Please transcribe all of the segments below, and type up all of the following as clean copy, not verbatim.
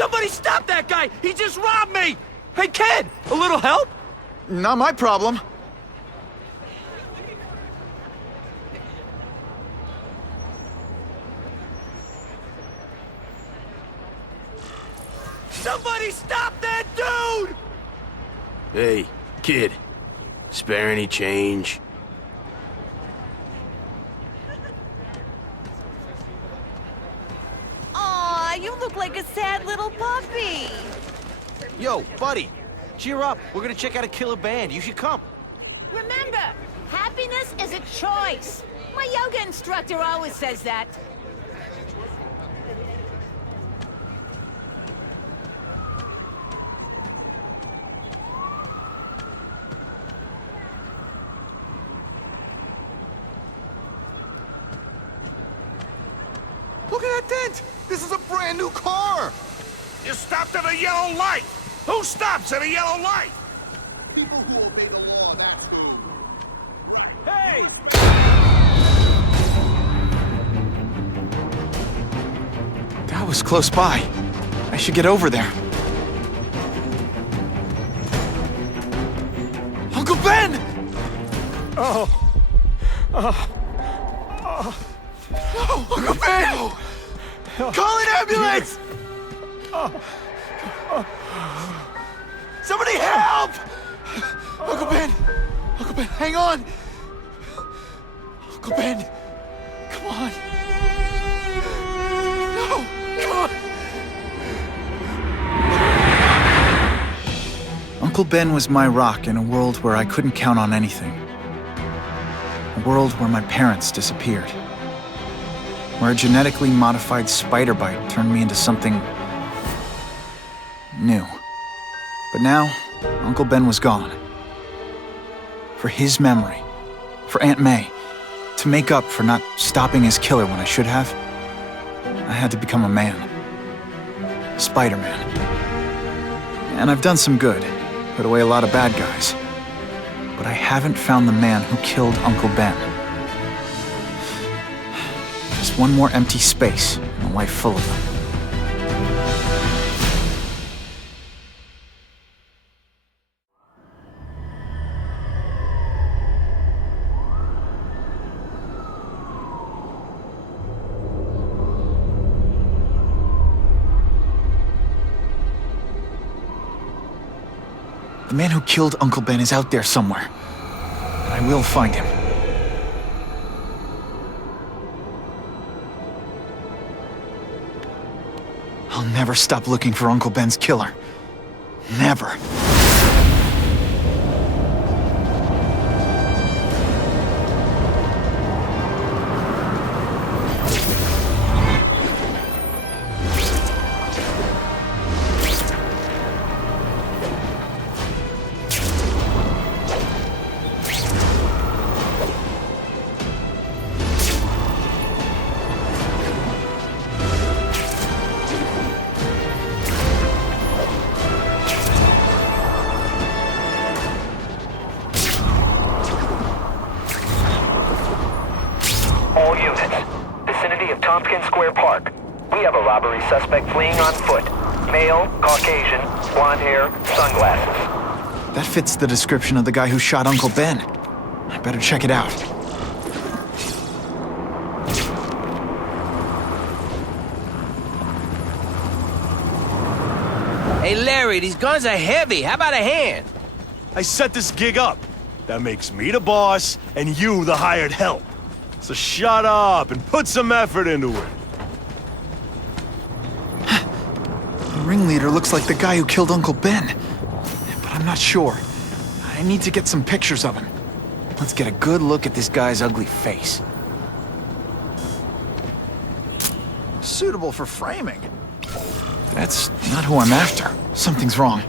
Somebody stop that guy! He just robbed me! Hey, kid! A little help? Not my problem. Somebody stop that dude! Hey, kid. Spare any change? Aw, you look like a sad little puppy. Yo, buddy, cheer up. We're gonna check out a killer band. You should come. Remember, happiness is a choice. My yoga instructor always says that. Look at that dent! This is a brand new car! You stopped at a yellow light! Who stops at a yellow light? People who obey the law, naturally. Hey! That was close by. I should get over there. Uncle Ben! No, Uncle Ben! Call an ambulance! Somebody help! Uncle Ben! Uncle Ben, hang on! Uncle Ben! Come on! No! Come on! Uncle Ben was my rock in a world where I couldn't count on anything. A world where my parents disappeared. Where a genetically modified spider bite turned me into something new. But now, Uncle Ben was gone. For his memory, for Aunt May, to make up for not stopping his killer when I should have, I had to become a man. Spider-Man. And I've done some good, put away a lot of bad guys. But I haven't found the man who killed Uncle Ben. Just one more empty space in a life full of them. The man who killed Uncle Ben is out there somewhere. And I will find him. I'll never stop looking for Uncle Ben's killer. Never. All units. Vicinity of Tompkins Square Park. We have a robbery suspect fleeing on foot. Male, Caucasian, blonde hair, sunglasses. That fits the description of the guy who shot Uncle Ben. I better check it out. Hey, Larry, these guns are heavy. How about a hand? I set this gig up. That makes me the boss and you the hired help. So shut up and put some effort into it. The ringleader looks like the guy who killed Uncle Ben. But I'm not sure. I need to get some pictures of him. Let's get a good look at this guy's ugly face. Suitable for framing. That's not who I'm after. Something's wrong.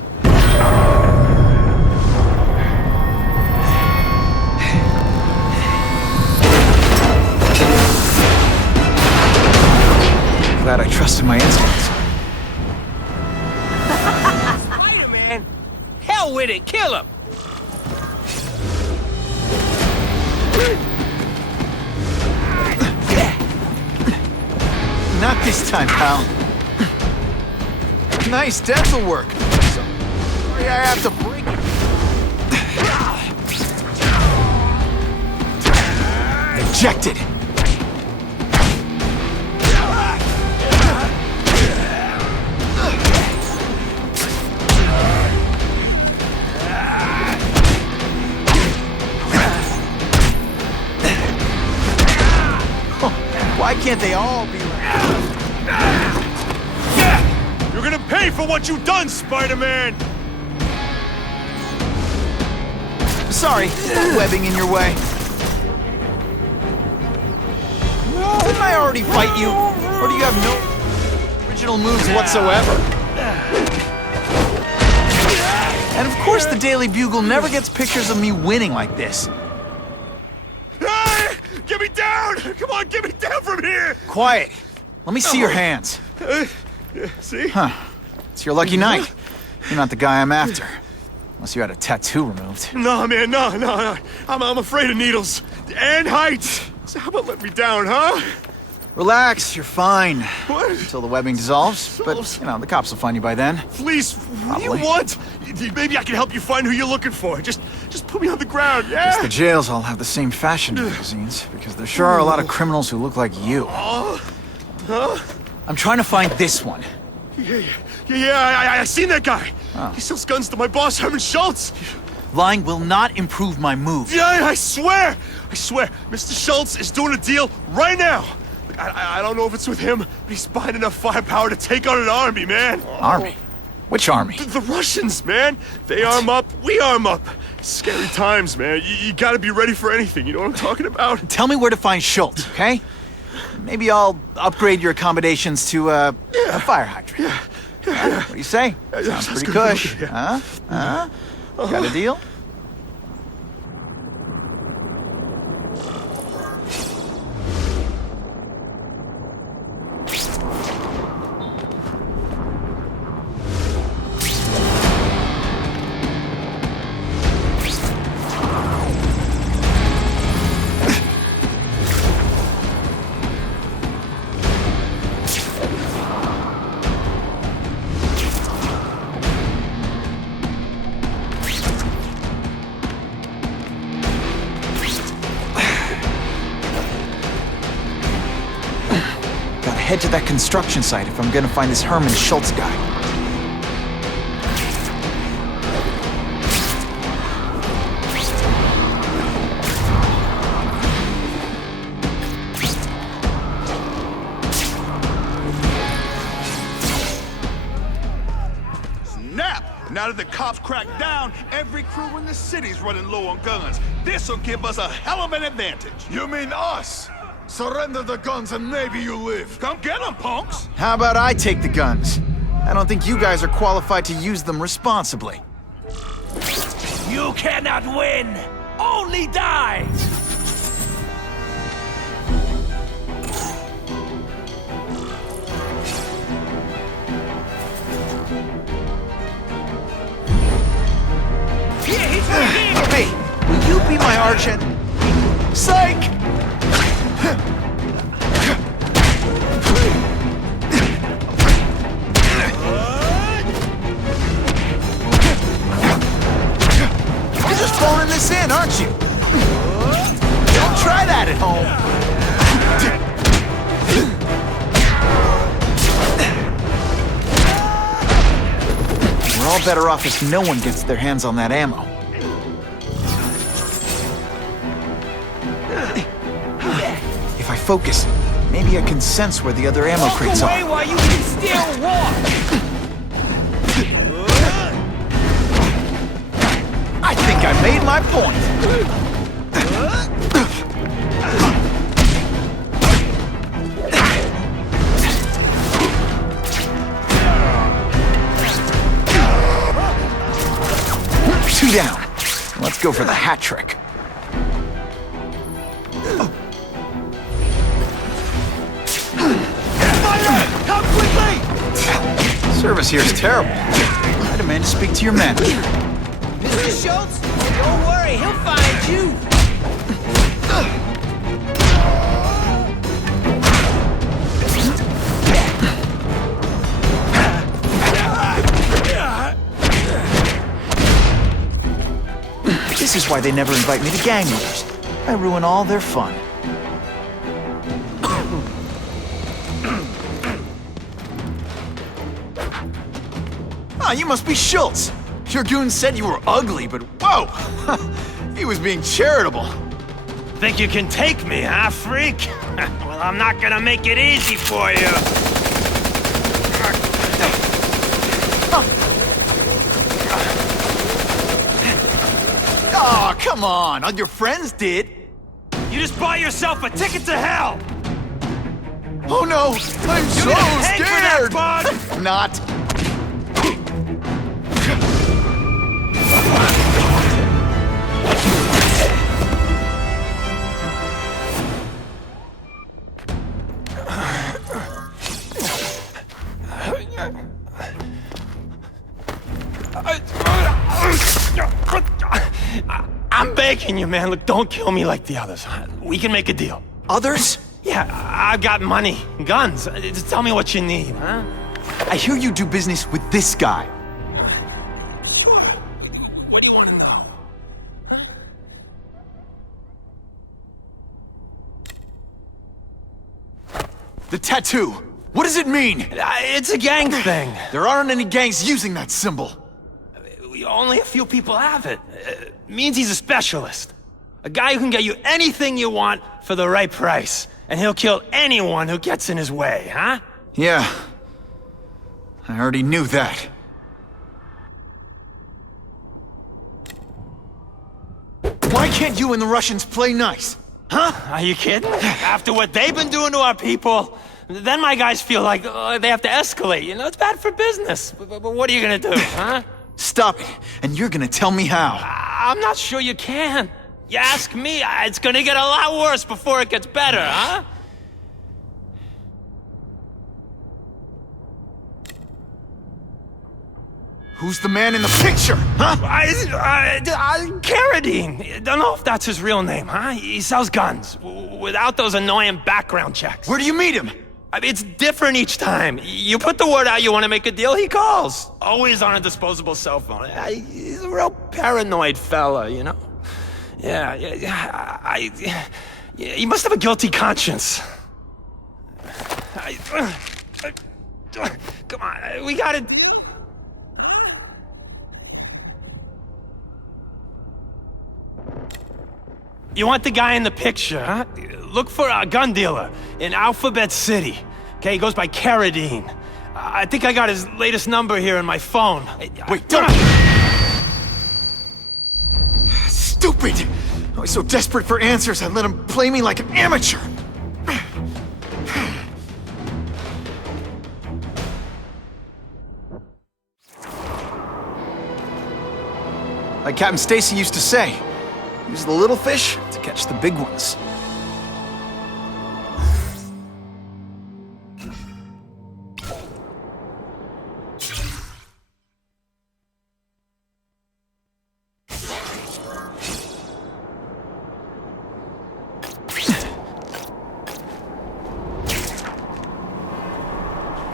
Glad I trusted my instincts. Spider-Man! Hell with it, kill him! Not this time, pal. Nice dental work. Sorry I have to break it. Ejected. Why can't they all be You're gonna pay for what you've done, Spider-Man! Sorry, webbing in your way. Didn't I already fight you? Or do you have no original moves whatsoever? And of course the Daily Bugle never gets pictures of me winning like this. Hey! Get me down! Come on, get me down from here! Quiet. Let me see your hands. See? Huh. It's your lucky night. You're not the guy I'm after. Unless you had a tattoo removed. No, man, no. I'm afraid of needles. And heights. So how about let me down, huh? Relax, you're fine. What? Until the webbing dissolves. But, you know, the cops will find you by then. Please, what do you Probably. want? Maybe I can help you find who you're looking for. Just put me on the ground, yeah? Guess the jails all have the same fashion magazines, because there sure are a lot of criminals who look like you. I'm trying to find this one. Yeah, I seen that guy. Oh. He sells guns to my boss, Herman Schultz. Lying will not improve my moves. Yeah, I swear. Mr. Schultz is doing a deal right now. Look, I don't know if it's with him, but he's buying enough firepower to take on an army, man. Army? Which army? The Russians, man. They arm up, we arm up. Scary times, man. You gotta be ready for anything, you know what I'm talking about? Tell me where to find Schultz, okay? Maybe I'll upgrade your accommodations to a fire hydrant. What do you say? Sounds pretty good. cush. Yeah. Huh? Got a deal? Head to that construction site if I'm gonna find this Herman Schultz guy. Snap! Now that the cops cracked down, every crew in the city's running low on guns. This'll give us a hell of an advantage. You mean us? Surrender the guns and maybe you live. Come get them, punks! How about I take the guns? I don't think you guys are qualified to use them responsibly. You cannot win! Only die! Here, he's right here! Hey, will you be my arch enemy? Psych! You're just phoning this in, aren't you? Don't try that at home. We're all better off if no one gets their hands on that ammo. If I focus, maybe I can sense where the other ammo crates Walk away are. while you can still walk! I think I made my point. Two down. Let's go for the hat trick. Come quickly! Service here is terrible. I demand to speak to your manager. Mr. Schultz, don't worry, he'll find you. This is why they never invite me to gang meetings. I ruin all their fun. Ah, you must be Schultz. Your goon said you were ugly, but whoa! He was being charitable. Think you can take me, huh, freak? Well, I'm not gonna make it easy for you. Oh, come on. All your friends did. You just bought yourself a ticket to hell! Oh no! I'm so Pay for that, scared! bud! Not. I'm begging you, man. Look, don't kill me like the others. We can make a deal. Others? Yeah, I've got money, guns. Just tell me what you need, huh? I hear you do business with this guy. Sure. What do you want to know? Huh? The tattoo. What does it mean? It's a gang thing. There aren't any gangs using that symbol. Only a few people have it. Means he's a specialist. A guy who can get you anything you want for the right price. And he'll kill anyone who gets in his way, huh? Yeah. I already knew that. Why can't you and the Russians play nice? Huh? Are you kidding? After what they've been doing to our people, then my guys feel like they have to escalate. You know, it's bad for business. But what are you gonna do, huh? Stop it, and you're gonna tell me how. I'm not sure you can. You ask me, it's gonna get a lot worse before it gets better, huh? Who's the man in the picture, huh? Carradine. Don't know if that's his real name, huh? He sells guns, without those annoying background checks. Where do you meet him? I mean, it's different each time. You put the word out you want to make a deal, he calls. Always on a disposable cell phone. He's a real paranoid fella, you know? Yeah, he must have a guilty conscience. Come on, we gotta... You want the guy in the picture, huh? Look for a gun dealer in Alphabet City. Okay, he goes by Carradine. I think I got his latest number here in my phone. Wait, don't... Stupid! I was so desperate for answers, I let him play me like an amateur. Like Captain Stacey used to say, use the little fish to catch the big ones.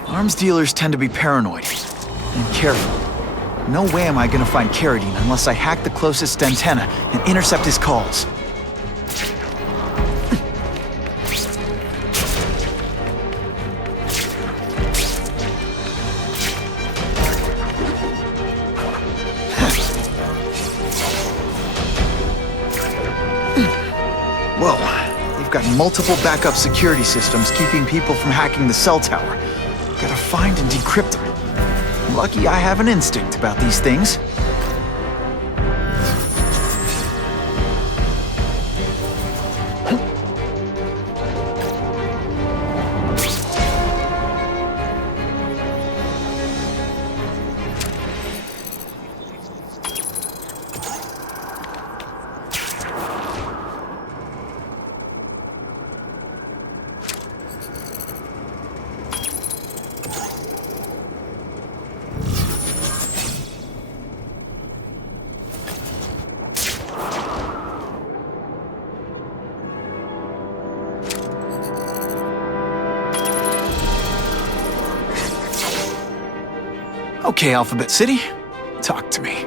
Arms dealers tend to be paranoid and careful. No way am I gonna find Carradine unless I hack the closest antenna and intercept his calls. Whoa, they've got multiple backup security systems keeping people from hacking the cell tower. Gotta find and decrypt them. Lucky I have an instinct about these things. Okay, Alphabet City, talk to me.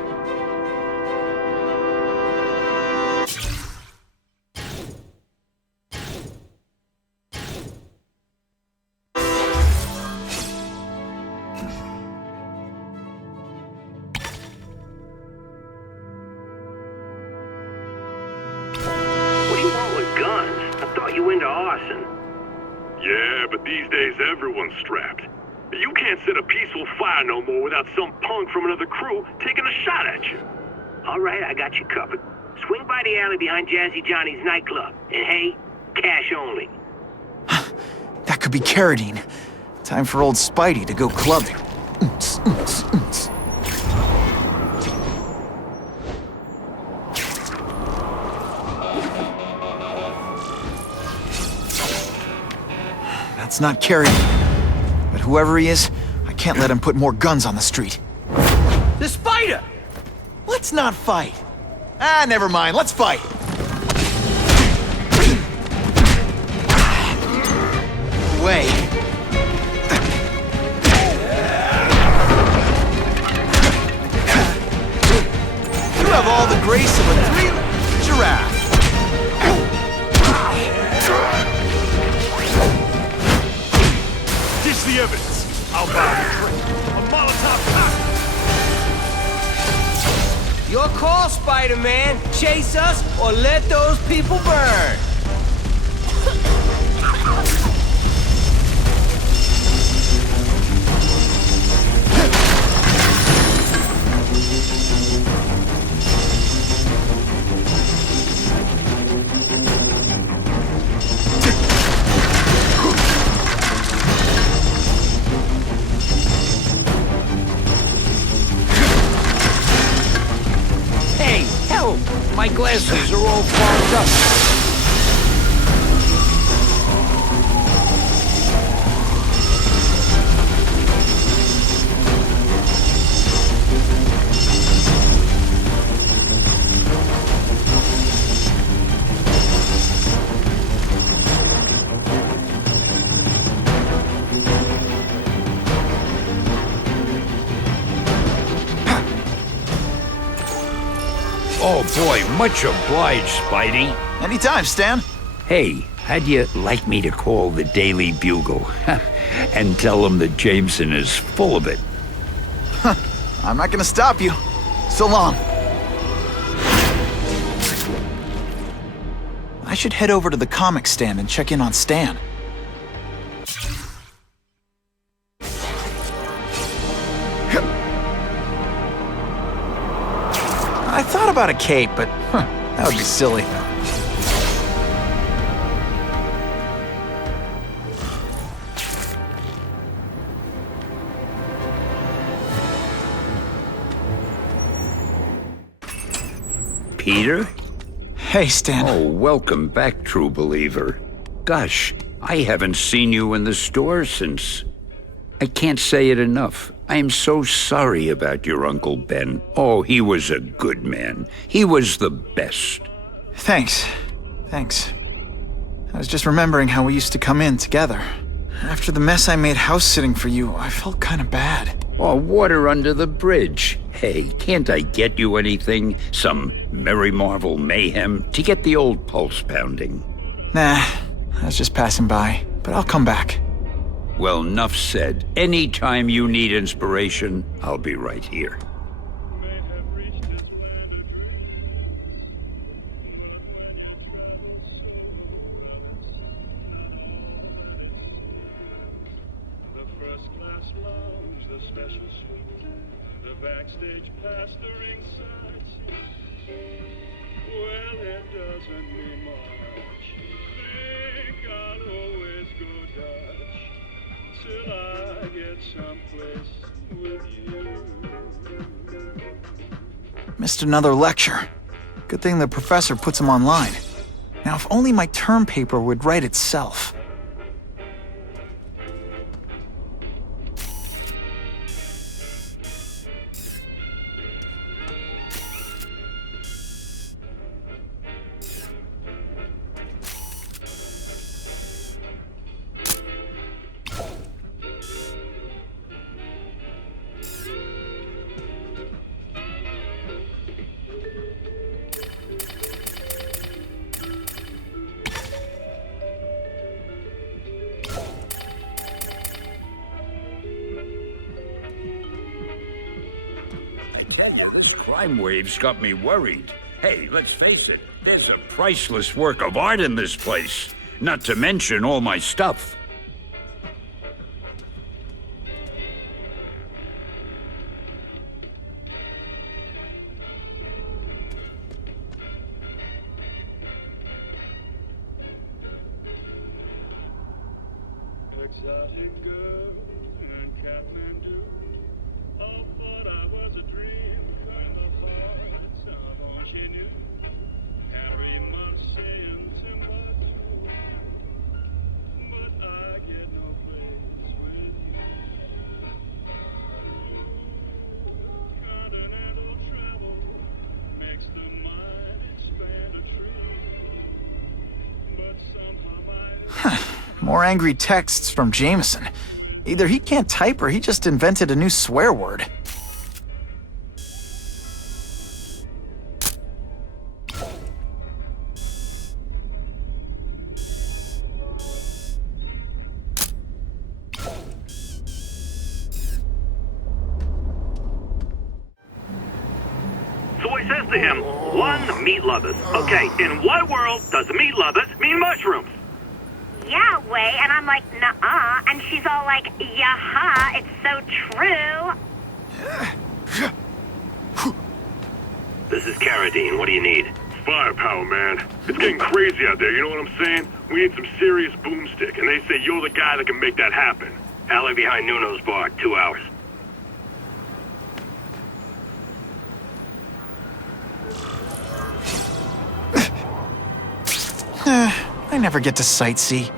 Yeah, but these days everyone's strapped. You can't set a peaceful fire no more without some punk from another crew taking a shot at you. All right, I got you covered. Swing by the alley behind Jazzy Johnny's nightclub. And hey, cash only. That could be Carradine. Time for old Spidey to go clubbing. That's not Carradine. But whoever he is, I can't let him put more guns on the street. The spider! Let's not fight. Ah, never mind. Let's fight. Way. You have all the grace of a three-legged giraffe. Ditch the evidence. I'll buy the drink. A Molotov cocktail. Your call, Spider-Man. Chase us or let those people burn. Hey, help! My glasses are all fogged up. Oh boy, much obliged, Spidey. Anytime, Stan. Hey, how'd you like me to call the Daily Bugle and tell them that Jameson is full of it? I'm not gonna stop you. So long. I should head over to the comic stand and check in on Stan. I thought about a cape, but that would be silly. Peter? Hey, Stan. Oh, welcome back, true believer. Gosh, I haven't seen you in the store since... I can't say it enough. I am so sorry about your Uncle Ben. Oh, he was a good man. He was the best. Thanks. I was just remembering how we used to come in together. After the mess I made house-sitting for you, I felt kind of bad. Oh, water under the bridge. Hey, can't I get you anything? Some Merry Marvel mayhem to get the old pulse pounding? Nah, I was just passing by, but I'll come back. Well, enough said. Anytime you need inspiration, I'll be right here. Missed another lecture. Good thing the professor puts them online. Now, if only my term paper would write itself. This crime wave's got me worried. Hey, let's face it, there's a priceless work of art in this place. Not to mention all my stuff. exotic girl in Kathmandu. All thought I was a dream, kind of hard, someone she knew. Harry Marseille and Timbuktu, but I get no place with you. Continental travel makes the mind expand a tree, but somehow More angry texts from Jameson. Either he can't type or he just invented a new swear word. So he says to him, one, meat lovers. Okay, in what world does meat lovers mean mushrooms? Yahweh, and I'm like, nuh-uh, and she's all like, yaha, it's so true. This is Carradine, what do you need? Firepower, man. It's getting crazy out there, you know what I'm saying? We need some serious boomstick, and they say you're the guy that can make that happen. Alley behind Nuno's bar, 2 hours. I never get to sightsee.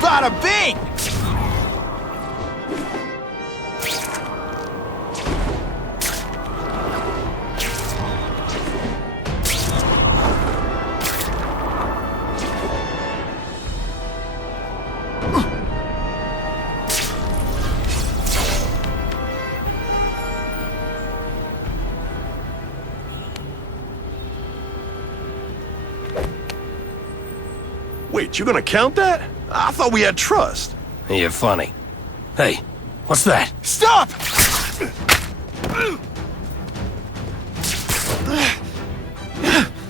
Bada bing! Wait, you gonna count that? I thought we had trust. You're funny. Hey, what's that? Stop!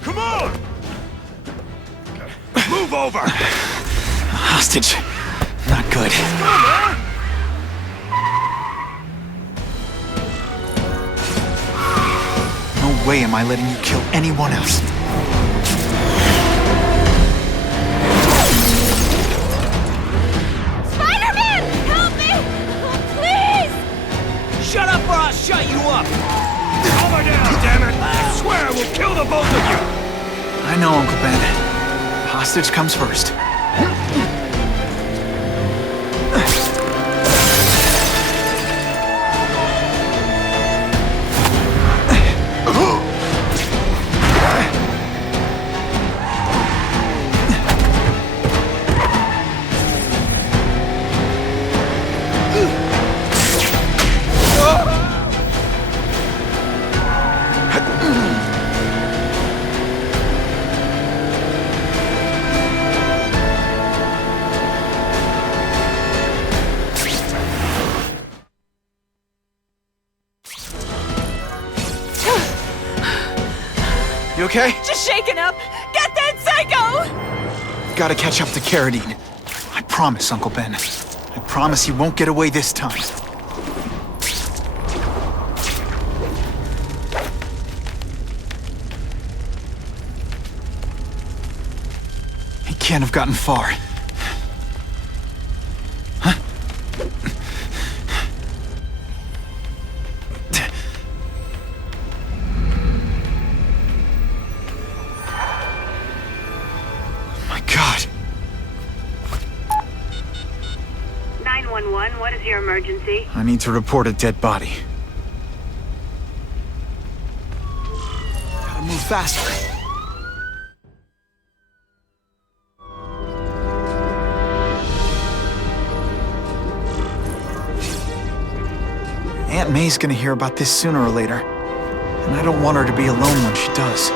Come on! Move over! Hostage. Not good. No way am I letting you kill anyone else. Shut up or I'll shut you up! Calm her down, damn it! I swear I will kill the both of you! I know, Uncle Ben. Hostage comes first. You okay? Just shaken up. Get that psycho! Gotta catch up to Carradine. I promise, Uncle Ben. I promise he won't get away this time. He can't have gotten far. What is your emergency? I need to report a dead body. Gotta move faster. Aunt May's gonna hear about this sooner or later, and I don't want her to be alone when she does.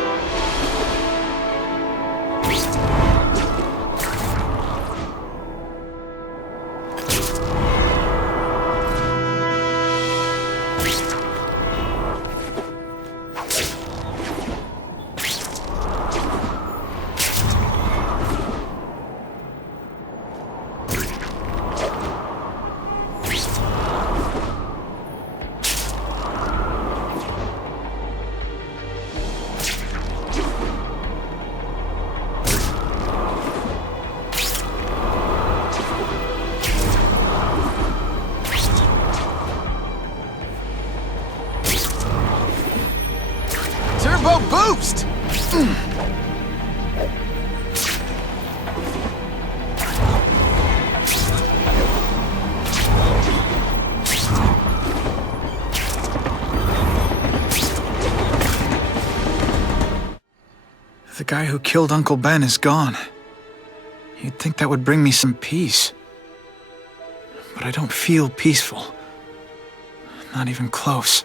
The guy who killed Uncle Ben is gone. You'd think that would bring me some peace. But I don't feel peaceful. Not even close.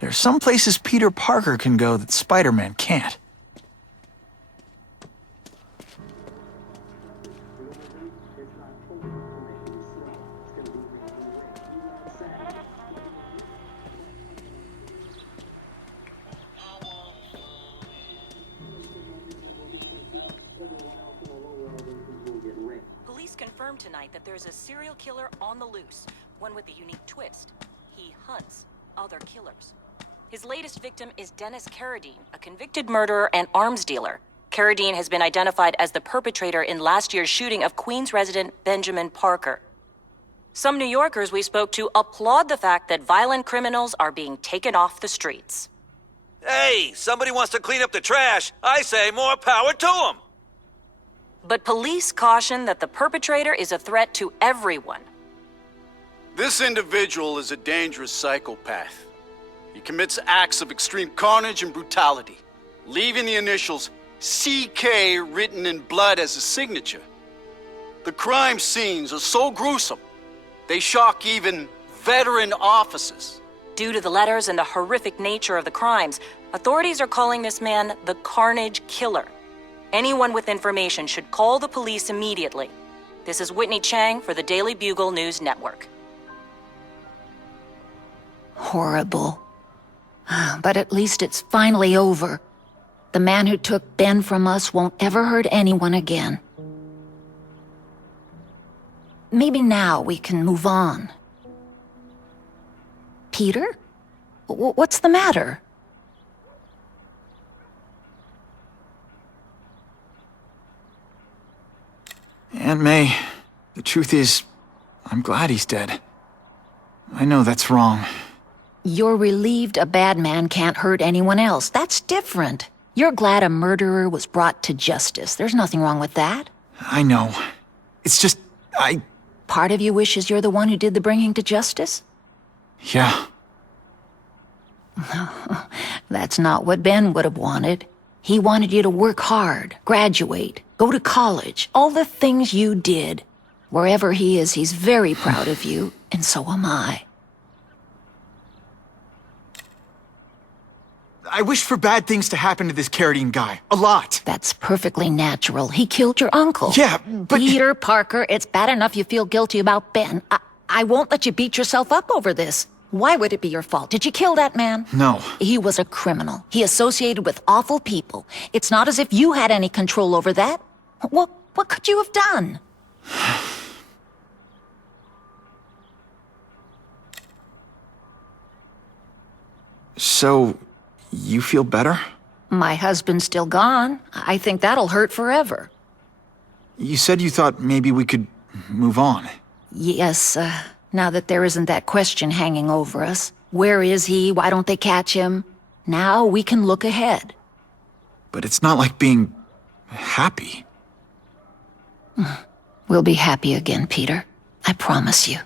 There's some places Peter Parker can go that Spider-Man can't. Police confirmed tonight that there's a serial killer on the loose, one with a unique twist. He hunts other killers. His latest victim is Dennis Carradine, a convicted murderer and arms dealer. Carradine has been identified as the perpetrator in last year's shooting of Queens resident Benjamin Parker. Some New Yorkers we spoke to applaud the fact that violent criminals are being taken off the streets. Hey, somebody wants to clean up the trash. I say more power to them. But police caution that the perpetrator is a threat to everyone. This individual is a dangerous psychopath. He commits acts of extreme carnage and brutality, leaving the initials CK written in blood as a signature. The crime scenes are so gruesome, they shock even veteran officers. Due to the letters and the horrific nature of the crimes, authorities are calling this man the Carnage Killer. Anyone with information should call the police immediately. This is Whitney Chang for the Daily Bugle News Network. Horrible. But at least it's finally over. The man who took Ben from us won't ever hurt anyone again. Maybe now we can move on. Peter? What's the matter? Aunt May, the truth is, I'm glad he's dead. I know that's wrong. You're relieved a bad man can't hurt anyone else. That's different. You're glad a murderer was brought to justice. There's nothing wrong with that. I know. It's just, Part of you wishes you're the one who did the bringing to justice? Yeah. That's not what Ben would have wanted. He wanted you to work hard, graduate, go to college, all the things you did. Wherever he is, he's very proud of you, and so am I. I wished for bad things to happen to this Carradine guy. A lot. That's perfectly natural. He killed your uncle. Yeah, but... Peter Parker, it's bad enough you feel guilty about Ben. I won't let you beat yourself up over this. Why would it be your fault? Did you kill that man? No. He was a criminal. He associated with awful people. It's not as if you had any control over that. What could you have done? So, you feel better? My husband's still gone. I think that'll hurt forever. You said you thought maybe we could move on. Yes, now that there isn't that question hanging over us. Where is he? Why don't they catch him? Now we can look ahead. But it's not like being happy. We'll be happy again, Peter. I promise you.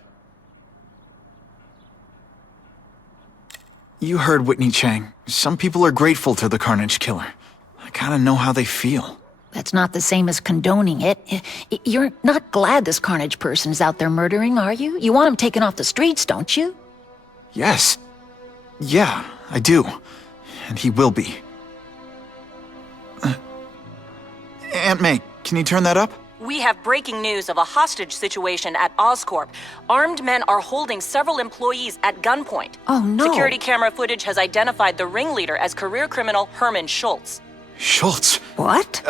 You heard Whitney Chang. Some people are grateful to the Carnage Killer. I kinda know how they feel. That's not the same as condoning it. You're not glad this Carnage person is out there murdering, are you? You want him taken off the streets, don't you? Yes. Yeah, I do. And he will be. Aunt May, can you turn that up? We have breaking news of a hostage situation at Oscorp. Armed men are holding several employees at gunpoint. Oh, no. Security camera footage has identified the ringleader as career criminal Herman Schultz. Schultz? What?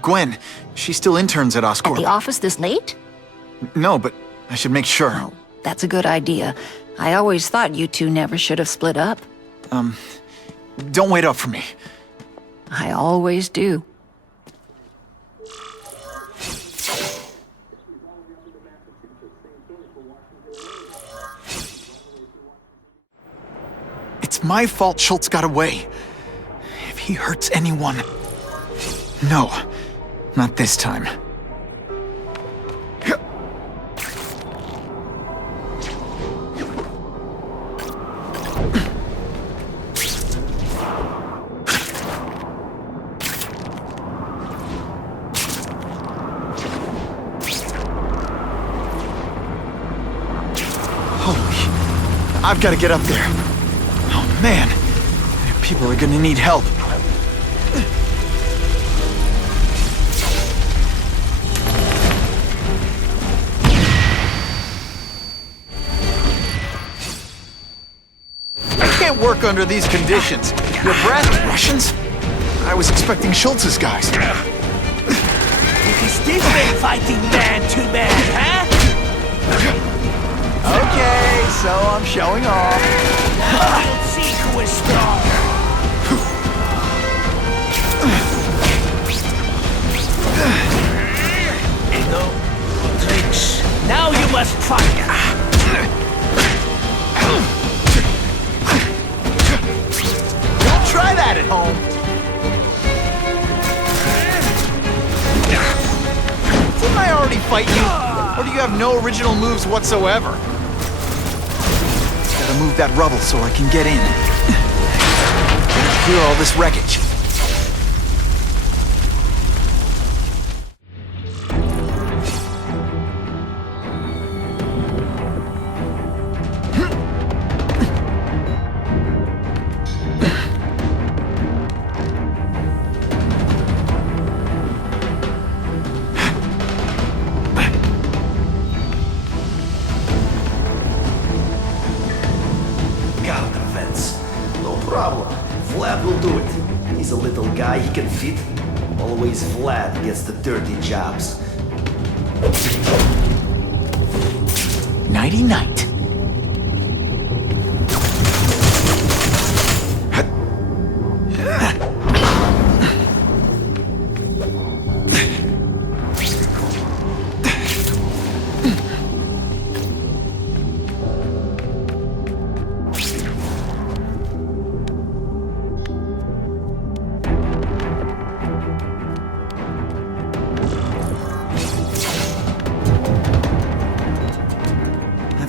Gwen. She still interns at Oscorp. At the office this late? No, but I should make sure. Oh, that's a good idea. I always thought you two never should have split up. Don't wait up for me. I always do. It's my fault Schultz got away. If he hurts anyone... No, not this time. Holy... I've got to get up there. Oh, man. People are gonna need help. I can't work under these conditions. Your breath, Russians? I was expecting Schultz's guys. Is this been fighting man to man, huh? Okay, so I'm showing off. Let's see who is stronger. No tricks. Now you must try. Don't try that at home. Didn't I already fight you? Or do you have no original moves whatsoever? Gotta move that rubble so I can get in. Clear all this wreckage. He can fit. Always Vlad gets the dirty jobs. Nighty-night.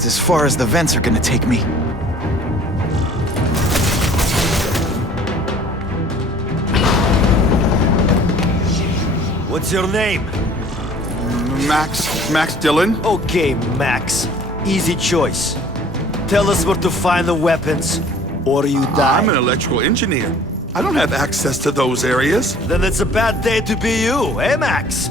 As far as the vents are gonna take me. What's your name? Max Dillon. Okay, Max. Easy choice. Tell us where to find the weapons, or you die. I'm an electrical engineer. I don't have access to those areas. Then it's a bad day to be you, eh, Max?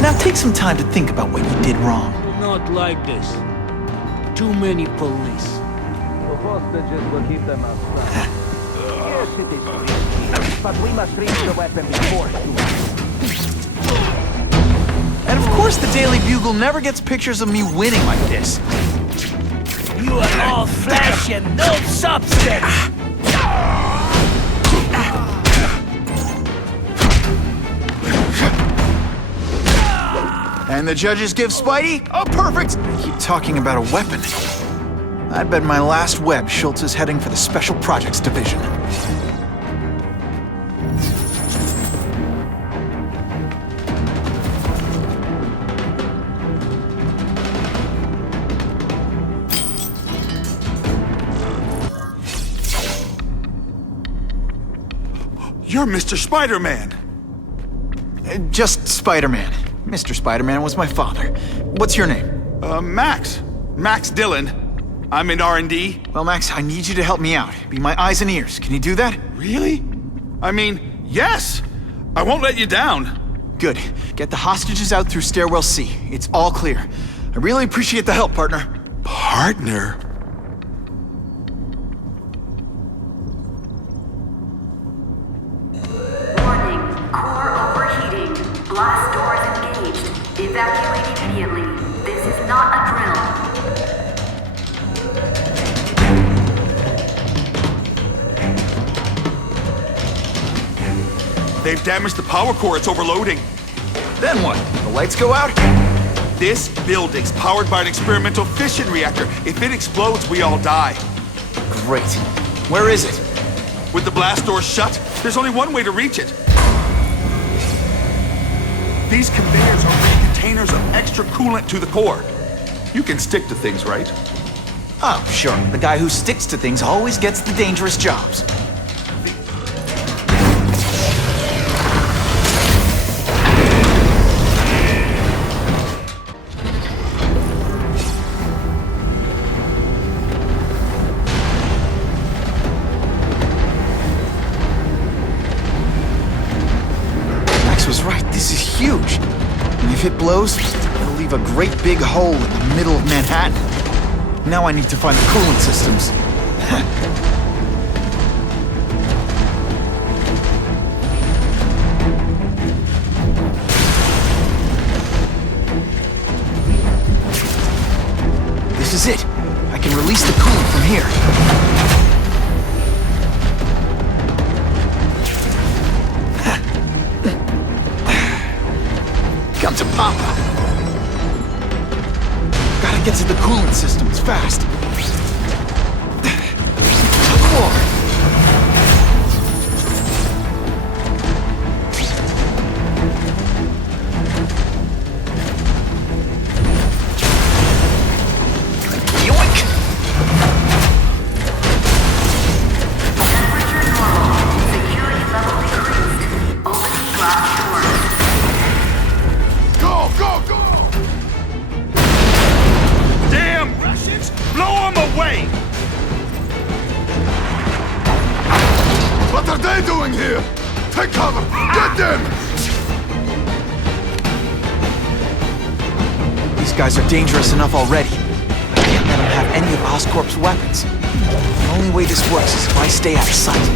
Now take some time to think about what you did wrong. Not like this. Too many police. The hostages will keep them outside. Yes, it is risky, but we must reach the weapon before And of course the Daily Bugle never gets pictures of me winning like this. You are all flesh and no substance! And the judges give Spidey a perfect... Keep talking about a weapon. I bet my last web Schultz is heading for the Special Projects Division. You're Mr. Spider-Man. Just Spider-Man. Mr. Spider-Man was my father. What's your name? Max. Max Dillon. I'm in R&D. Well, Max, I need you to help me out. Be my eyes and ears. Can you do that? Really? I mean, yes. I won't let you down. Good. Get the hostages out through stairwell C. It's all clear. I really appreciate the help, partner. Partner? Warning. Core overheating. Blast doors engaged. Evacuate immediately. This is not a drill. They've damaged the power core. It's overloading. Then what? The lights go out? This building's powered by an experimental fission reactor. If it explodes, we all die. Great. Where is it? With the blast doors shut, there's only one way to reach it. These conveyors are big containers of extra coolant to the core. You can stick to things, right? Oh, sure. The guy who sticks to things always gets the dangerous jobs. Was right. This is huge. And if it blows, it'll leave a great big hole in the middle of Manhattan. Now I need to find the coolant systems. This is it. I can release the coolant from here. Come to Papa. Gotta get to the coolant systems fast. More. Yoink! Temperature normal. Security level decreased. Opening glass doors. Go, go, go! Damn Russians! Blow them away! What are they doing here? Take cover! Get them! These guys are dangerous enough already. I can't let them have any of Oscorp's weapons. The only way this works is if I stay out of sight.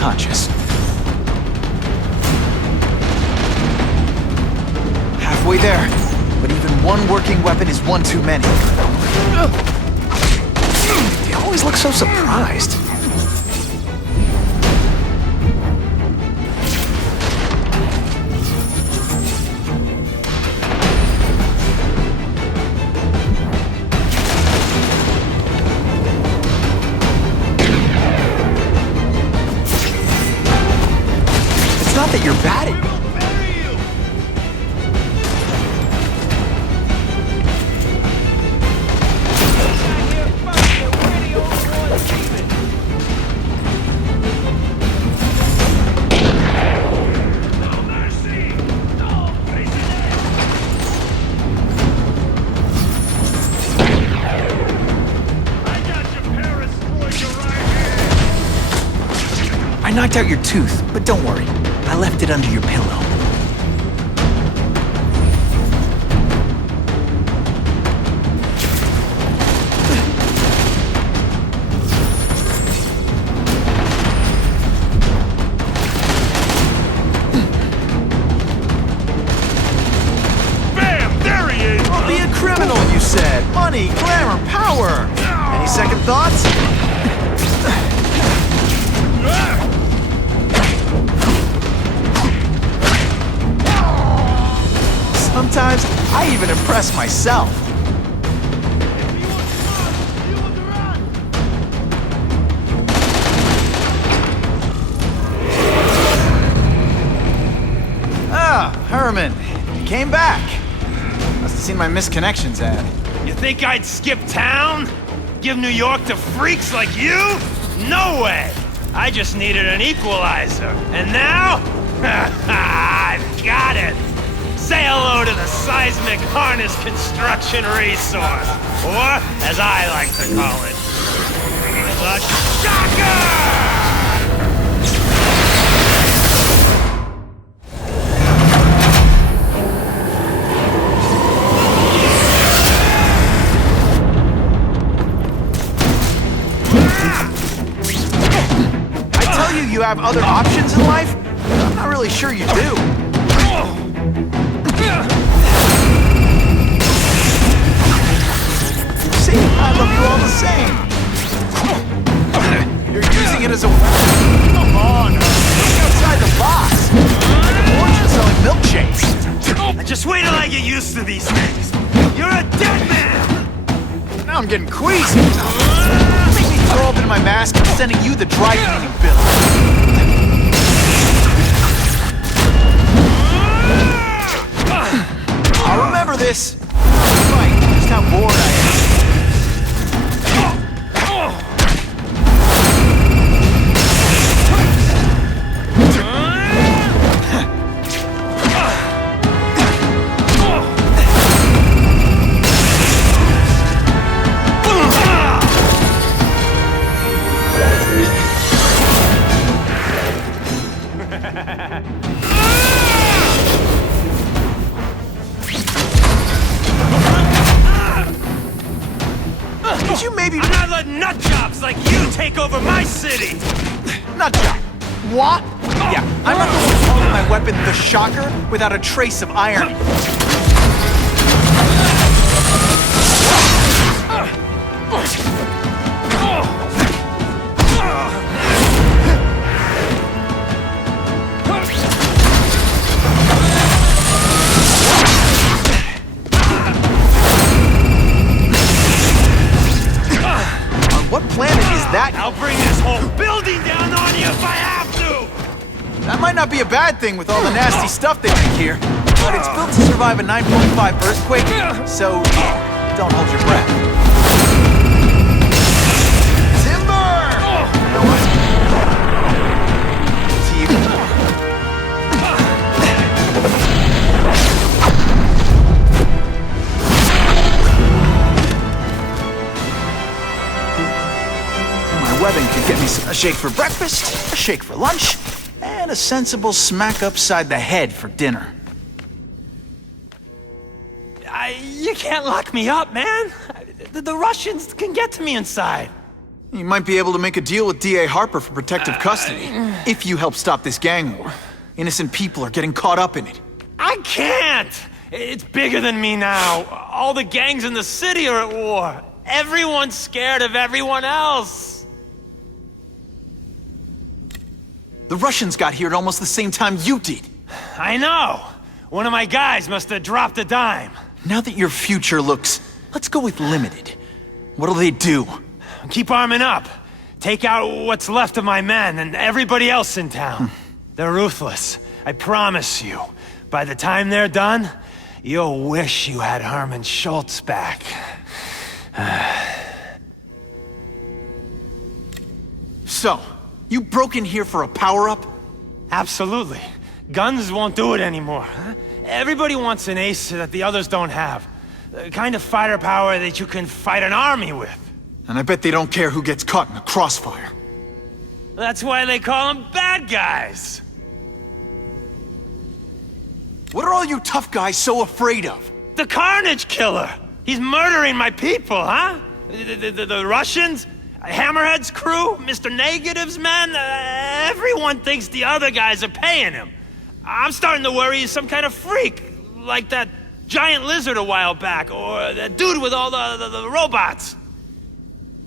unconscious. Halfway there, but even one working weapon is one too many. They always look so surprised. It's not that you're bad at it. I knocked out your tooth, but don't worry. I left it under your pillow. Bam! There he is! Well, be a criminal, you said. Money, glamour, power. Any second thoughts? Sometimes I even impress myself. Ah, Herman, you came back. Must have seen my misconnections ad. You think I'd skip town? Give New York to freaks like you? No way! I just needed an equalizer. And now? I've got it! Say hello to the seismic harness construction resource. Or, as I like to call it, the Shocker! You have other options in life? I'm not really sure you do. See, I love you all the same. You're using it as a weapon. Come on, look outside the box. Like an orange selling milkshakes. Just wait till I get used to these things. You're a dead man! Now I'm getting queasy. Make me throw up in my mask and sending you the dry cleaning bill. I'll remember this. Right, just how bored I am. Could you maybe... I'm not letting nutjobs like you take over my city! Nutjob? What? Yeah, I'm not going to call my weapon the Shocker without a trace of irony. What planet is that? I'll bring this whole building down on you if I have to! That might not be a bad thing with all the nasty stuff they make here, but it's built to survive a 9.5 earthquake, so don't hold your breath. Timber! You know what? Webbing could get me a shake for breakfast, a shake for lunch, and a sensible smack upside the head for dinner. You can't lock me up, man. The Russians can get to me inside. You might be able to make a deal with D.A. Harper for protective custody, if you help stop this gang war. Innocent people are getting caught up in it. I can't! It's bigger than me now. All the gangs in the city are at war. Everyone's scared of everyone else. The Russians got here at almost the same time you did. I know. One of my guys must have dropped a dime. Now that your future looks, let's go with limited. What'll they do? Keep arming up. Take out what's left of my men and everybody else in town. They're ruthless. I promise you. By the time they're done, you'll wish you had Herman Schultz back. So, you broke in here for a power-up? Absolutely. Guns won't do it anymore. Everybody wants an ace that the others don't have. The kind of firepower that you can fight an army with. And I bet they don't care who gets caught in the crossfire. That's why they call them bad guys. What are all you tough guys so afraid of? The Carnage killer! He's murdering my people, huh? The Russians? Hammerhead's crew? Mr. Negative's men? Everyone thinks the other guys are paying him. I'm starting to worry he's some kind of freak, like that giant lizard a while back, or that dude with all the robots.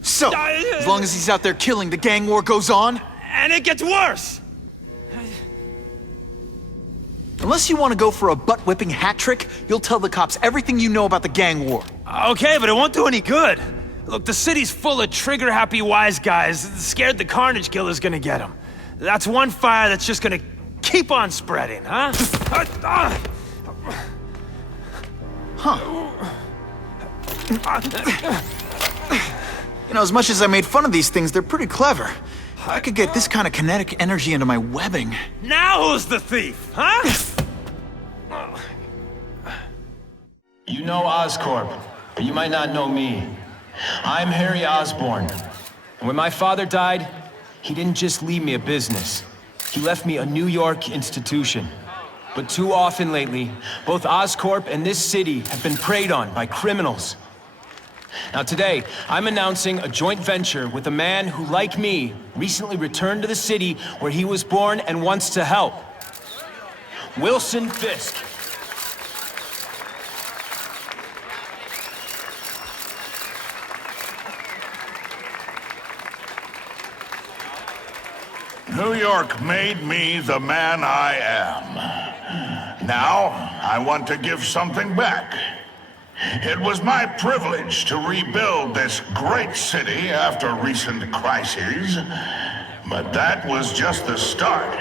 So, as long as he's out there killing, the gang war goes on? And it gets worse! Unless you want to go for a butt-whipping hat trick, you'll tell the cops everything you know about the gang war. Okay, but it won't do any good. Look, the city's full of trigger-happy wise guys, scared the Carnage killer's gonna get them. That's one fire that's just gonna keep on spreading, huh? You know, as much as I made fun of these things, they're pretty clever. I could get this kind of kinetic energy into my webbing. Now who's the thief, huh? You know Oscorp, but you might not know me. I'm Harry Osborn. And when my father died, he didn't just leave me a business. He left me a New York institution. But too often lately, both Oscorp and this city have been preyed on by criminals. Now today, I'm announcing a joint venture with a man who, like me, recently returned to the city where he was born and wants to help. Wilson Fisk. New York made me the man I am. Now, I want to give something back. It was my privilege to rebuild this great city after recent crises, but that was just the start.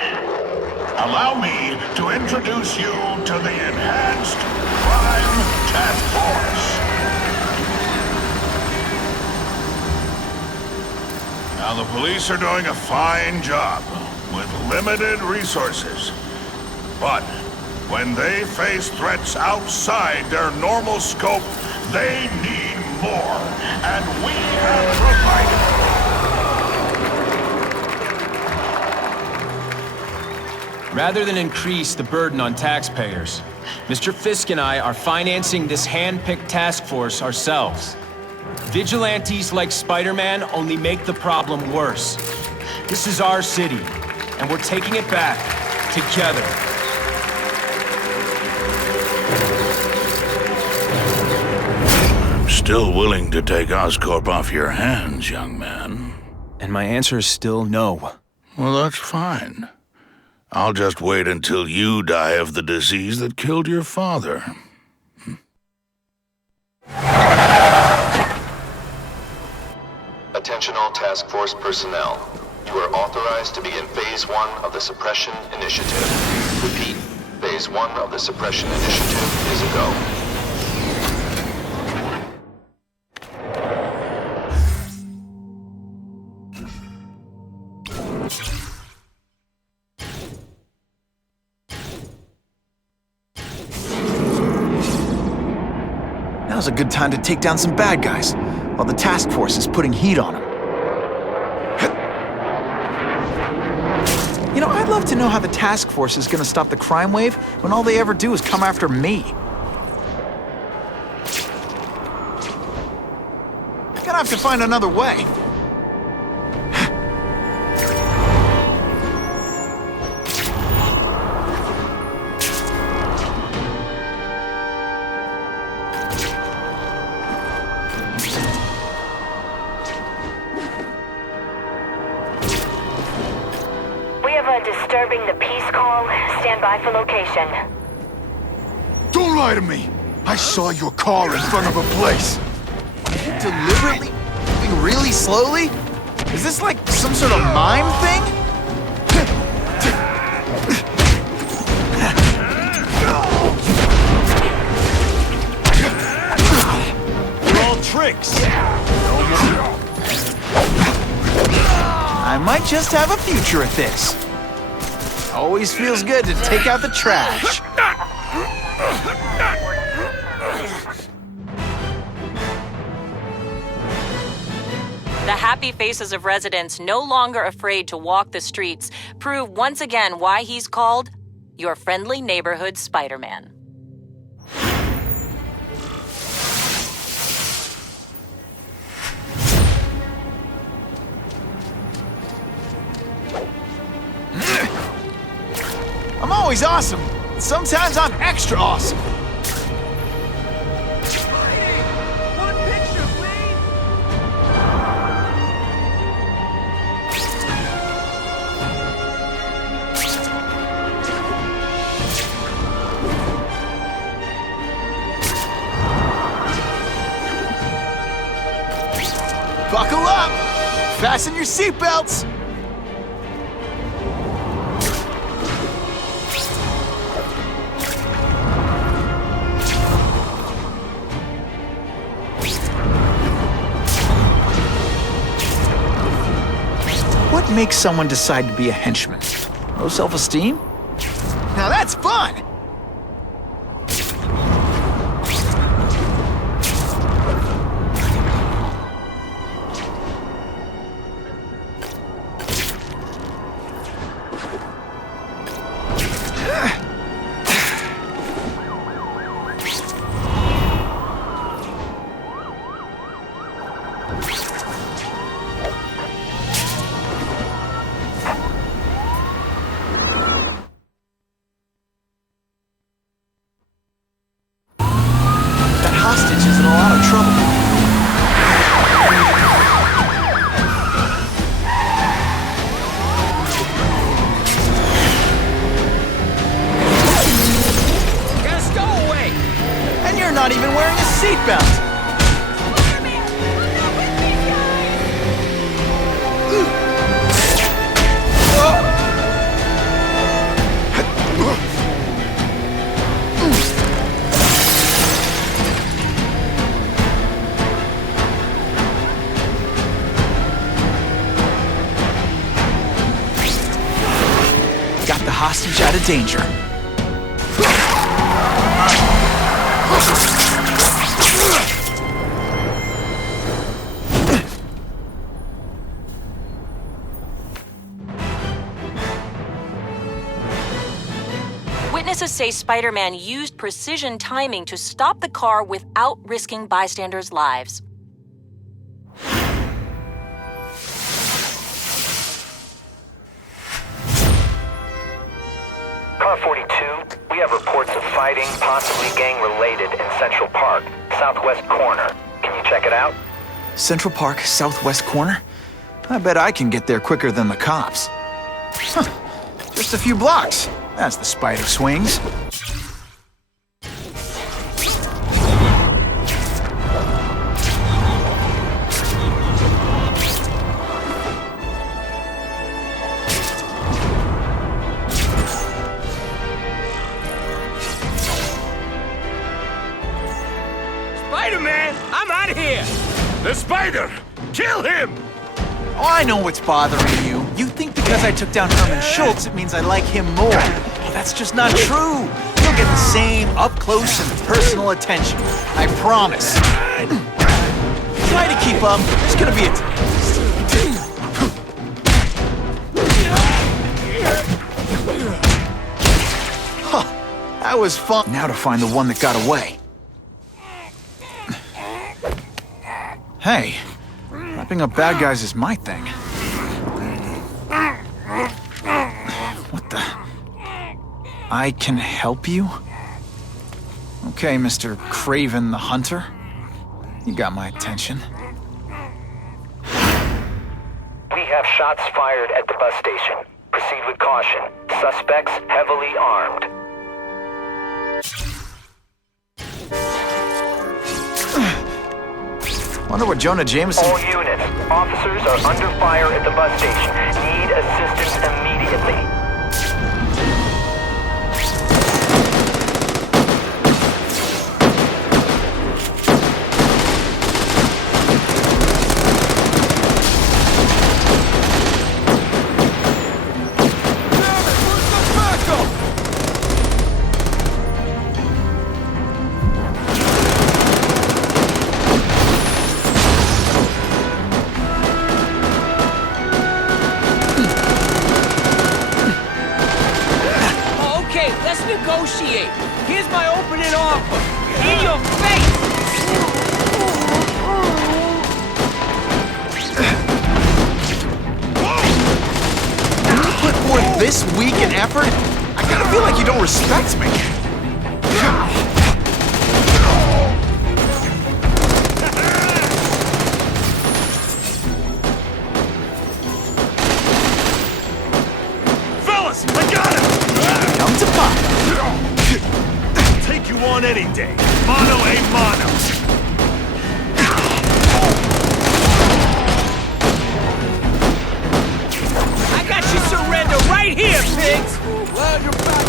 Allow me to introduce you to the Enhanced Crime Task Force. Now, the police are doing a fine job with limited resources, but when they face threats outside their normal scope, they need more, and we have provided. Rather than increase the burden on taxpayers, Mr. Fisk and I are financing this hand-picked task force ourselves. Vigilantes like Spider-Man only make the problem worse. This is our city, and we're taking it back together. Still willing to take Oscorp off your hands, young man? And my answer is still no. Well, that's fine. I'll just wait until you die of the disease that killed your father. Attention all task force personnel. You are authorized to begin Phase 1 of the Suppression Initiative. Repeat, Phase 1 of the Suppression Initiative is a go. Now's a good time to take down some bad guys, while the task force is putting heat on them. You know, I'd love to know how the task force is gonna stop the crime wave when all they ever do is come after me. Gonna have to find another way. call. Stand by for location. Don't lie to me! I saw your car in front of a place! You deliberately moving really slowly? Is this like some sort of mime thing? They're all tricks. I might just have a future at this. Always feels good to take out the trash. The happy faces of residents, no longer afraid to walk the streets, prove once again why he's called your friendly neighborhood Spider-Man. I'm always awesome. Sometimes I'm extra awesome. One picture, please! Buckle up! Fasten your seatbelts! What makes someone decide to be a henchman? No self-esteem? Now that's fun! Not even wearing a seatbelt. Got the hostage out of danger. Witnesses say Spider-Man used precision timing to stop the car without risking bystanders' lives. Car 42, we have reports of fighting, possibly gang-related, in Central Park, southwest corner. Can you check it out? Central Park, southwest corner? I bet I can get there quicker than the cops. Huh. Just a few blocks. As the spider swings. Spider-Man, I'm out of here! The spider! Kill him! Oh, I know what's bothering you. You think because I took down Herman Schultz, it means I like him more. Oh, that's just not true. You'll get the same up-close and personal attention. I promise. Try to keep up. There's gonna be a... Huh. That was fun. Now to find the one that got away. Hey. Wrapping up bad guys is my thing. What the? I can help you? Okay, Mr. Kraven the Hunter. You got my attention. We have shots fired at the bus station. Proceed with caution. Suspects heavily armed. Wonder what Jonah Jameson... All units, officers are under fire at the bus station. Need assistance immediately. Negotiate. Here's my opening offer. In your face! You put forth this week and effort? I kinda feel like you don't respect me. Fellas, I got him! Come to pop. Take you on any day. Mono a mono. I got you surrender right here, pigs! Glad you're back.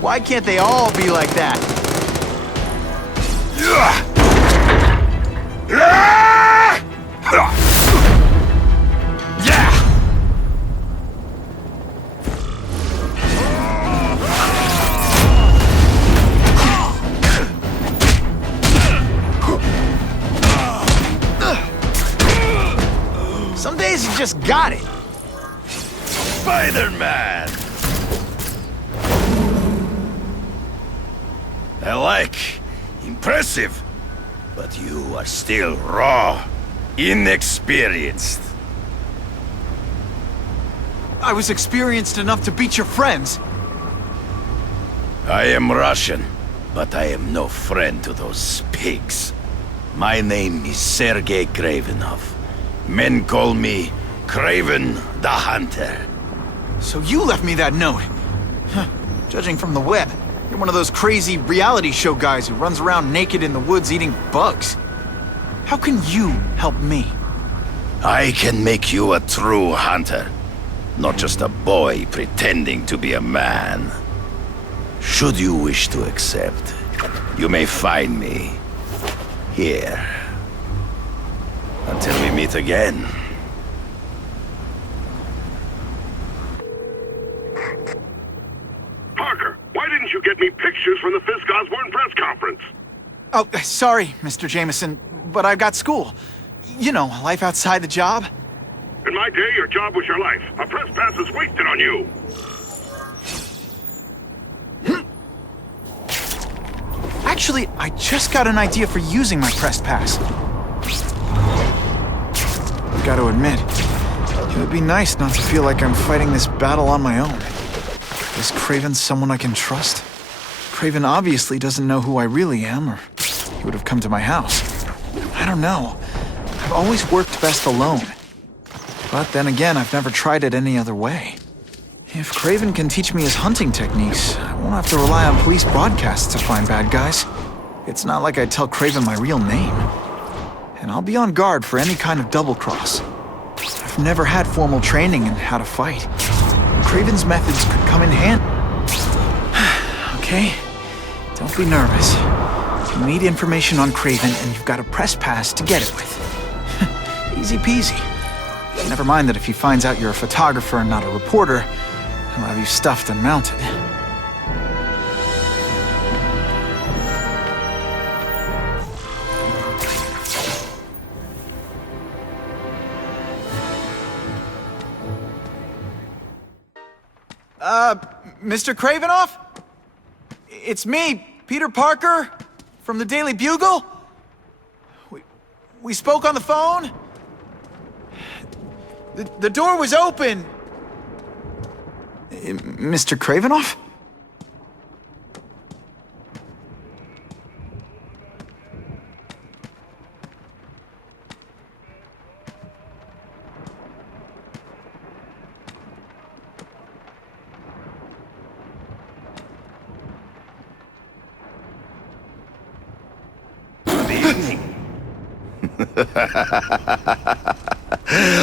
Why can't they all be like that? Some days you just got it. Spider-Man! I like. Impressive. But you are still raw. Inexperienced. I was experienced enough to beat your friends. I am Russian, but I am no friend to those pigs. My name is Sergei Kravenov. Men call me Kraven the Hunter. So you left me that note. Huh. Judging from the web, you're one of those crazy reality show guys who runs around naked in the woods eating bugs. How can you help me? I can make you a true hunter, not just a boy pretending to be a man. Should you wish to accept, you may find me here. Until we meet again. Parker, why didn't you get me pictures from the Fisk Osborn press conference? Oh, sorry, Mr. Jameson, but I've got school. You know, life outside the job. In my day, your job was your life. A press pass is wasted on you. Actually, I just got an idea for using my press pass. I've got to admit, it would be nice not to feel like I'm fighting this battle on my own. Is Kraven someone I can trust? Kraven obviously doesn't know who I really am, or he would have come to my house. I don't know. I've always worked best alone. But then again, I've never tried it any other way. If Kraven can teach me his hunting techniques, I won't have to rely on police broadcasts to find bad guys. It's not like I'd tell Kraven my real name. And I'll be on guard for any kind of double-cross. I've never had formal training in how to fight. Kraven's methods could come in handy. Okay? Don't be nervous. You need information on Kraven, and you've got a press pass to get it with. Easy peasy. Never mind that if he finds out you're a photographer and not a reporter, he'll have you stuffed and mounted. Mr. Kravenoff? It's me, Peter Parker, from the Daily Bugle. We spoke on the phone. The door was open. Mr. Kravenoff?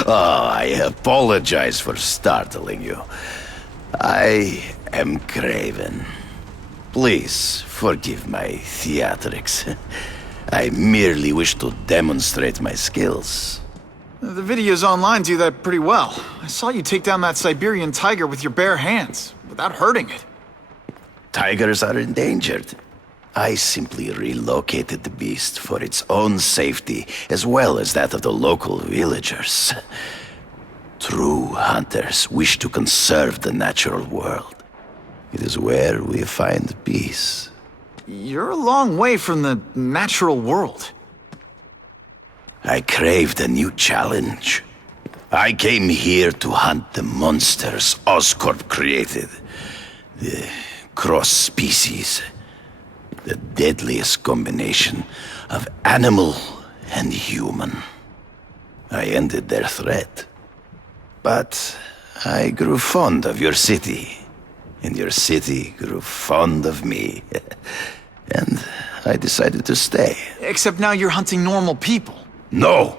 Oh, I apologize for startling you. I am Kraven. Please forgive my theatrics. I merely wish to demonstrate my skills. The videos online do that pretty well. I saw you take down that Siberian tiger with your bare hands, without hurting it. Tigers are endangered. I simply relocated the beast for its own safety, as well as that of the local villagers. True hunters wish to conserve the natural world. It is where we find peace. You're a long way from the natural world. I craved a new challenge. I came here to hunt the monsters Oscorp created. The cross-species. The deadliest combination of animal and human. I ended their threat. But I grew fond of your city. And your city grew fond of me. And I decided to stay. Except now you're hunting normal people. No!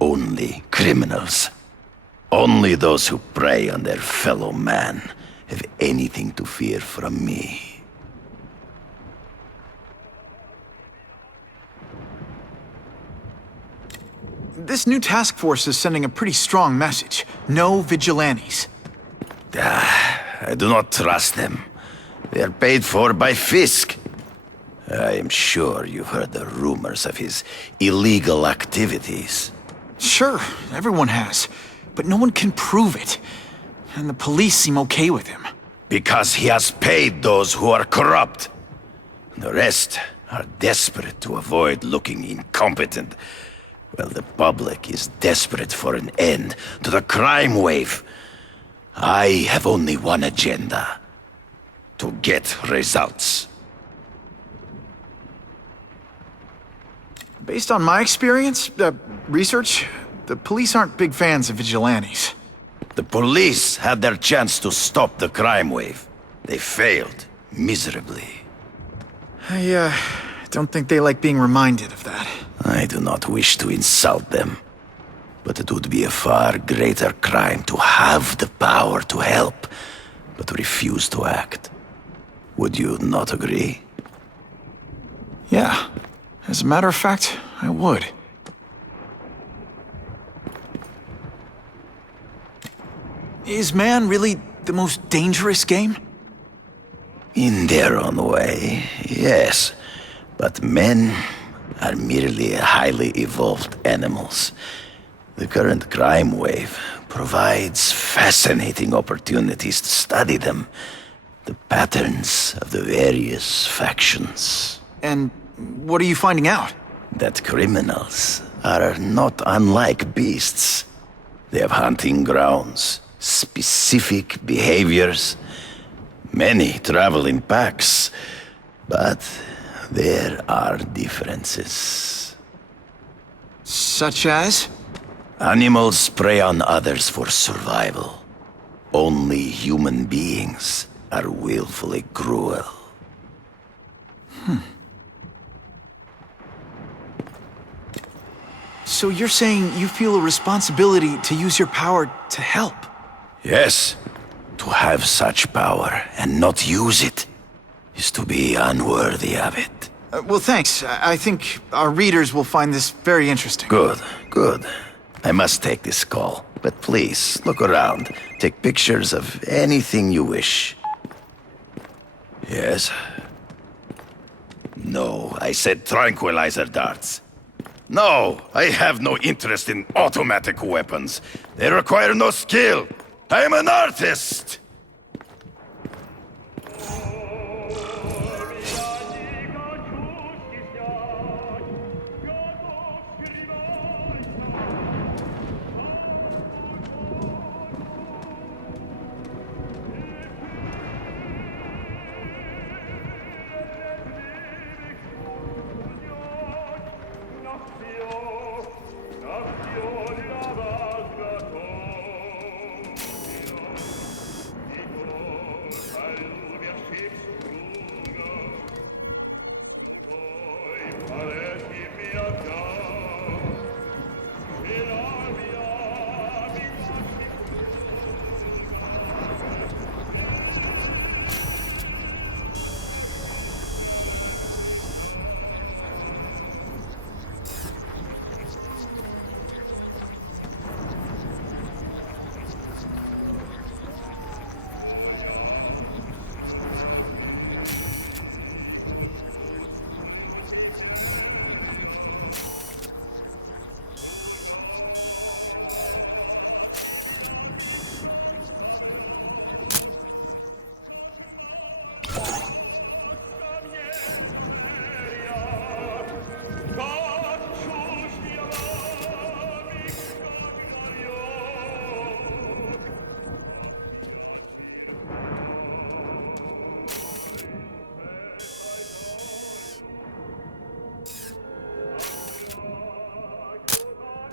Only criminals. Only those who prey on their fellow man have anything to fear from me. This new task force is sending a pretty strong message. No vigilantes. I do not trust them. They are paid for by Fisk. I am sure you've heard the rumors of his illegal activities. Sure, everyone has. But no one can prove it. And the police seem okay with him. Because he has paid those who are corrupt. The rest are desperate to avoid looking incompetent. Well, the public is desperate for an end to the crime wave. I have only one agenda. To get results. Based on my experience, research, the police aren't big fans of vigilantes. The police had their chance to stop the crime wave. They failed miserably. I don't think they like being reminded of that. I do not wish to insult them, but it would be a far greater crime to have the power to help, but refuse to act. Would you not agree? Yeah. As a matter of fact, I would. Is man really the most dangerous game? In their own way, yes. But men are merely highly evolved animals. The current crime wave provides fascinating opportunities to study them. The patterns of the various factions. And what are you finding out? That criminals are not unlike beasts. They have hunting grounds, specific behaviors. Many travel in packs, but there are differences. Such as? Animals prey on others for survival. Only human beings are willfully cruel. So you're saying you feel a responsibility to use your power to help? Yes. To have such power and not use it is to be unworthy of it. Well, thanks. I think our readers will find this very interesting. Good, good. I must take this call, but please, look around. Take pictures of anything you wish. Yes? No, I said tranquilizer darts. No, I have no interest in automatic weapons. They require no skill. I am an artist!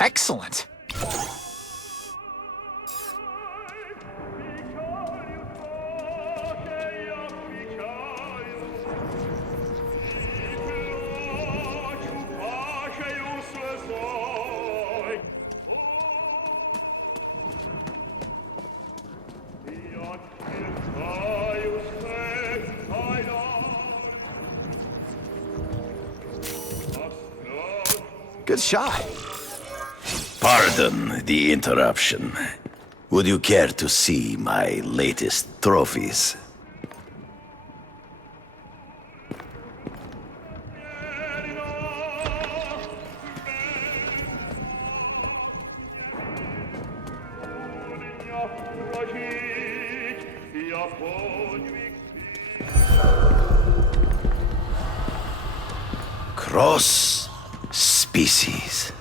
Excellent. Good shot. Pardon the interruption. Would you care to see my latest trophies? Cross species.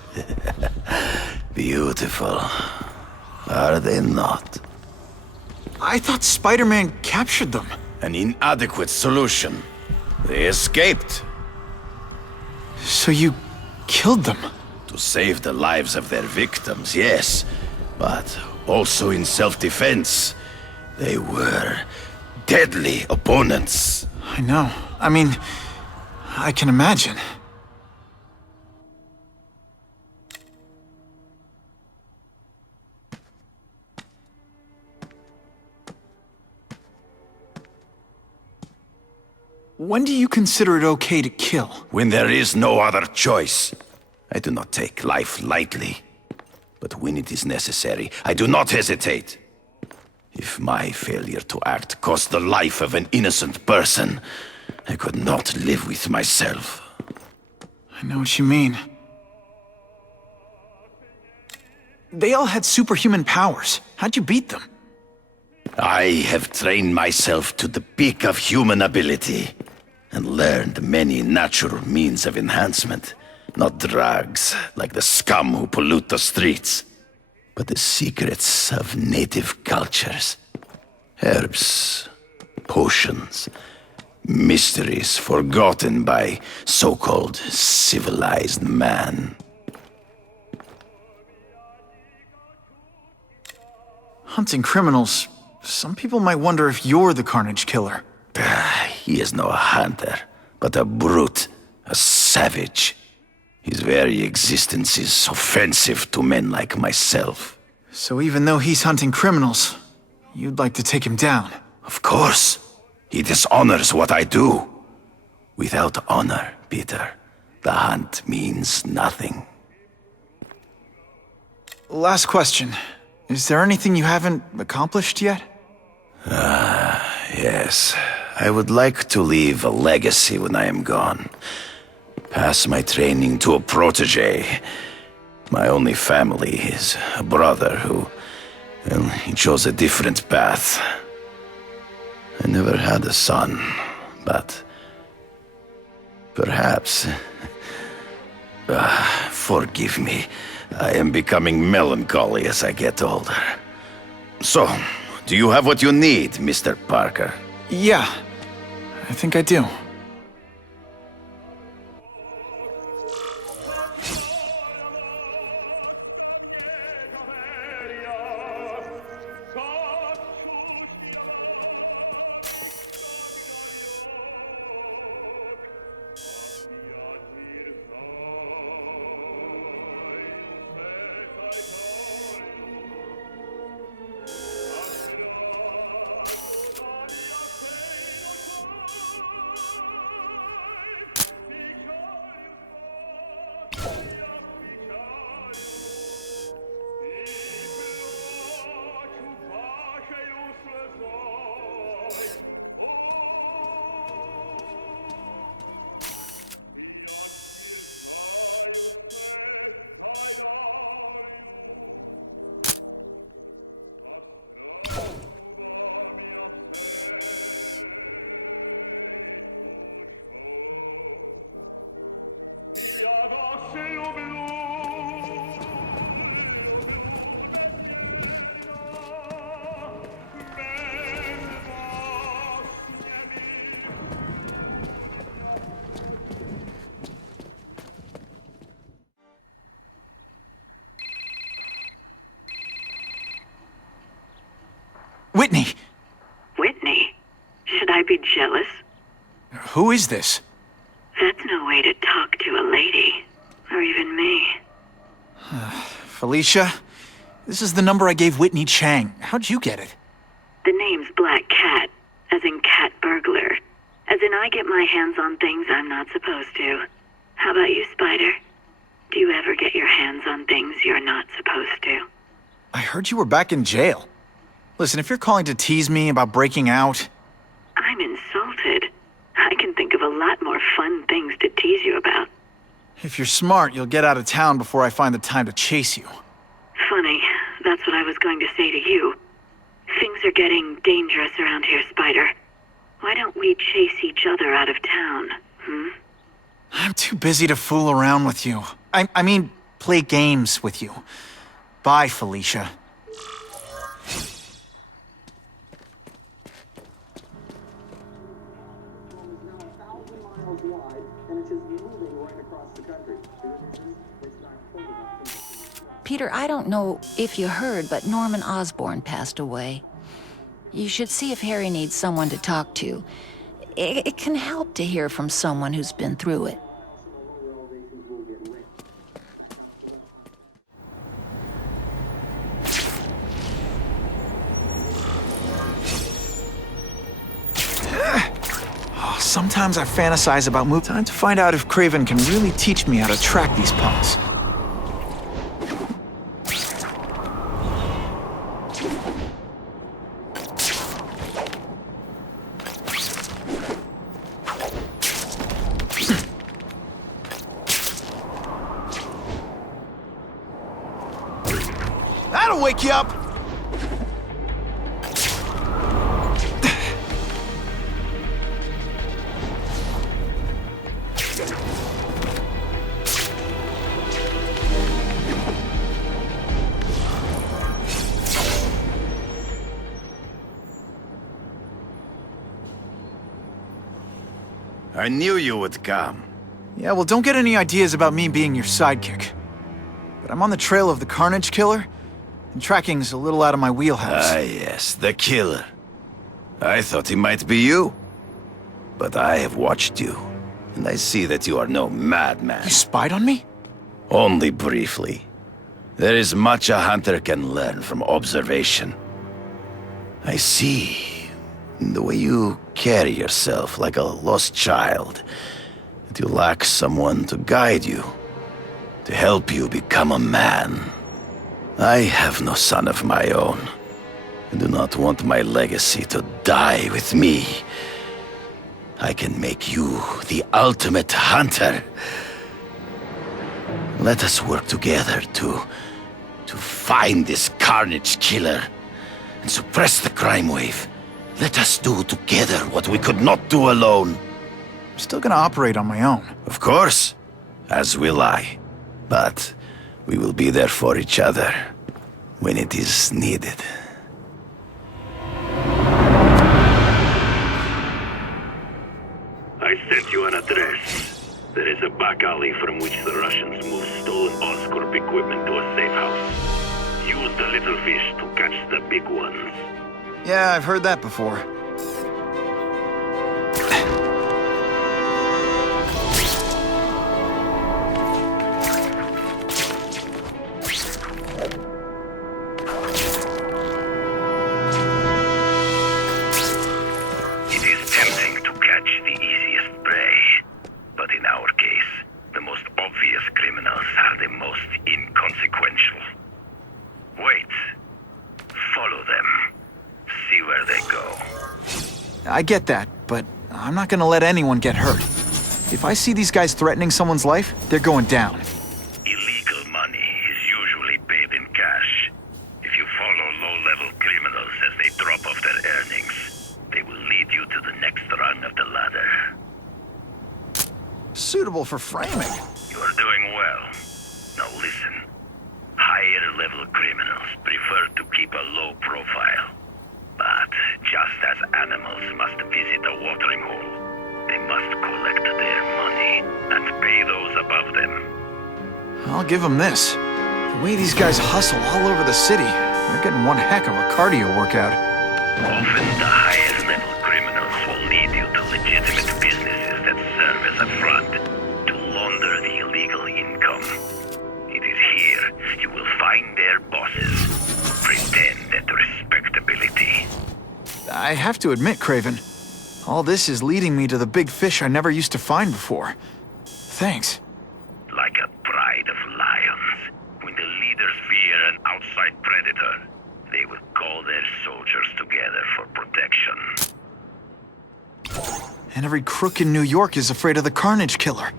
Beautiful. Are they not? I thought Spider-Man captured them. An inadequate solution. They escaped. So you killed them? To save the lives of their victims, yes. But also in self-defense. They were deadly opponents. I know. I mean, I can imagine. When do you consider it okay to kill? When there is no other choice. I do not take life lightly. But when it is necessary, I do not hesitate. If my failure to act cost the life of an innocent person, I could not live with myself. I know what you mean. They all had superhuman powers. How'd you beat them? I have trained myself to the peak of human ability, and learned many natural means of enhancement. Not drugs, like the scum who pollute the streets, but the secrets of native cultures. Herbs, potions, mysteries forgotten by so-called civilized man. Hunting criminals. Some people might wonder if you're the Carnage killer. He is no hunter, but a brute, a savage. His very existence is offensive to men like myself. So even though he's hunting criminals, you'd like to take him down? Of course. He dishonors what I do. Without honor, Peter, the hunt means nothing. Last question. Is there anything you haven't accomplished yet? Yes. I would like to leave a legacy when I am gone. Pass my training to a protege. My only family is a brother who, well, he chose a different path. I never had a son, but perhaps... forgive me. I am becoming melancholy as I get older. So, do you have what you need, Mr. Parker? Yeah, I think I do. Whitney! Whitney? Should I be jealous? Who is this? That's no way to talk to a lady. Or even me. Felicia? This is the number I gave Whitney Chang. How'd you get it? The name's Black Cat, as in cat burglar. As in I get my hands on things I'm not supposed to. How about you, Spider? Do you ever get your hands on things you're not supposed to? I heard you were back in jail. Listen, if you're calling to tease me about breaking out... I'm insulted. I can think of a lot more fun things to tease you about. If you're smart, you'll get out of town before I find the time to chase you. Funny, that's what I was going to say to you. Things are getting dangerous around here, Spider. Why don't we chase each other out of town, I'm too busy to fool around with you. I mean, play games with you. Bye, Felicia. Peter, I don't know if you heard, but Norman Osborn passed away. You should see if Harry needs someone to talk to. It can help to hear from someone who's been through it. Sometimes I fantasize about moving. Time to find out if Kraven can really teach me how to track these punks. That'll wake you up! I knew you would come. Yeah, well, don't get any ideas about me being your sidekick. But I'm on the trail of the Carnage killer, and tracking's a little out of my wheelhouse. Ah, yes, the killer. I thought he might be you. But I have watched you, and I see that you are no madman. You spied on me? Only briefly. There is much a hunter can learn from observation. I see the way you carry yourself like a lost child, that you lack someone to guide you, to help you become a man. I have no son of my own. I do not want my legacy to die with me. I can make you the ultimate hunter. Let us work together to find this Carnage killer and suppress the crime wave. Let us do together what we could not do alone. I'm still gonna operate on my own. Of course, as will I. But we will be there for each other when it is needed. I sent you an address. There is a back alley from which the Russians move stolen Oscorp equipment to a safe house. Use the little fish to catch the big ones. Yeah, I've heard that before. It is tempting to catch the easiest prey. But in our case, the most obvious criminals are the most inconsequential. Wait. Follow them. See where they go. I get that, but I'm not gonna let anyone get hurt. If I see these guys threatening someone's life, they're going down. Illegal money is usually paid in cash. If you follow low-level criminals as they drop off their earnings, they will lead you to the next rung of the ladder. Suitable for framing. You are doing well. Now listen. Higher-level criminals prefer to keep a low profile. But just as animals must visit a watering hole, they must collect their money and pay those above them. I'll give them this. The way these guys hustle all over the city, they're getting one heck of a cardio workout. Often the highest level criminals will lead you to legitimate businesses that serve as a front to launder the illegal income. It is here you will find their bosses. Pretend at respectability. I have to admit, Kraven, all this is leading me to the big fish I never used to find before. Thanks. Like a pride of lions, when the leaders fear an outside predator, they will call their soldiers together for protection. And every crook in New York is afraid of the Carnage killer.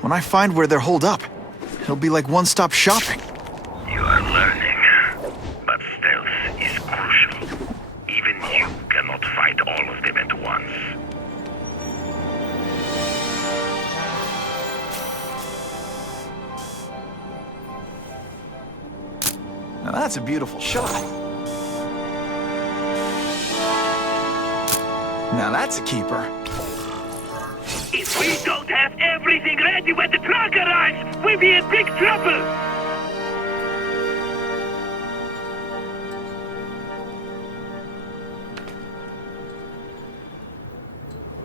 When I find where they're holed up, it'll be like one-stop shopping. You are learning, but stealth is crucial. Even you cannot fight all of them at once. Now that's a beautiful shot. Now that's a keeper. If we don't have everything ready when the truck arrives, we'll be in big trouble!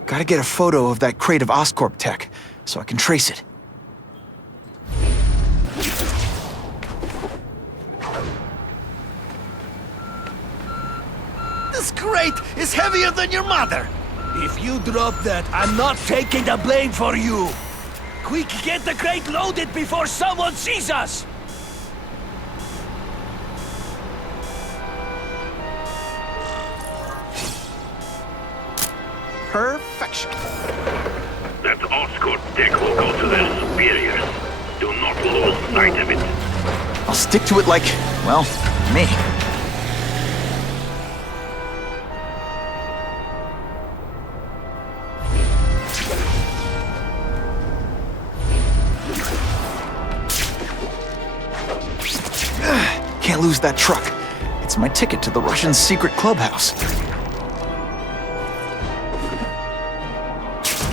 Gotta get a photo of that crate of Oscorp tech, so I can trace it. This crate is heavier than your mother! If you drop that, I'm not taking the blame for you! Quick, get the crate loaded before someone sees us! Perfection. That Oscorp tech will go to their superiors. Do not lose sight of it. I'll stick to it like, well, me. Can't lose that truck. It's my ticket to the Russian secret clubhouse.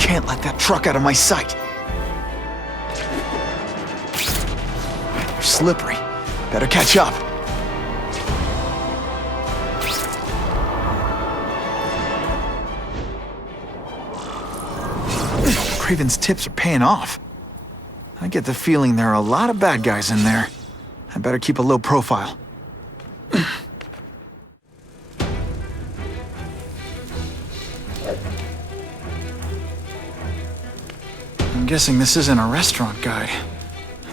Can't let that truck out of my sight. They're slippery. Better catch up. Kraven's tips are paying off. I get the feeling there are a lot of bad guys in there. I better keep a low profile. I'm guessing this isn't a restaurant guide.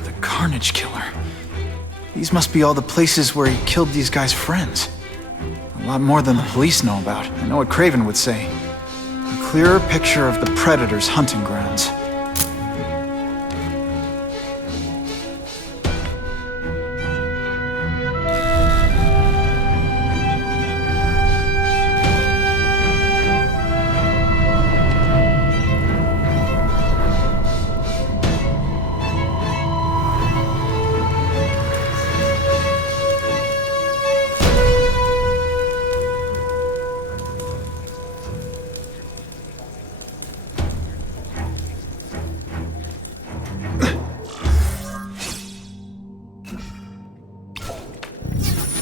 The Carnage killer. These must be all the places where he killed these guys' friends. A lot more than the police know about. I know what Kraven would say. A clearer picture of the Predator's hunting grounds.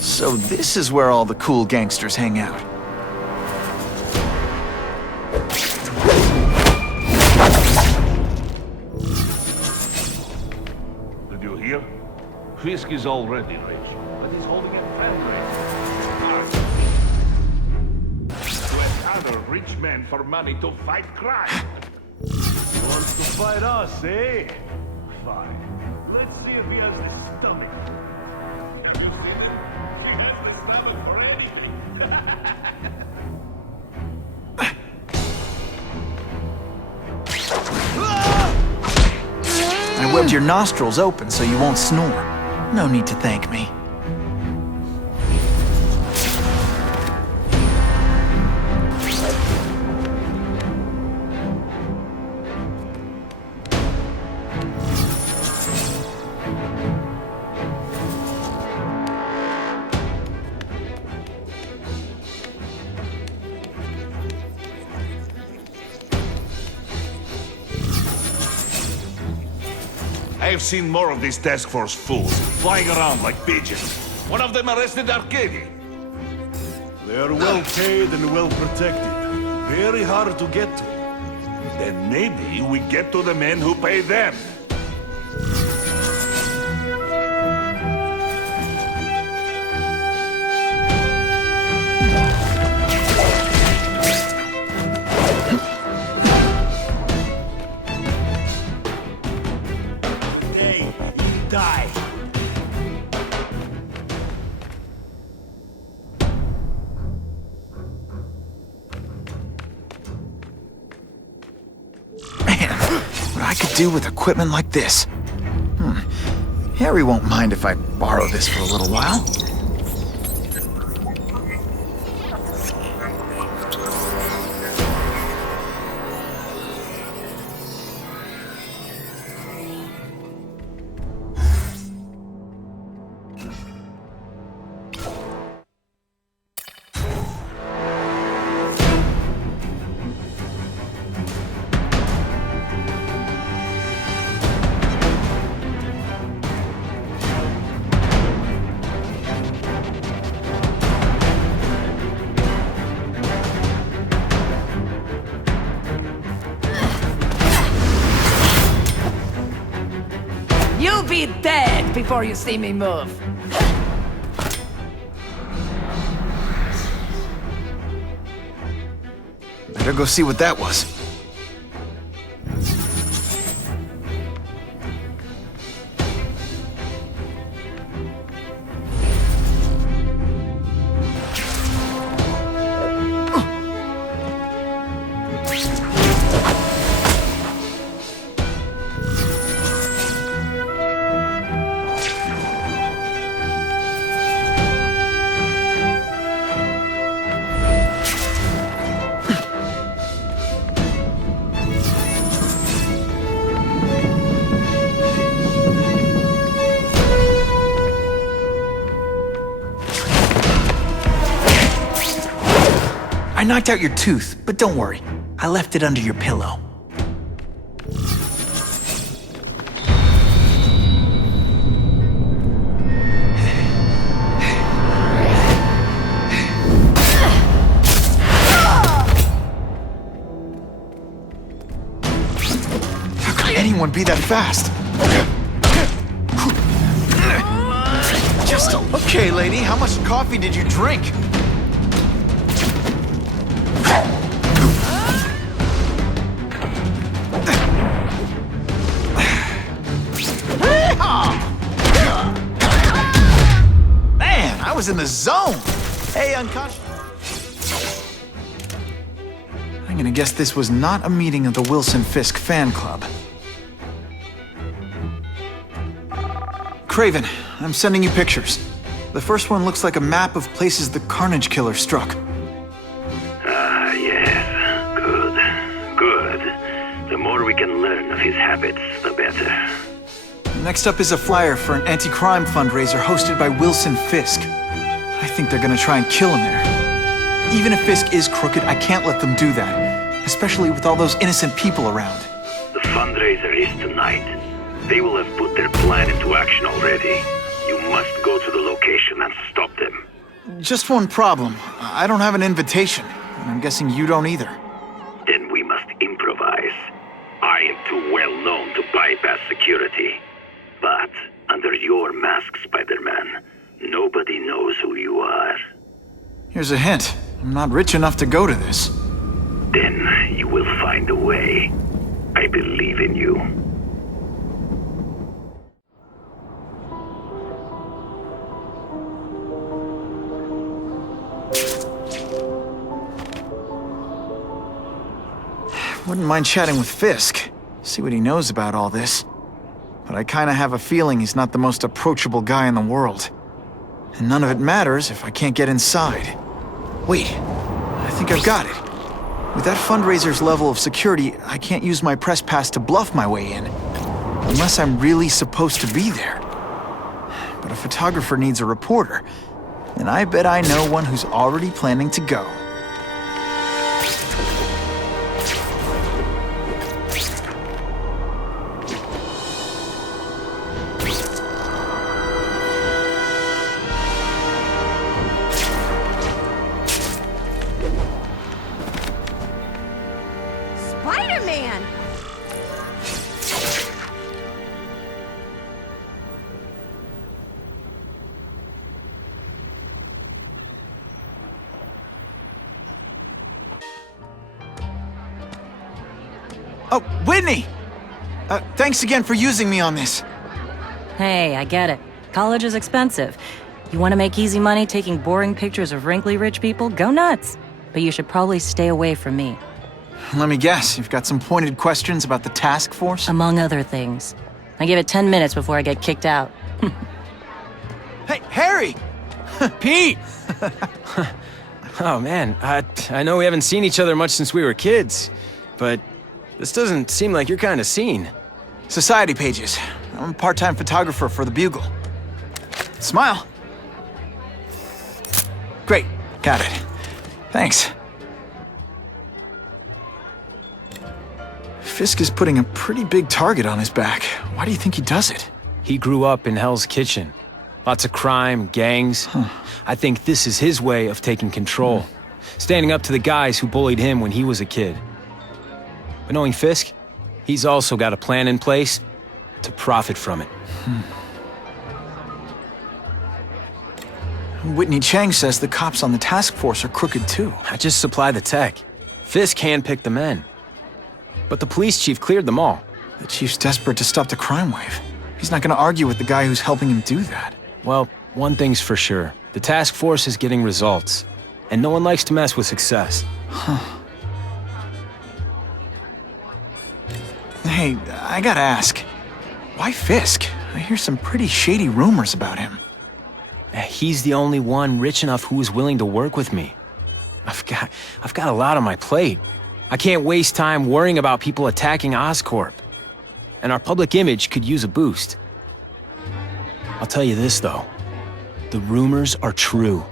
So this is where all the cool gangsters hang out. Did you hear? Fisk is already rich, but he's holding a fundraiser. To another rich man for money to fight crime. Wants to fight us, eh? Fine. Let's see if he has the stomach. Have you seen it? She has the stomach for anything. I webbed your nostrils open so you won't snore. No need to thank me. I've seen more of these task force fools flying around like pigeons. One of them arrested Arcady. They are well paid and well protected. Very hard to get to. Then maybe we get to the men who pay them. Hey, you die. What I could do with equipment like this. Harry won't mind if I borrow this for a little while. You'll be dead before you see me move. Better go see what that was. I knocked out your tooth, but don't worry. I left it under your pillow. How could anyone be that fast? Just okay, lady. How much coffee did you drink? Man, I was in the zone. Hey, unconscious. I'm gonna guess this was not a meeting of the Wilson Fisk fan club. Kraven, I'm sending you pictures. The first one looks like a map of places the Carnage killer struck. Yes. Good. The more we can learn of his habits, the better. Next up is a flyer for an anti-crime fundraiser hosted by Wilson Fisk. I think they're gonna try and kill him there. Even if Fisk is crooked, I can't let them do that. Especially with all those innocent people around. The fundraiser is tonight. They will have put their plan into action already. You must go to the location and stop them. Just one problem. I don't have an invitation. And I'm guessing you don't either. Then we must improvise. I am too well known to bypass security. But under your mask, Spider-Man, nobody knows who you are. Here's a hint. I'm not rich enough to go to this. Then you will find a way. I believe in you. Wouldn't mind chatting with Fisk. See what he knows about all this. But I kinda have a feeling he's not the most approachable guy in the world. And none of it matters if I can't get inside. Wait, I think I've got it. With that fundraiser's level of security, I can't use my press pass to bluff my way in. Unless I'm really supposed to be there. But a photographer needs a reporter. And I bet I know one who's already planning to go. Oh, Whitney! Thanks again for using me on this. Hey, I get it. College is expensive. You want to make easy money taking boring pictures of wrinkly rich people? Go nuts. But you should probably stay away from me. Let me guess, you've got some pointed questions about the task force? Among other things. I give it 10 minutes before I get kicked out. Hey, Harry! Pete! Oh, man, I know we haven't seen each other much since we were kids, but this doesn't seem like your kind of scene. Society pages. I'm a part-time photographer for the Bugle. Smile. Great, got it. Thanks. Fisk is putting a pretty big target on his back. Why do you think he does it? He grew up in Hell's Kitchen. Lots of crime, gangs. I think this is his way of taking control. Standing up to the guys who bullied him when he was a kid. But knowing Fisk, he's also got a plan in place to profit from it. Whitney Chang says the cops on the task force are crooked too. I just supply the tech. Fisk handpicked the men. But the police chief cleared them all. The chief's desperate to stop the crime wave. He's not gonna argue with the guy who's helping him do that. Well, one thing's for sure. The task force is getting results. And no one likes to mess with success. Hey, I gotta ask. Why Fisk? I hear some pretty shady rumors about him. He's the only one rich enough who is willing to work with me. I've got a lot on my plate. I can't waste time worrying about people attacking Oscorp. And our public image could use a boost. I'll tell you this, though. The rumors are true.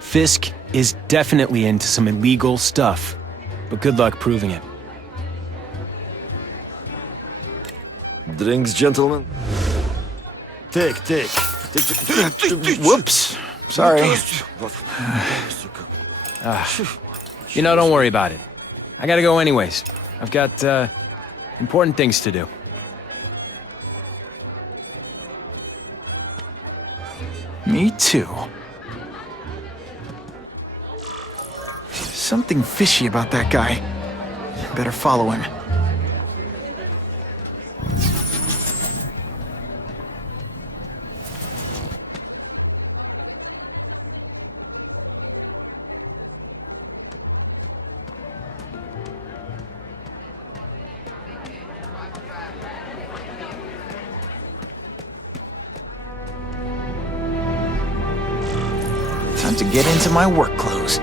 Fisk is definitely into some illegal stuff. But good luck proving it. Drinks, gentlemen? Take. Whoops. Sorry. You know, don't worry about it. I gotta go anyways. I've got, important things to do. Me too. Something fishy about that guy. Better follow him. Time to get into my work clothes.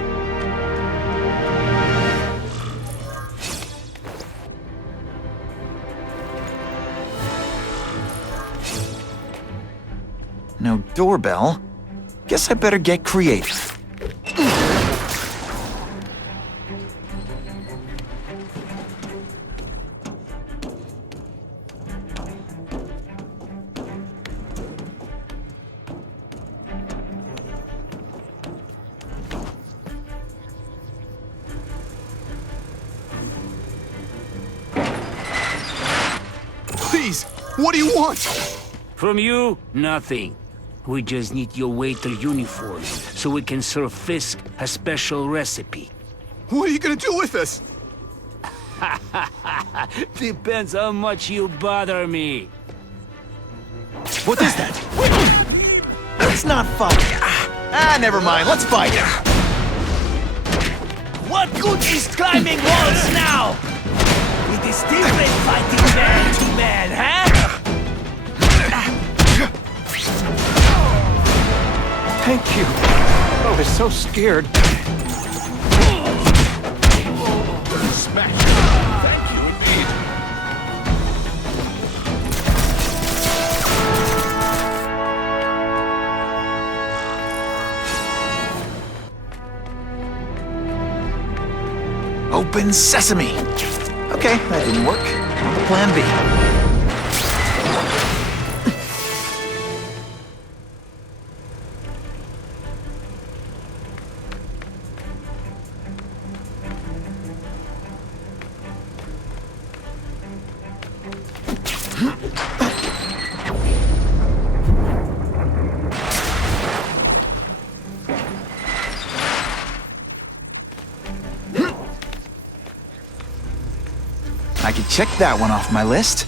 No doorbell. Guess I better get creative. Please, what do you want? From you, nothing. We just need your waiter uniform so we can serve Fisk a special recipe. What are you gonna do with us? Depends how much you bother me. What is that? It's not fun. Never mind. Let's fight. What good is climbing walls now? It is different fighting man to man, huh? Thank you. I was so scared. Smack. Thank you indeed. Open sesame. Okay, that didn't work. On to plan B. I could check that one off my list.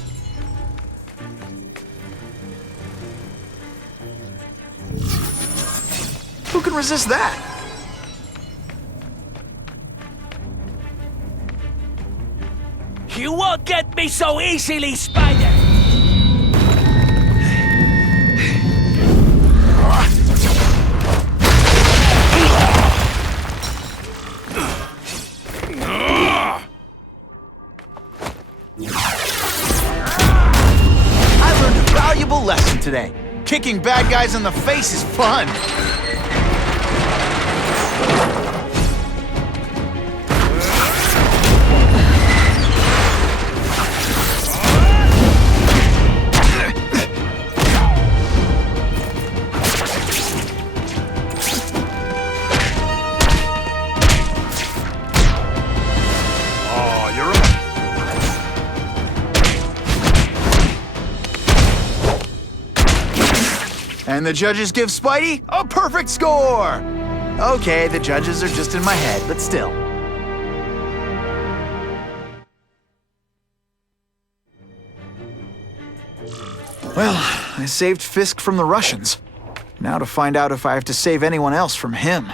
Who can resist that? You won't get me so easily, Spider! I learned a valuable lesson today. Kicking bad guys in the face is fun. And the judges give Spidey a perfect score! Okay, the judges are just in my head, but still. Well, I saved Fisk from the Russians. Now to find out if I have to save anyone else from him.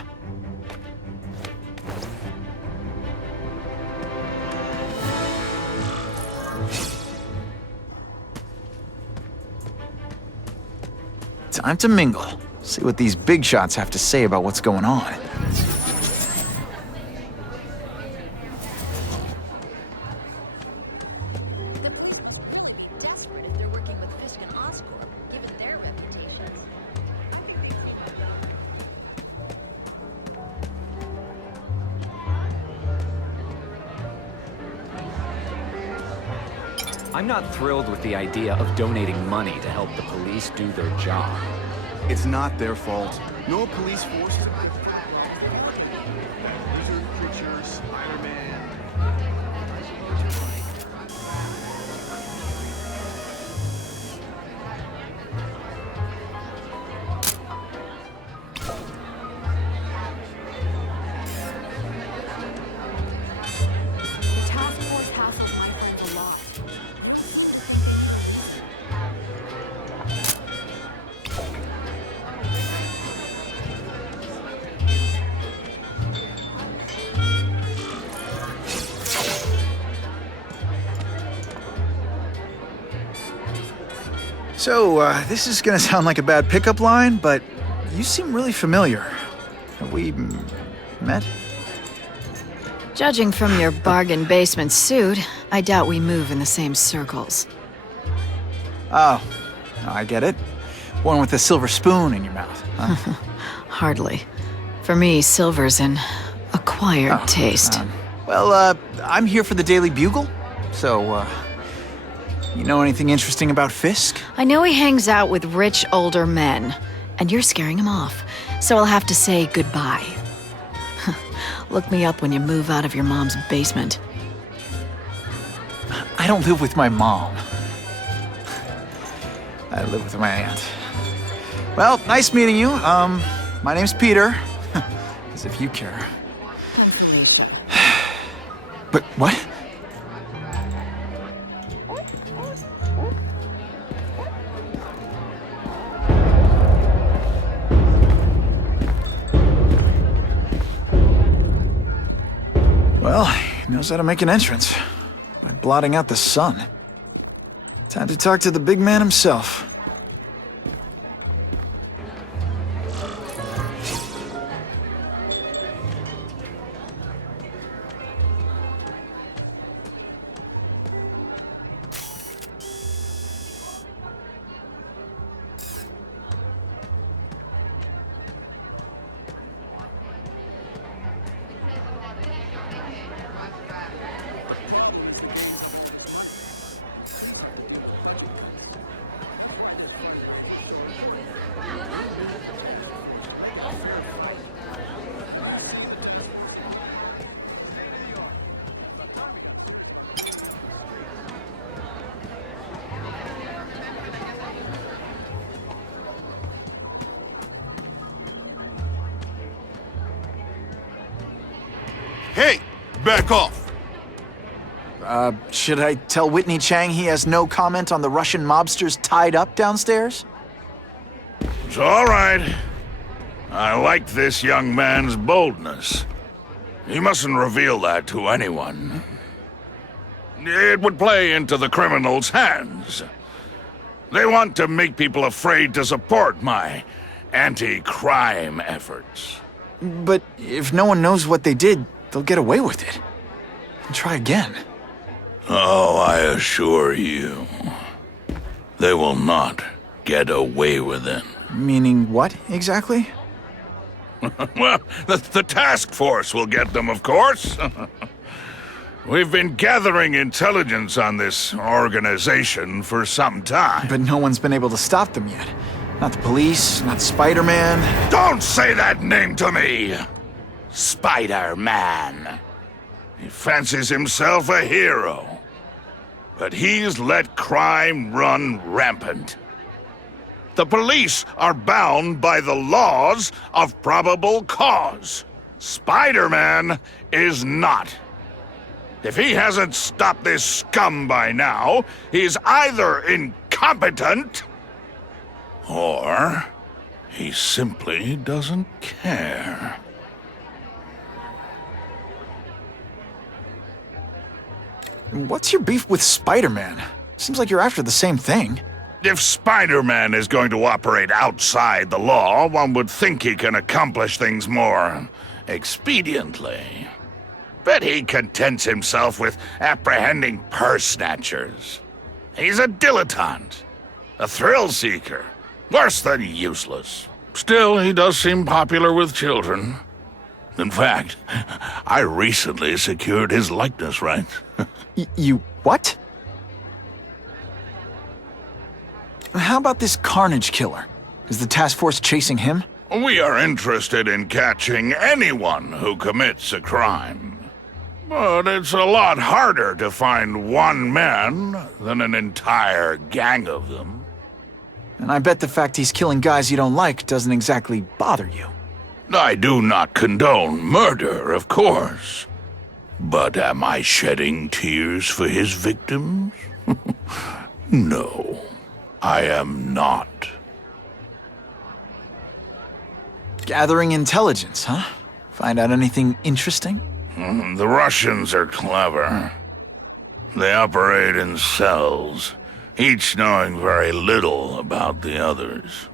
Time to mingle. See what these big shots have to say about what's going on. Desperate if they're working with Fisk and Oscorp, given their reputations. I'm not thrilled with the idea of donating money to help the police do their job. It's not their fault. No police forces. Creature, Spider-Man. The task force half of my friends were lost. So, this is gonna sound like a bad pickup line, but you seem really familiar. Have we met? Judging from your bargain basement suit, I doubt we move in the same circles. Oh, I get it. One with a silver spoon in your mouth, huh? Hardly. For me, silver's an acquired taste. Well, I'm here for the Daily Bugle, so, you know anything interesting about Fisk? I know he hangs out with rich older men, and you're scaring him off, so I'll have to say goodbye. Look me up when you move out of your mom's basement. I don't live with my mom. I live with my aunt. Well, nice meeting you. My name's Peter. As if you care. But what? Well, he knows how to make an entrance by blotting out the sun. Time to talk to the big man himself. Hey, back off. Should I tell Whitney Chang he has no comment on the Russian mobsters tied up downstairs? It's all right. I like this young man's boldness. He mustn't reveal that to anyone. It would play into the criminals' hands. They want to make people afraid to support my anti-crime efforts. But if no one knows what they did, they'll get away with it. And try again. Oh, I assure you, they will not get away with it. Meaning what, exactly? Well, the task force will get them, of course. We've been gathering intelligence on this organization for some time. But no one's been able to stop them yet. Not the police, not Spider-Man. Don't say that name to me! Spider-Man. He fancies himself a hero. But he's let crime run rampant. The police are bound by the laws of probable cause. Spider-Man is not. If he hasn't stopped this scum by now, he's either incompetent, or he simply doesn't care. What's your beef with Spider-Man? Seems like you're after the same thing. If Spider-Man is going to operate outside the law, one would think he can accomplish things more expediently. But he contents himself with apprehending purse snatchers. He's a dilettante, a thrill-seeker, worse than useless. Still, he does seem popular with children. In fact, I recently secured his likeness rights. You what? How about this Carnage killer? Is the task force chasing him? We are interested in catching anyone who commits a crime. But it's a lot harder to find one man than an entire gang of them. And I bet the fact he's killing guys you don't like doesn't exactly bother you. I do not condone murder, of course. But am I shedding tears for his victims? No, I am not. Gathering intelligence, huh? Find out anything interesting? The Russians are clever. They operate in cells, each knowing very little about the others.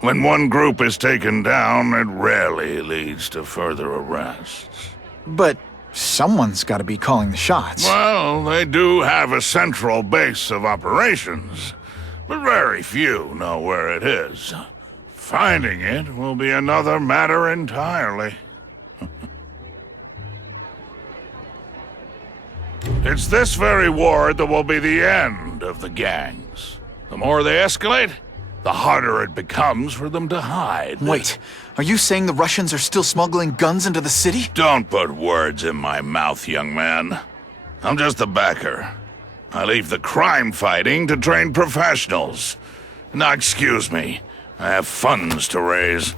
When one group is taken down, it rarely leads to further arrests. But someone's got to be calling the shots. Well, they do have a central base of operations, but very few know where it is. Finding it will be another matter entirely. It's this very war that will be the end of the gangs. The more they escalate, the harder it becomes for them to hide. Wait, are you saying the Russians are still smuggling guns into the city? Don't put words in my mouth, young man. I'm just a backer. I leave the crime fighting to trained professionals. Now, excuse me. I have funds to raise.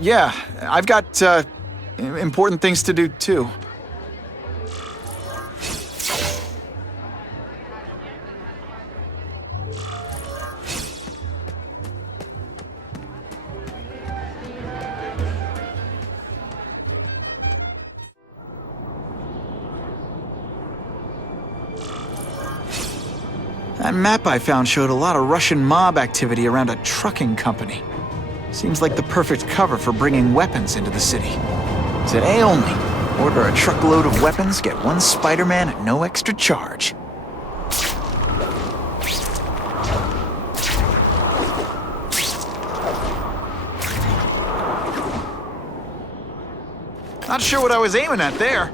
Yeah, I've got, important things to do, too. That map I found showed a lot of Russian mob activity around a trucking company. Seems like the perfect cover for bringing weapons into the city. Today only, order a truckload of weapons, get one Spider-Man at no extra charge. Not sure what I was aiming at there.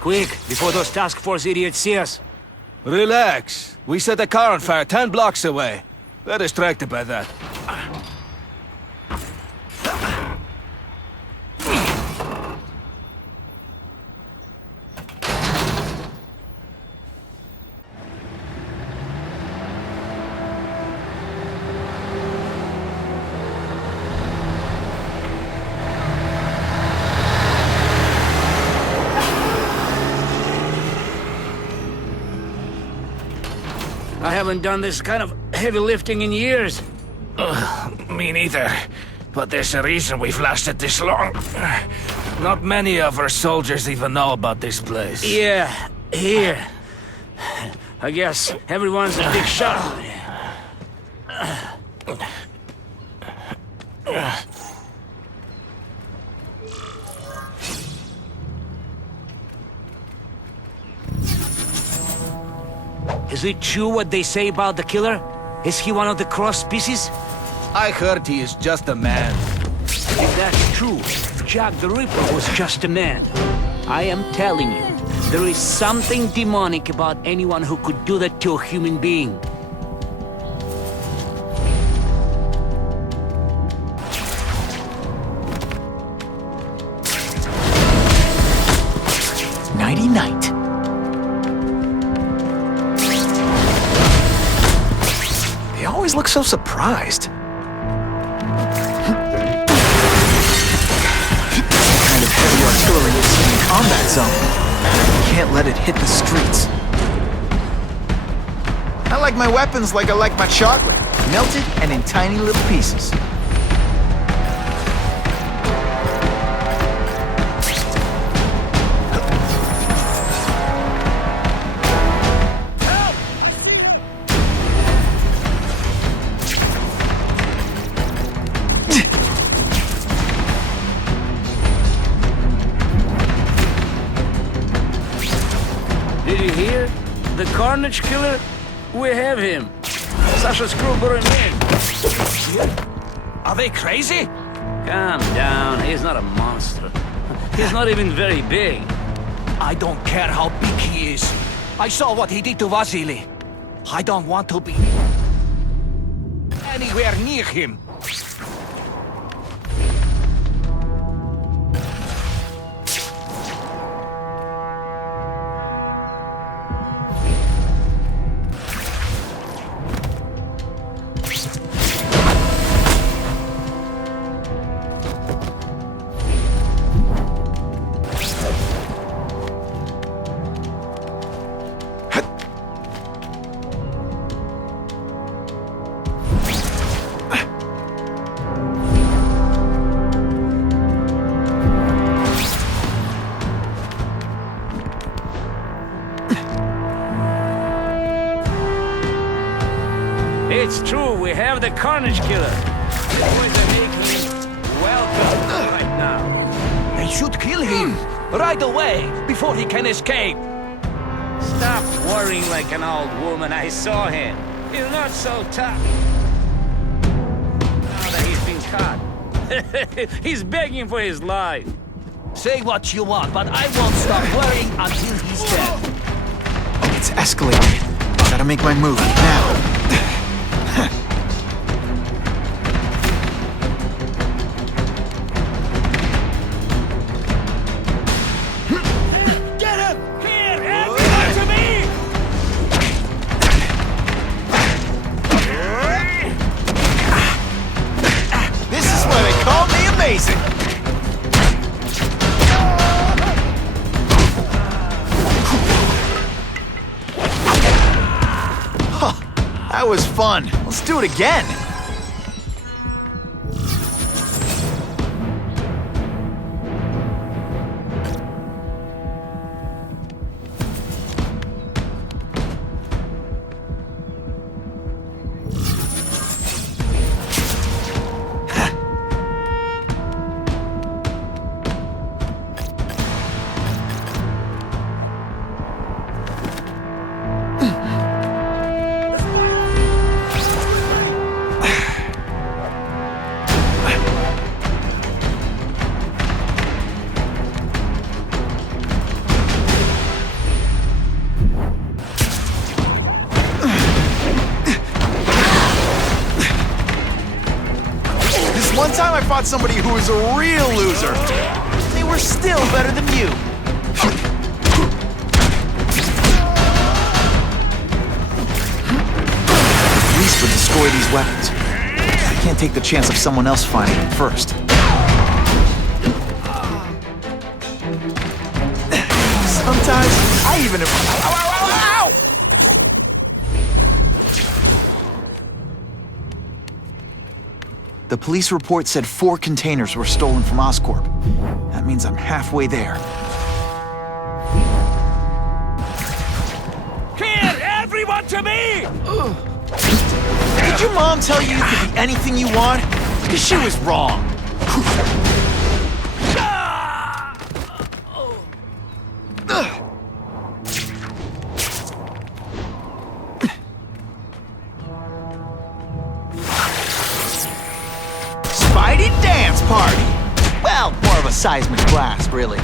Quick, before those task force idiots see us. Relax. We set a car on fire 10 blocks away. They're distracted by that. haven't done this kind of heavy lifting in years. Me neither. But there's a reason we've lasted this long. Not many of our soldiers even know about this place. Yeah, here. I guess everyone's a big shot. Is it true what they say about the killer? Is he one of the cross species? I heard he is just a man. If that's true, Jack the Ripper was just a man. I am telling you, there is something demonic about anyone who could do that to a human being. Nighty-night. They always look so surprised. Kind of heavy artillery is in the combat zone. Can't let it hit the streets. I like my weapons like I like my chocolate. Melted and in tiny little pieces. Did you hear? The Carnage killer? We have him. Sasha's crew brought him in. Are they crazy? Calm down. He's not a monster. He's not even very big. I don't care how big he is. I saw what he did to Vasily. I don't want to be anywhere near him. It's true, we have the Carnage killer. The boys are making welcome right now. They should kill him right away before he can escape. Stop worrying like an old woman. I saw him. He's not so tough. Now that he's been caught, he's begging for his life. Say what you want, but I won't stop worrying until he's dead. It's escalating. Gotta make my move now. Amazing! Huh, that was fun. Let's do it again. One time I fought somebody who was a real loser. They were still better than you. At least would destroy these weapons. I can't take the chance of someone else finding them first. Sometimes I even... Ow, ow, ow, ow! The police report said 4 containers were stolen from Oscorp. That means I'm halfway there. Here, everyone to me! Did your mom tell you you could be anything you want? Because she was wrong. Spidey dance party! Well, more of a seismic blast, really.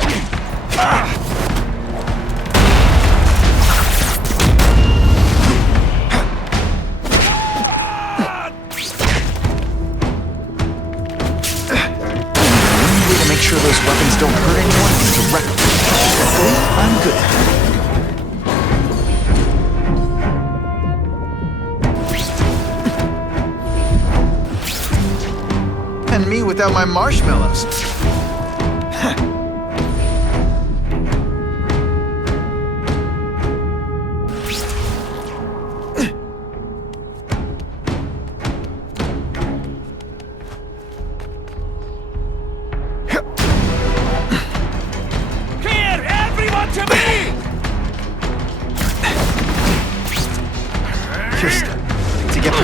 Make sure those weapons don't hurt anyone directly. I'm good. And me without my marshmallows.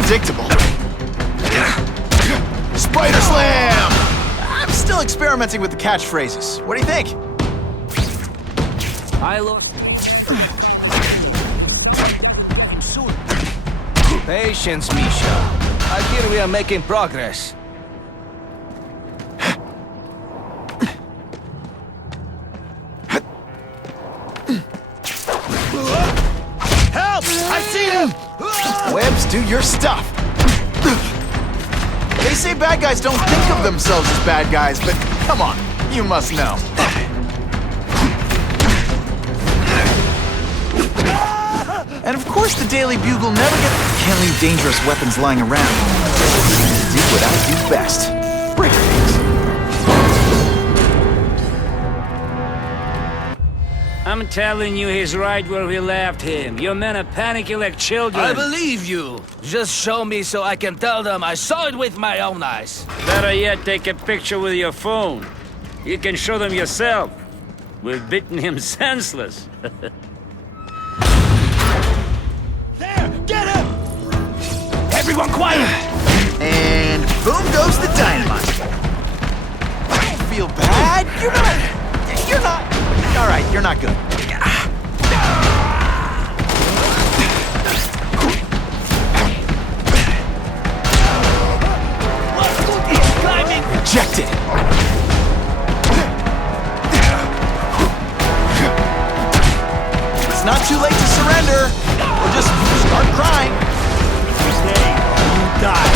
Predictable. Spider Slam! I'm still experimenting with the catchphrases. What do you think? I lost. Soon. Patience, Misha. I hear we are making progress. Help! I see him! Webs, do your stuff. They say bad guys don't think of themselves as bad guys, but come on, you must know. And of course the Daily Bugle never can't leave dangerous weapons lying around. Do what I do best. Break things. I'm telling you, he's right where we left him. Your men are panicking like children. I believe you. Just show me so I can tell them I saw it with my own eyes. Better yet, take a picture with your phone. You can show them yourself. We've beaten him senseless. There! Get him! Everyone quiet! And boom goes the dynamite. Don't feel bad. You're not... All right, you're not good. Rejected. It's not too late to surrender. Or just start crying. Today, you die.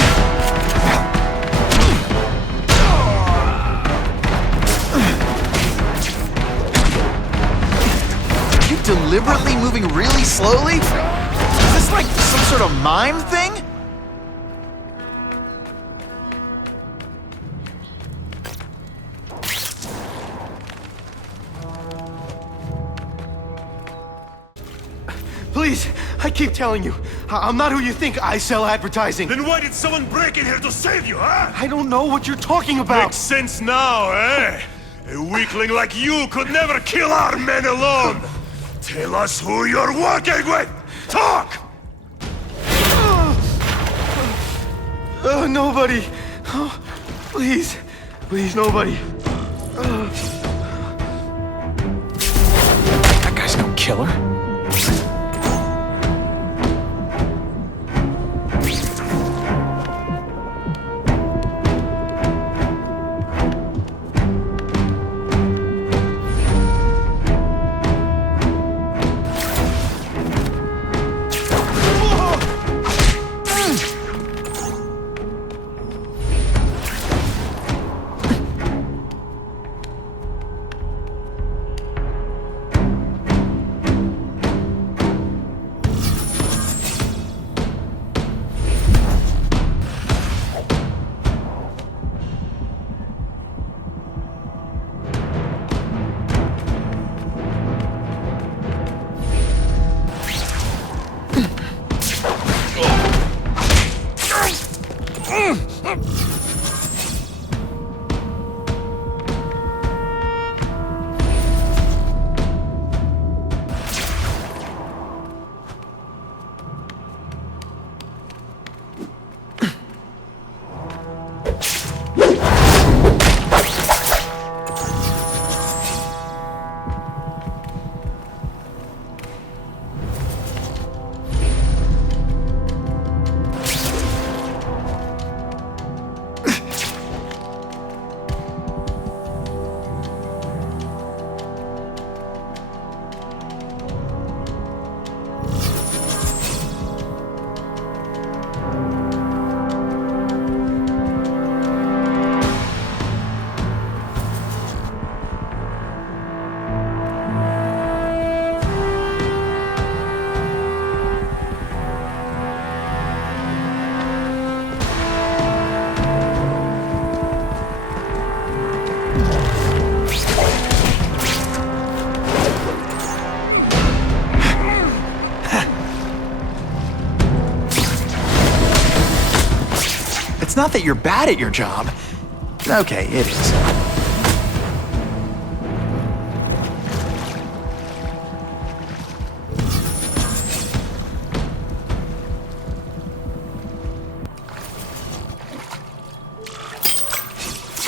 Deliberately moving really slowly? Is this like some sort of mime thing? Please, I keep telling you, I'm not who you think. I sell advertising. Then why did someone break in here to save you, huh? I don't know what you're talking about. Makes sense now, eh? A weakling like you could never kill our men alone. Tell us who you're working with! Talk! Nobody. Oh, please. Please, nobody. That guy's no killer. not that you're bad at your job. Okay, it is.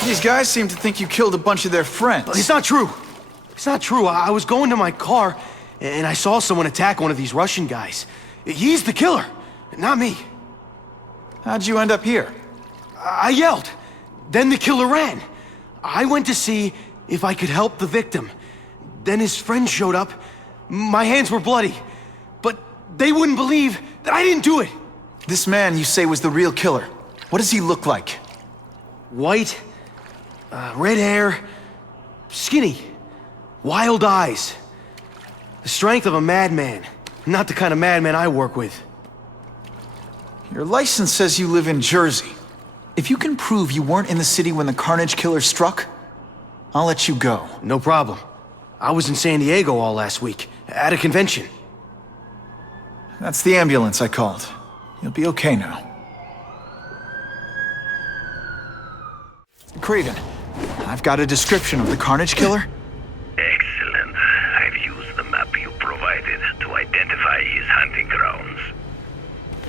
These guys seem to think you killed a bunch of their friends. It's not true. It's not true. I was going to my car, and I saw someone attack one of these Russian guys. He's the killer, not me. How'd you end up here? I yelled. Then the killer ran. I went to see if I could help the victim. Then his friends showed up. My hands were bloody. But they wouldn't believe that I didn't do it. This man you say was the real killer. What does he look like? White, red hair, skinny, wild eyes. The strength of a madman. Not the kind of madman I work with. Your license says you live in Jersey. If you can prove you weren't in the city when the Carnage killer struck, I'll let you go. No problem. I was in San Diego all last week, at a convention. That's the ambulance I called. You'll be okay now. Kraven, I've got a description of the Carnage killer. Excellent. I've used the map you provided to identify his hunting grounds.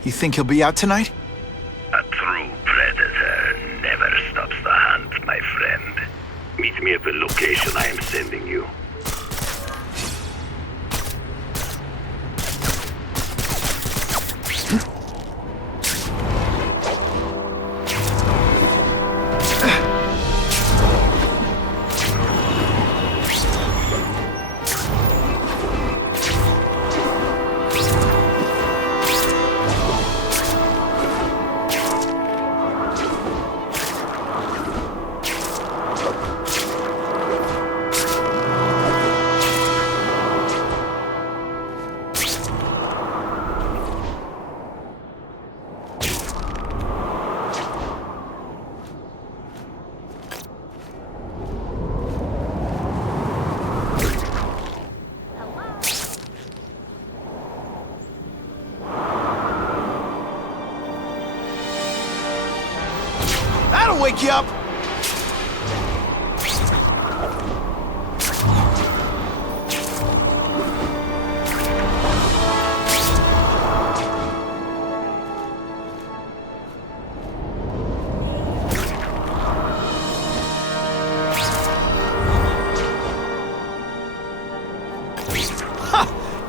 You think he'll be out tonight? A true predator never stops the hunt, my friend. Meet me at the location I am sending you. That'll wake you up!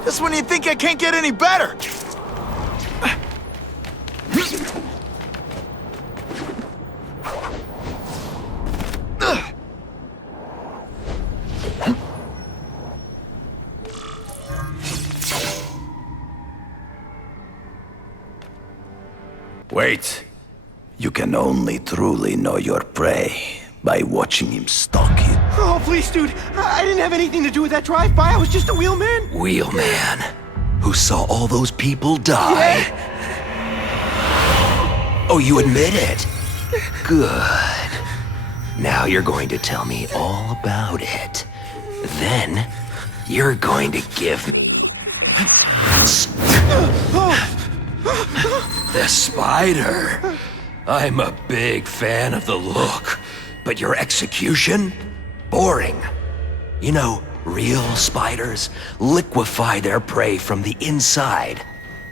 Just when you think I can't get any better! Wait. You can only truly know your prey by watching him stalk you. Oh, please, dude. I didn't have anything to do with that drive-by. I was just a wheelman. Wheelman? Who saw all those people die? Yeah. Oh, you admit it? Good. Now you're going to tell me all about it. Then, you're going to give me... The spider. I'm a big fan of the look, but your execution? Boring. You know, real spiders liquefy their prey from the inside.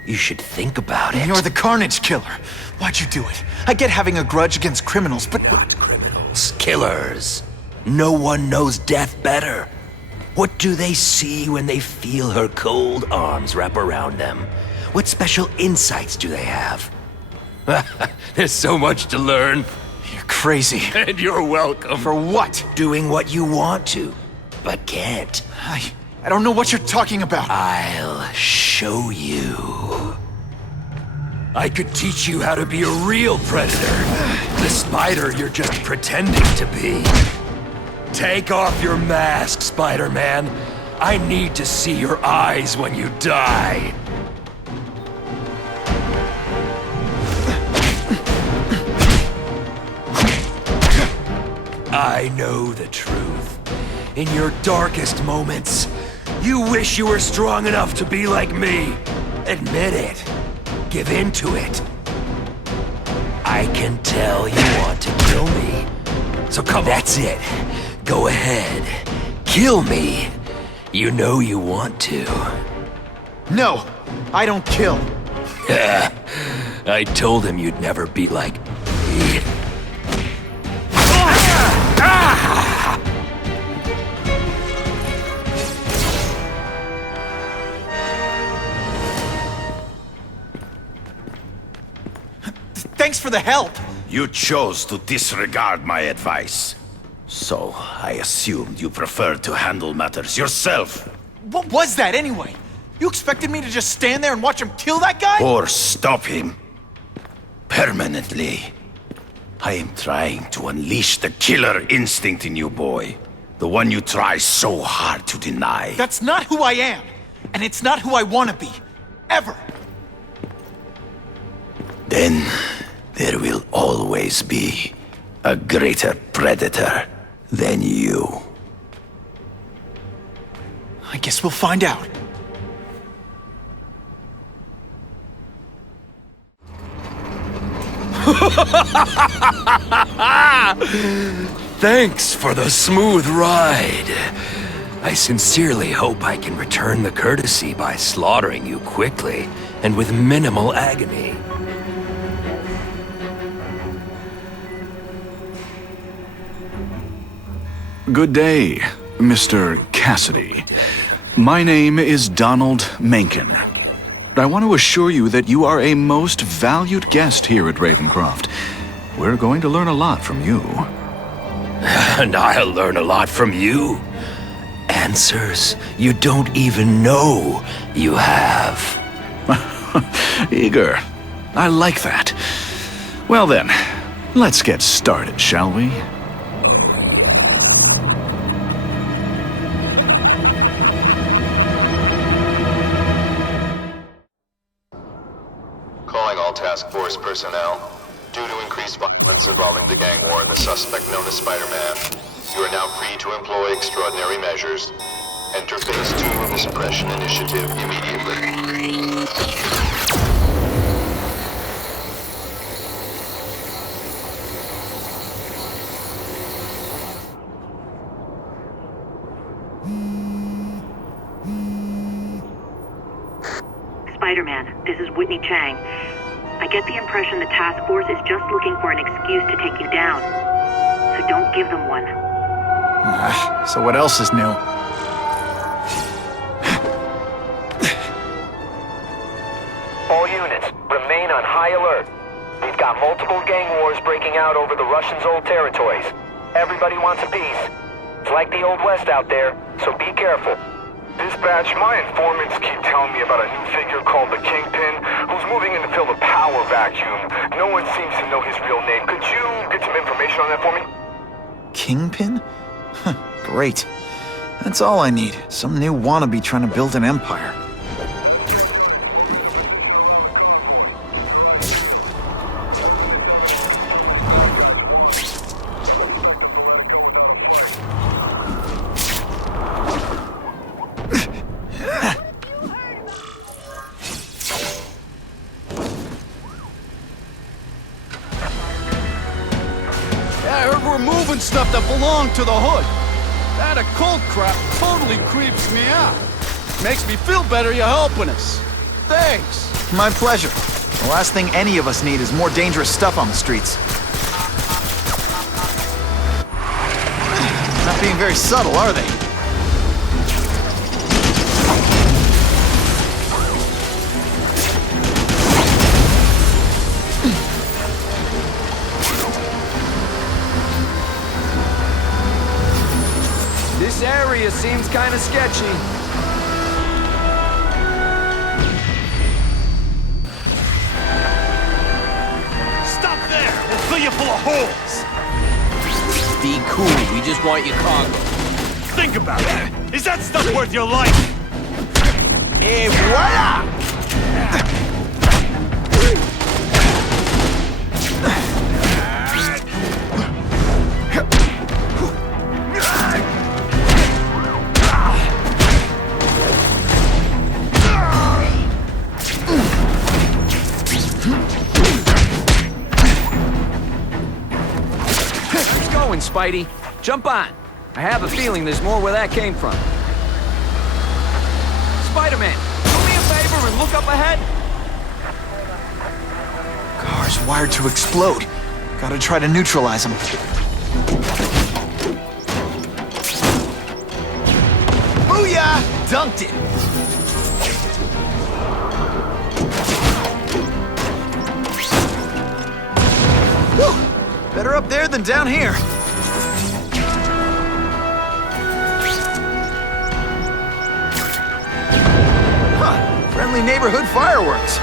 You should think about it. You're the Carnage killer. Why'd you do it? I get having a grudge against criminals, but... Not criminals. Killers. No one knows death better. What do they see when they feel her cold arms wrap around them? What special insights do they have? There's so much to learn. You're crazy. And you're welcome. For what? Doing what you want to, but can't. I don't know what you're talking about. I'll show you. I could teach you how to be a real predator. The spider you're just pretending to be. Take off your mask, Spider-Man. I need to see your eyes when you die. I know the truth. In your darkest moments, you wish you were strong enough to be like me. Admit it. Give in to it. I can tell you want to kill me. So come on. That's it. Go ahead. Kill me. You know you want to. No, I don't kill. I told him you'd never be like me. Thanks for the help. You chose to disregard my advice. So, I assumed you preferred to handle matters yourself. What was that anyway? You expected me to just stand there and watch him kill that guy? Or stop him. Permanently. I am trying to unleash the killer instinct in you, boy. The one you try so hard to deny. That's not who I am. And it's not who I want to be. Ever. Then, there will always be a greater predator than you. I guess we'll find out. Thanks for the smooth ride. I sincerely hope I can return the courtesy by slaughtering you quickly and with minimal agony. Good day, Mr. Cassidy. My name is Donald Mencken. I want to assure you that you are a most valued guest here at Ravencroft. We're going to learn a lot from you. And I'll learn a lot from you. Answers you don't even know you have. Eager. I like that. Well then, let's get started, shall we? Calling all task force personnel. Due to increased violence involving the gang war and the suspect known as Spider-Man, you are now free to employ extraordinary measures. Enter Phase 2 of the Suppression Initiative immediately. Spider-Man, this is Whitney Chang. I get the impression the task force is just looking for an excuse to take you down. So don't give them one. So what else is new? All units, remain on high alert. We've got multiple gang wars breaking out over the Russians' old territories. Everybody wants a piece. It's like the Old West out there, so be careful. Dispatch, my informants keep telling me about a new figure called the Kingpin, who's moving in to fill the power vacuum. No one seems to know his real name. Could you get some information on that for me? Kingpin? Great. That's all I need. Some new wannabe trying to build an empire. Stuff that belonged to the hood. That occult crap totally creeps me out. Makes me feel better you're helping us. Thanks. My pleasure. The last thing any of us need is more dangerous stuff on the streets. Not being very subtle, are they? This area seems kind of sketchy. Stop there! We'll fill you full of holes! Be cool, we just want your cargo. Think about it! Is that stuff worth your life? Et voila! Spidey. Jump on. I have a feeling there's more where that came from. Spider-Man, do me a favor and look up ahead. Car's wired to explode. Gotta try to neutralize him. Booyah! Dunked it! Whew! Better up there than down here. Huh, friendly neighborhood fireworks.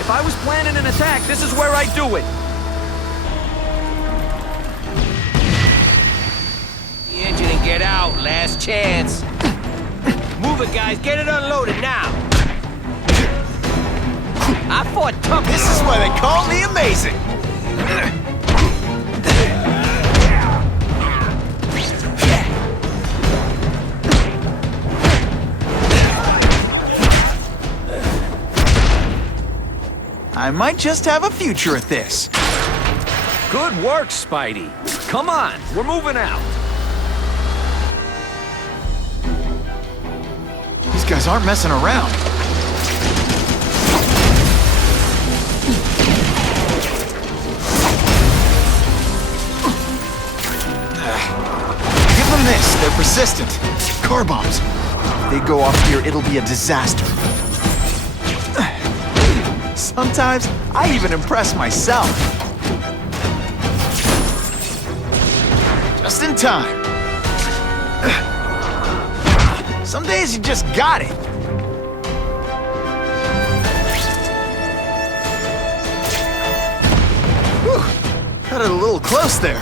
If I was planning an attack, this is where I'd do it. The engine and get out. Last chance. Move it, guys. Get it unloaded now. I fought tough. This is why they call me amazing. I might just have a future at this. Good work, Spidey. Come on, we're moving out. These guys aren't messing around. Give them this. They're persistent. Car bombs. If they go off here, it'll be a disaster. Sometimes, I even impress myself. Just in time. Some days you just got it. Whew. Got it a little close there.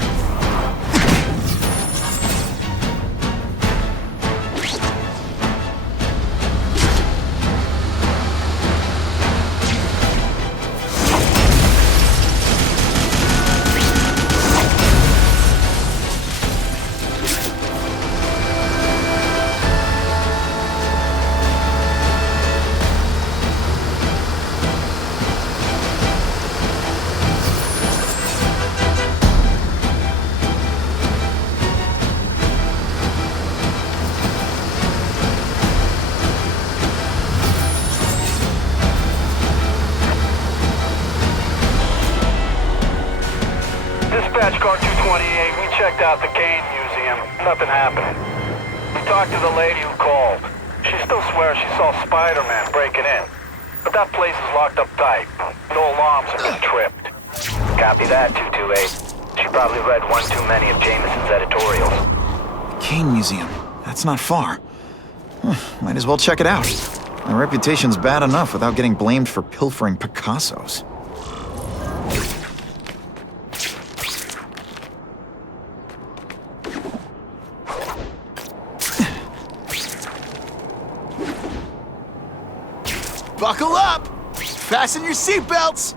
Car 228, we checked out the Kane Museum. Nothing happening. We talked to the lady who called. She still swears she saw Spider-Man breaking in. But that place is locked up tight. No alarms have been tripped. Copy that, 228. She probably read one too many of Jameson's editorials. Kane Museum. That's not far. Might as well check it out. My reputation's bad enough without getting blamed for pilfering Picassos. Buckle up! Fasten your seatbelts!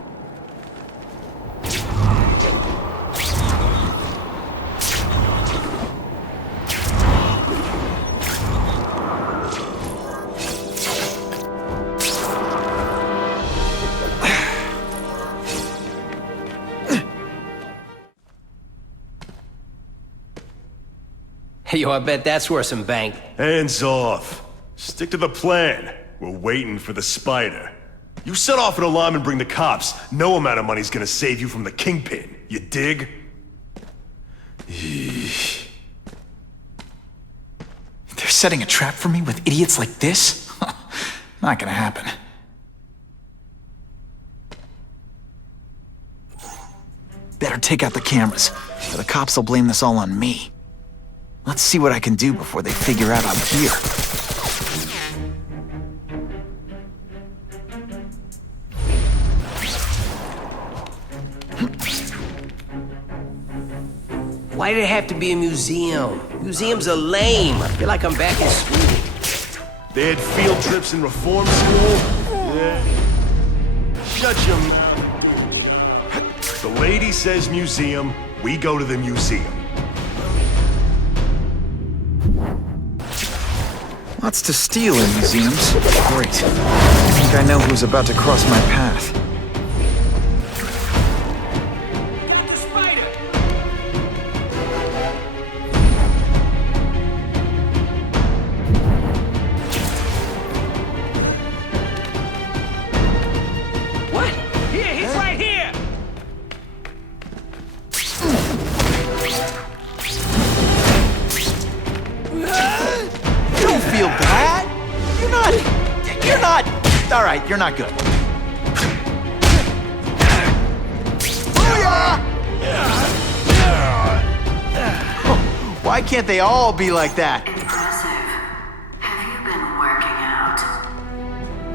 Yo, I bet that's worth some bank. Hands off. Stick to the plan. We're waiting for the spider. You set off an alarm and bring the cops. No amount of money's gonna save you from the Kingpin. You dig? They're setting a trap for me with idiots like this? Not gonna happen. Better take out the cameras, or the cops will blame this all on me. Let's see what I can do before they figure out I'm here. Why did it have to be a museum? Museums are lame. I feel like I'm back in school. They had field trips in reform school? Yeah. Shut your mouth. The lady says museum, we go to the museum. Lots to steal in museums. Great. I think I know who's about to cross my path. What? Here, he's right here! You don't feel bad. You're not. All right, you're not good. Why can't they all be like that? Impressive. Have you been working out?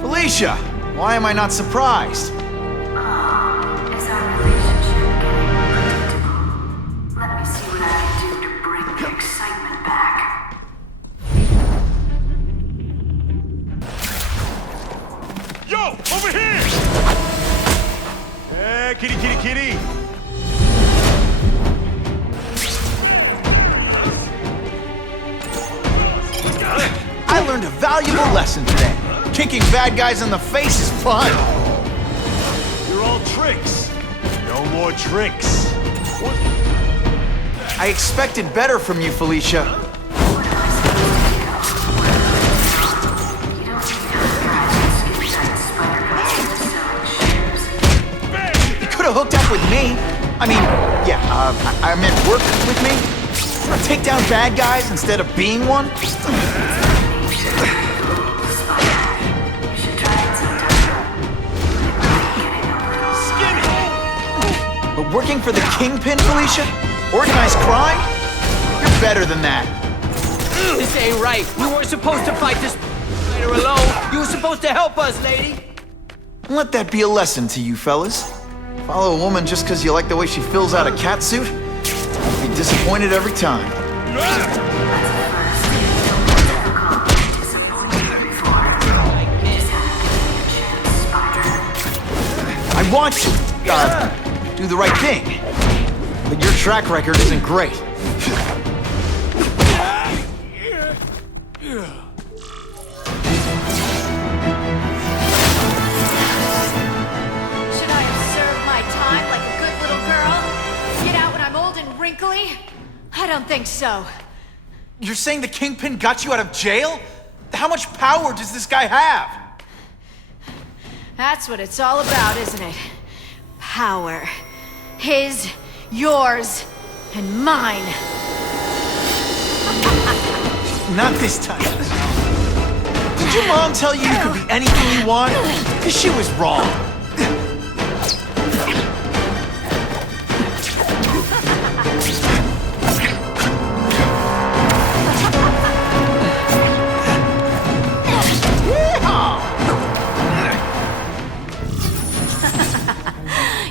Felicia, why am I not surprised? Is our relationship getting predictable? Let me see what I can do to bring the excitement back. Yo, over here! Hey, kitty, kitty, kitty! I learned a valuable lesson today. Kicking bad guys in the face is fun. You're all tricks. No more tricks. I expected better from you, Felicia. You could have hooked up with me. I mean, yeah, I meant work with me. Wanna take down bad guys instead of being one? But working for the Kingpin, Felicia? Organized crime? You're better than that. This ain't right. We weren't supposed to fight this spider alone. You were supposed to help us, lady. Let that be a lesson to you fellas. Follow a woman just because you like the way she fills out a catsuit? You'll be disappointed every time. I want to do the right thing, but your track record isn't great. Should I have served my time like a good little girl? Get out when I'm old and wrinkly? I don't think so. You're saying the Kingpin got you out of jail? How much power does this guy have? That's what it's all about, isn't it? Power. His, yours, and mine. Not this time. Did your mom tell you you could be anything you want? Because she was wrong.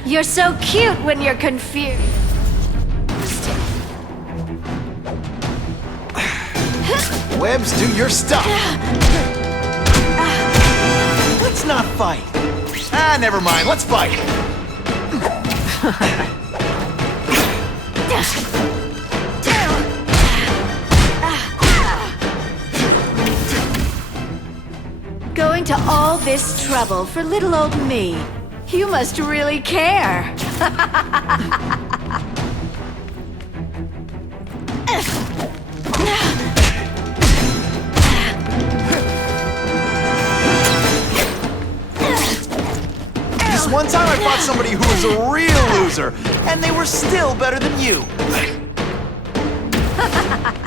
You're so cute when you're confused. Webs, do your stuff. Let's not fight. Never mind. Let's fight. Going to all this trouble for little old me. You must really care. This one time I fought somebody who was a real loser, and they were still better than you.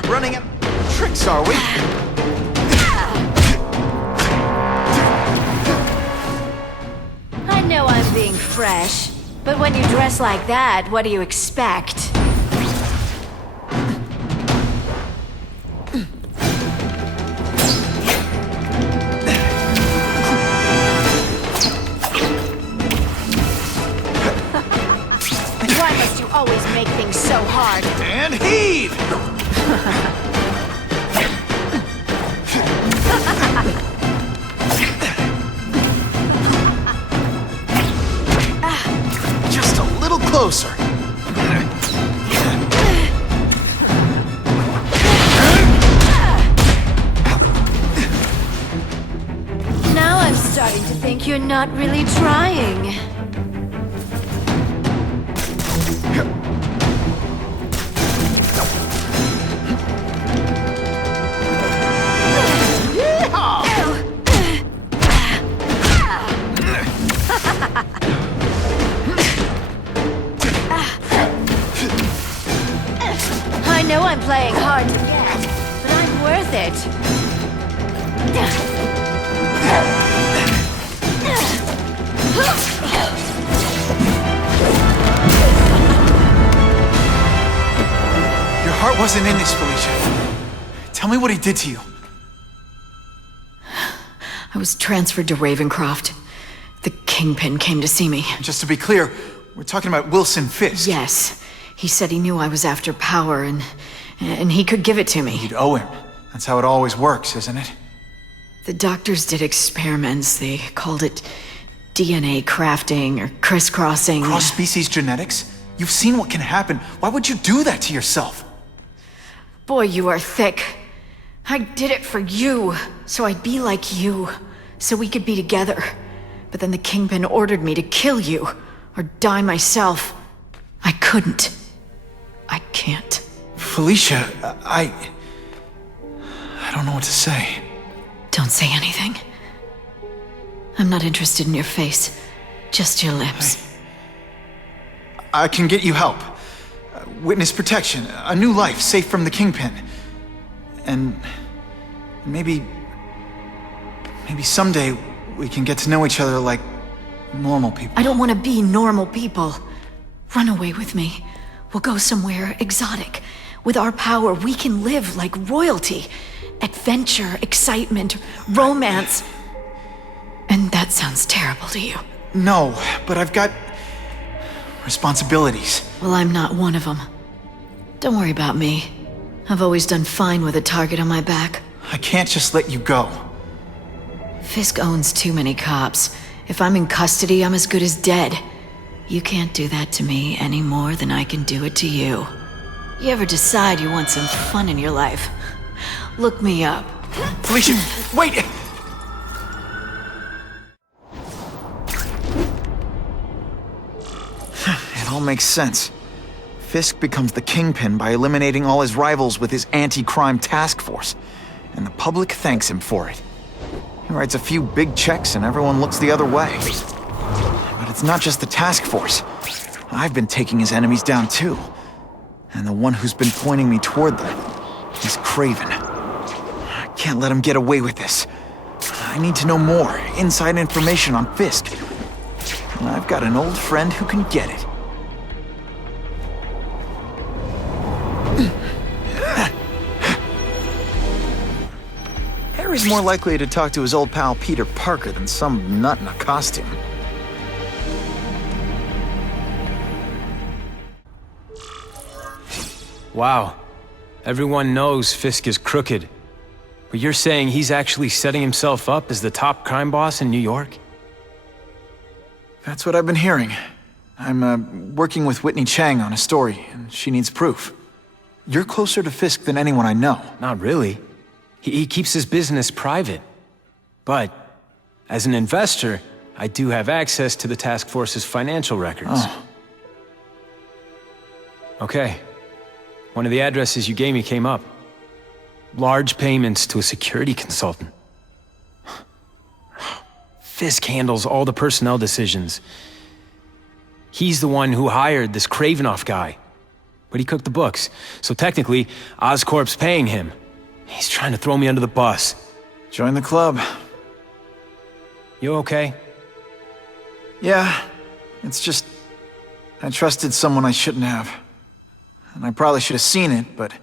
Running out of tricks, are we? I know I'm being fresh, but when you dress like that, what do you expect? Why must you always make things so hard? And heave! Just a little closer. you're not really trying. I know I'm playing hard to get, but I'm worth it. Your heart wasn't in this, Felicia. Tell me what he did to you. I was transferred to Ravencroft. The Kingpin came to see me. Just to be clear, we're talking about Wilson Fisk. Yes. He said he knew I was after power and he could give it to me. You'd owe him. That's how it always works, isn't it? The doctors did experiments. They called it DNA crafting or crisscrossing. Cross-species genetics? You've seen what can happen. Why would you do that to yourself? Boy, you are thick. I did it for you, so I'd be like you, so we could be together. But then the Kingpin ordered me to kill you, or die myself. I couldn't. I can't. Felicia, I don't know what to say. Don't say anything. I'm not interested in your face, just your lips. I can get you help. Witness protection, a new life safe from the Kingpin. And maybe someday we can get to know each other like normal people. I don't want to be normal people. Run away with me. We'll go somewhere exotic. With our power, we can live like royalty. Adventure, excitement, romance. And that sounds terrible to you. No, but I've got responsibilities. Well, I'm not one of them. Don't worry about me. I've always done fine with a target on my back. I can't just let you go. Fisk owns too many cops. If I'm in custody, I'm as good as dead. You can't do that to me any more than I can do it to you. You ever decide you want some fun in your life? Look me up. Felicia, wait! It all makes sense. Fisk becomes the Kingpin by eliminating all his rivals with his anti-crime task force, and the public thanks him for it. He writes a few big checks and everyone looks the other way. But it's not just the task force. I've been taking his enemies down too. And the one who's been pointing me toward them is Kraven. I can't let him get away with this. I need to know more, inside information on Fisk. And I've got an old friend who can get it. Harry's more likely to talk to his old pal Peter Parker than some nut in a costume. Wow. Everyone knows Fisk is crooked. But you're saying he's actually setting himself up as the top crime boss in New York? That's what I've been hearing. I'm working with Whitney Chang on a story, and she needs proof. You're closer to Fisk than anyone I know. Not really. He keeps his business private. But, as an investor, I do have access to the task force's financial records. Oh. Okay. One of the addresses you gave me came up. Large payments to a security consultant. Fisk handles all the personnel decisions. He's the one who hired this Kravinoff guy. But he cooked the books, so technically, Oscorp's paying him. He's trying to throw me under the bus. Join the club. You okay? Yeah, it's just... I trusted someone I shouldn't have. And I probably should have seen it, but...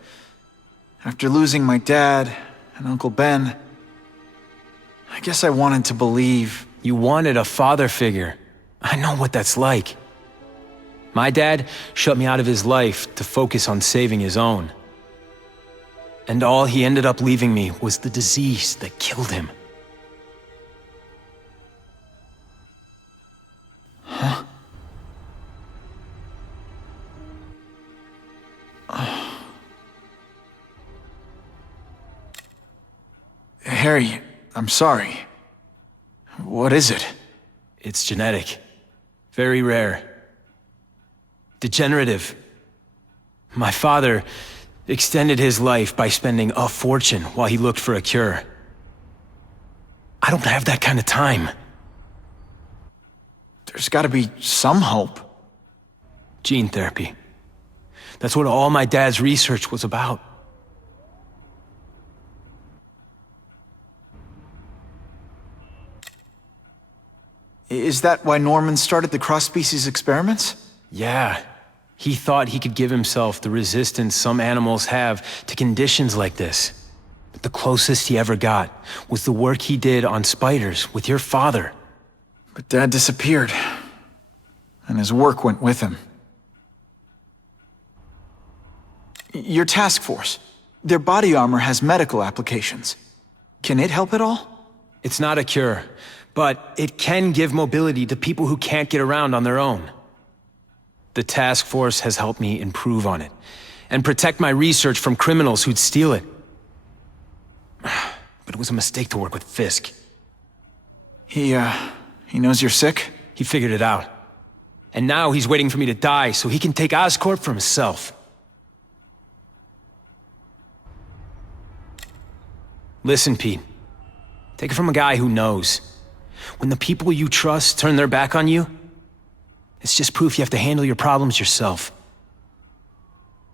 after losing my dad and Uncle Ben... I guess I wanted to believe... You wanted a father figure. I know what that's like. My dad shut me out of his life to focus on saving his own. And all he ended up leaving me was the disease that killed him. Huh? Harry, I'm sorry. What is it? It's genetic. Very rare. Degenerative. My father extended his life by spending a fortune while he looked for a cure. I don't have that kind of time. There's gotta be some hope. Gene therapy. That's what all my dad's research was about. Is that why Norman started the cross-species experiments? Yeah. He thought he could give himself the resistance some animals have to conditions like this. But the closest he ever got was the work he did on spiders with your father. But Dad disappeared, and his work went with him. Your task force, their body armor has medical applications. Can it help at all? It's not a cure, but it can give mobility to people who can't get around on their own. The task force has helped me improve on it, and protect my research from criminals who'd steal it. But it was a mistake to work with Fisk. He knows you're sick? He figured it out. And now he's waiting for me to die so he can take Oscorp for himself. Listen, Pete. Take it from a guy who knows. When the people you trust turn their back on you, it's just proof you have to handle your problems yourself.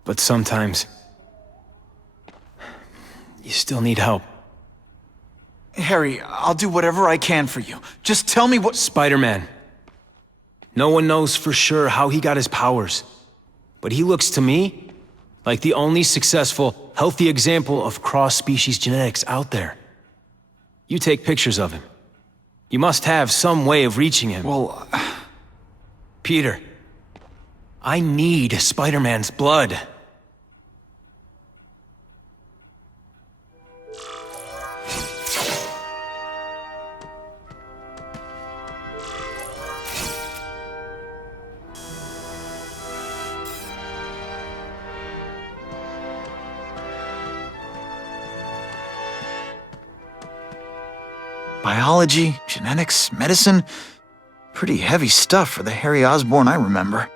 But sometimes, you still need help. Harry, I'll do whatever I can for you. Just tell me what— Spider-Man. No one knows for sure how he got his powers. But he looks to me like the only successful, healthy example of cross-species genetics out there. You take pictures of him. You must have some way of reaching him. Well, Peter, I need Spider-Man's blood. Biology, genetics, medicine. Pretty heavy stuff for the Harry Osborn I remember.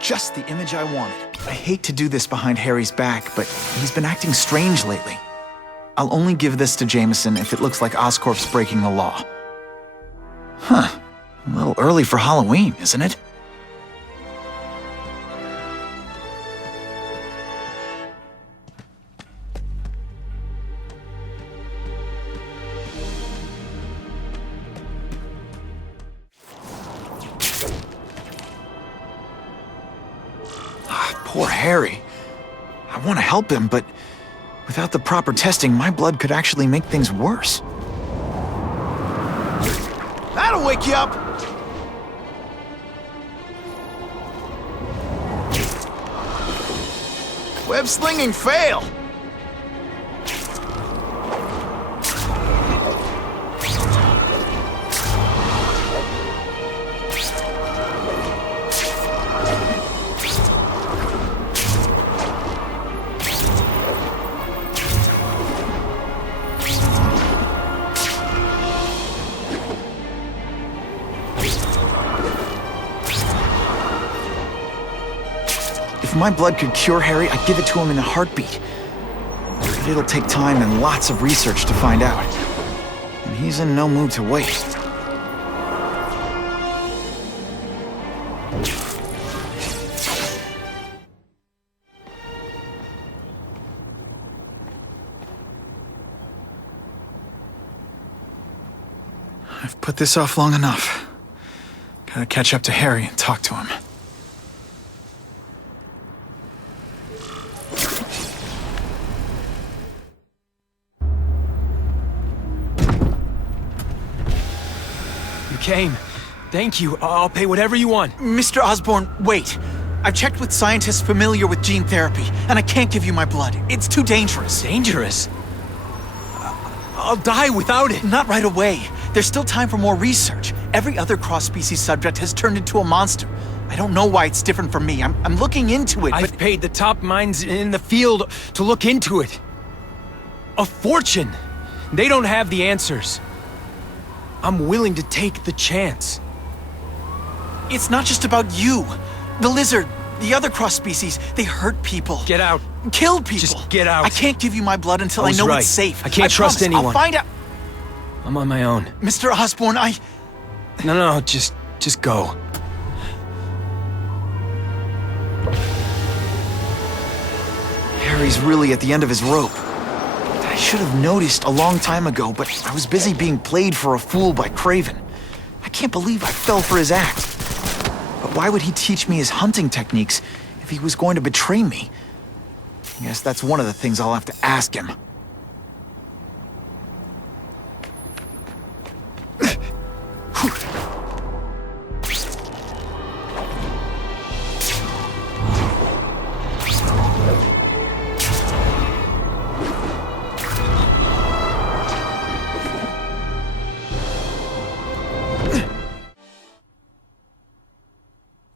Just the image I wanted. I hate to do this behind Harry's back, but he's been acting strange lately. I'll only give this to Jameson if it looks like Oscorp's breaking the law. Huh. A little early for Halloween, isn't it? Poor Harry. I want to help him, but without the proper testing, my blood could actually make things worse. That'll wake you up! Web-slinging fail! If my blood could cure Harry, I'd give it to him in a heartbeat. But it'll take time and lots of research to find out. And he's in no mood to wait. I've put this off long enough. Gotta catch up to Harry and talk to him. Came. Thank you. I'll pay whatever you want. Mr. Osborn, wait. I've checked with scientists familiar with gene therapy, and I can't give you my blood. It's too dangerous. Dangerous? I'll die without it. Not right away. There's still time for more research. Every other cross-species subject has turned into a monster. I don't know why it's different from me. I'm looking into it, I've paid the top minds in the field to look into it. A fortune! They don't have the answers. I'm willing to take the chance. It's not just about you. The lizard, the other cross species, they hurt people. Get out. Kill people. Just get out. I can't give you my blood until I know right. it's safe. I can't trust promise. anyone. I'll find out. I'm on my own. Mr. Osborn, No, just go. Harry's really at the end of his rope. I should have noticed a long time ago, but I was busy being played for a fool by Kraven. I can't believe I fell for his act. But why would he teach me his hunting techniques if he was going to betray me? I guess that's one of the things I'll have to ask him.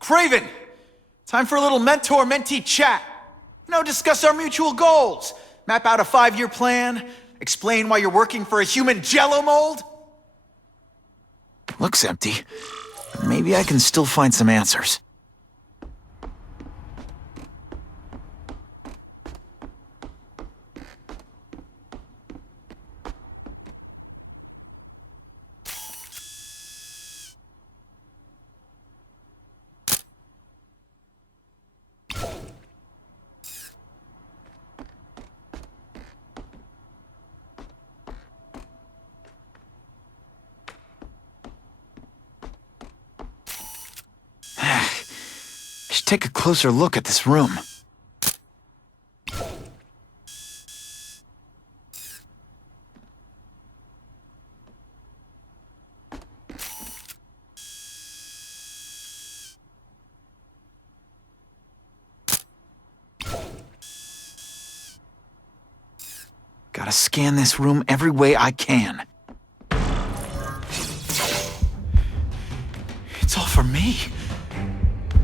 Kraven! Time for a little mentor-mentee chat. Discuss our mutual goals. Map out a 5-year plan. Explain why you're working for a human jello mold. Looks empty. Maybe I can still find some answers. Take a closer look at this room. Gotta scan this room every way I can. It's all for me.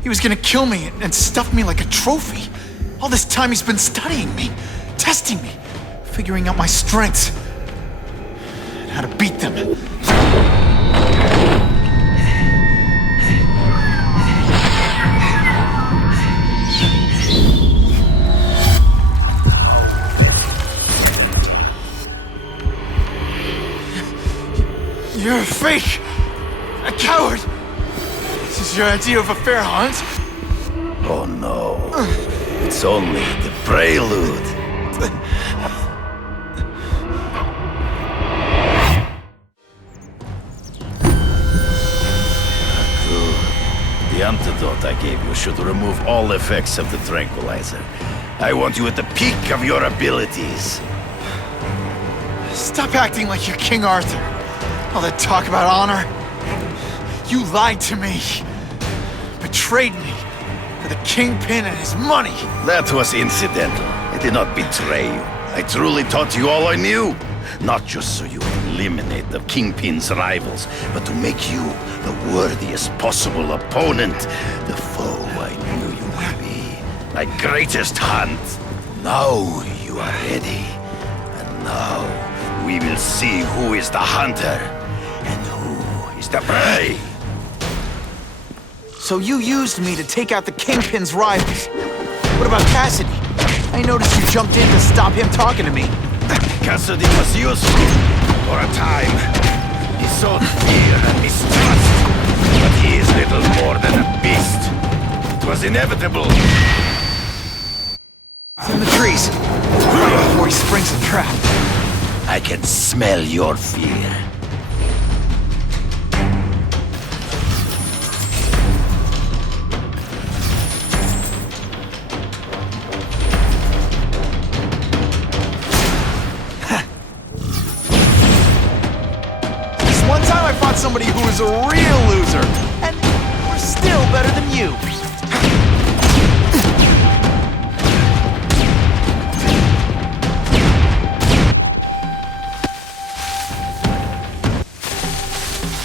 He was gonna kill me and stuff me like a trophy. All this time he's been studying me, testing me, figuring out my strengths, and how to beat them. You're a fake! A coward! This is your idea of a fair hunt? Oh no. It's only the prelude. Good. The antidote I gave you should remove all effects of the tranquilizer. I want you at the peak of your abilities. Stop acting like you're King Arthur. All that talk about honor. You lied to me. Betrayed me for the Kingpin and his money. That was incidental. I did not betray you. I truly taught you all I knew. Not just so you would eliminate the Kingpin's rivals, but to make you the worthiest possible opponent. The foe I knew you would be. My greatest hunt. Now you are ready. And now we will see who is the hunter and who is the prey. So you used me to take out the Kingpin's rivals. What about Cassidy? I noticed you jumped in to stop him talking to me. Cassidy was useful for a time. He sowed fear and mistrust, but he is little more than a beast. It was inevitable. It's in the trees. Right before he springs the trap. I can smell your fear. One time I fought somebody who was a real loser, and we're still better than you.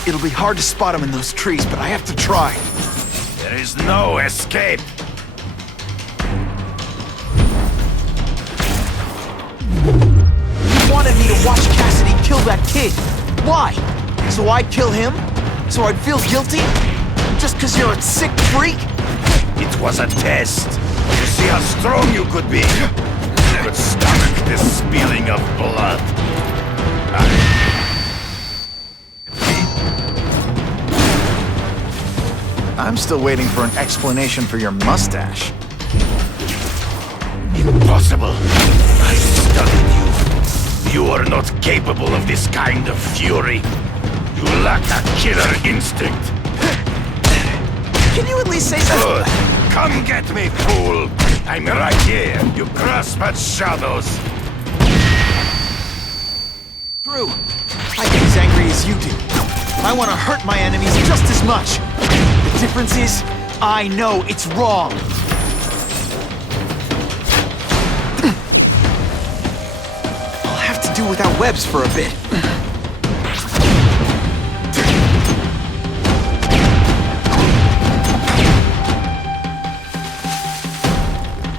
It'll be hard to spot him in those trees, but I have to try. There is no escape. wanted me to watch Cassidy kill that kid. Why? So I'd kill him? So I'd feel guilty? Just 'cause you're a sick freak? It was a test to see how strong you could be. You could stomach the spilling of blood. I'm still waiting for an explanation for your mustache. Impossible. I studied you. You are not capable of this kind of fury. You lack a killer instinct. Can you at least say something? Good. Come get me, fool. I'm right here. You grasp at shadows. True. I get as angry as you do. I want to hurt my enemies just as much. The difference is, I know it's wrong. I'll have to do without webs for a bit.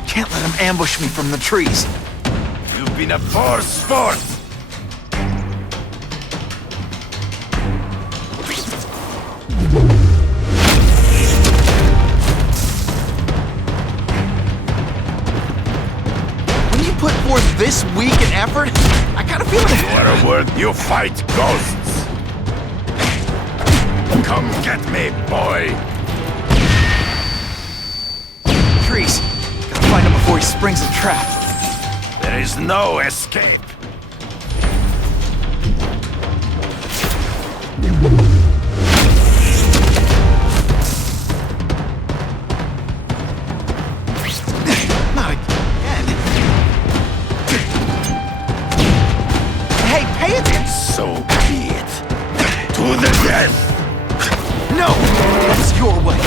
Can't let him ambush me from the trees. You've been a poor sport. Put forth this weak an effort, I kind of feel like You are a word, you fight ghosts. Come get me, boy. Trees. Gotta find him before he springs a trap. There is no escape. Not again. Hey, pay attention! So be it. To the death! No! That's your way.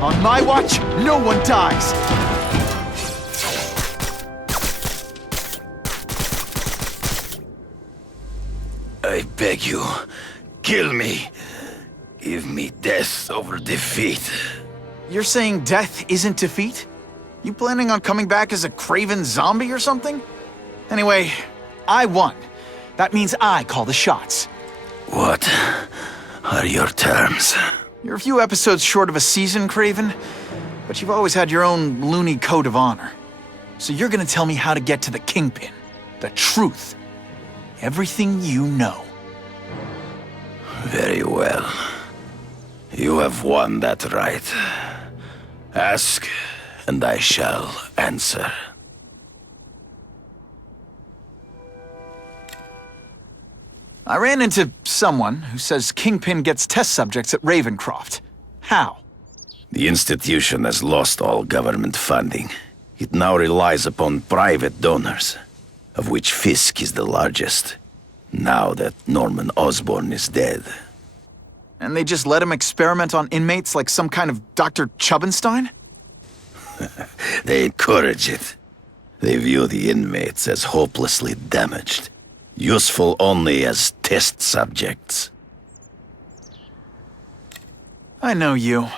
On my watch, no one dies. I beg you, kill me. Give me death over defeat. You're saying death isn't defeat? You planning on coming back as a Kraven zombie or something? Anyway, I won. That means I call the shots. What are your terms? You're a few episodes short of a season, Kraven, but you've always had your own loony code of honor. So you're gonna tell me how to get to the Kingpin. The truth. Everything you know. Very well. You have won that right. Ask, and I shall answer. I ran into someone who says Kingpin gets test subjects at Ravencroft. How? The institution has lost all government funding. It now relies upon private donors, of which Fisk is the largest, now that Norman Osborn is dead. And they just let him experiment on inmates like some kind of Dr. Chubbenstein? They encourage it. They view the inmates as hopelessly damaged, useful only as test subjects. I know you.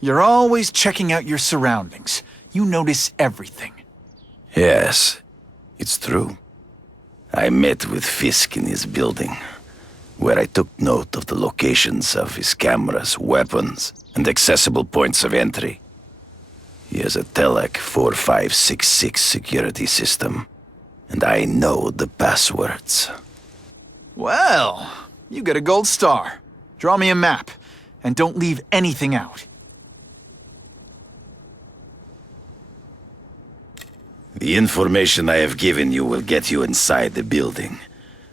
You're always checking out your surroundings. You notice everything. Yes, it's true. I met with Fisk in his building, where I took note of the locations of his cameras, weapons, and accessible points of entry. He has a Telec 4566 security system, and I know the passwords. Well, you get a gold star. Draw me a map, and don't leave anything out. The information I have given you will get you inside the building,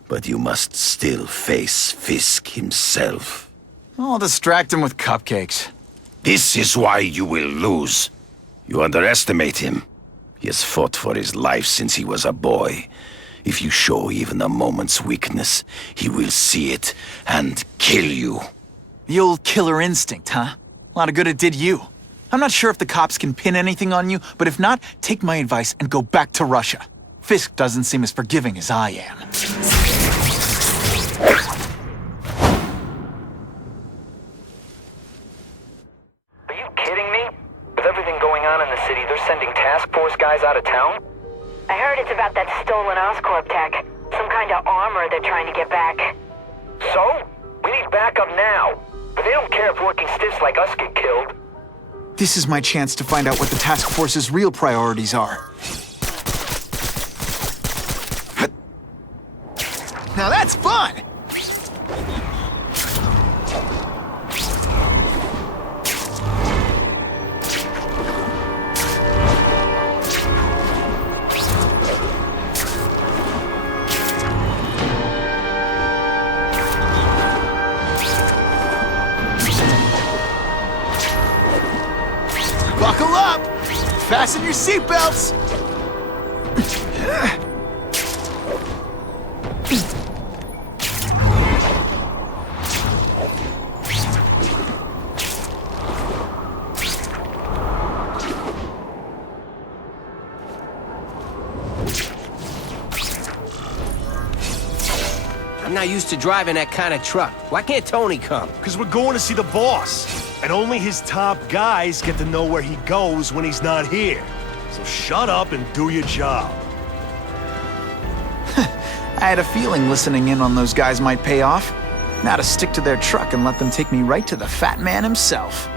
but you must still face Fisk himself. I'll distract him with cupcakes. This is why you will lose. You underestimate him. He has fought for his life since he was a boy. If you show even a moment's weakness, he will see it and kill you. The old killer instinct, huh? A lot of good it did you. I'm not sure if the cops can pin anything on you, but if not, take my advice and go back to Russia. Fisk doesn't seem as forgiving as I am. Are you kidding me? With everything going on in the city, they're sending task force guys out of town? I heard it's about that stolen Oscorp tech. Some kind of armor they're trying to get back. So? We need backup now. But they don't care if working stiffs like us get killed. This is my chance to find out what the task force's real priorities are. Now that's fun! Buckle up! Fasten your seatbelts! I'm not used to driving that kind of truck. Why can't Tony come? Because we're going to see the boss. And only his top guys get to know where he goes when he's not here. So shut up and do your job. I had a feeling listening in on those guys might pay off. Now to stick to their truck and let them take me right to the fat man himself.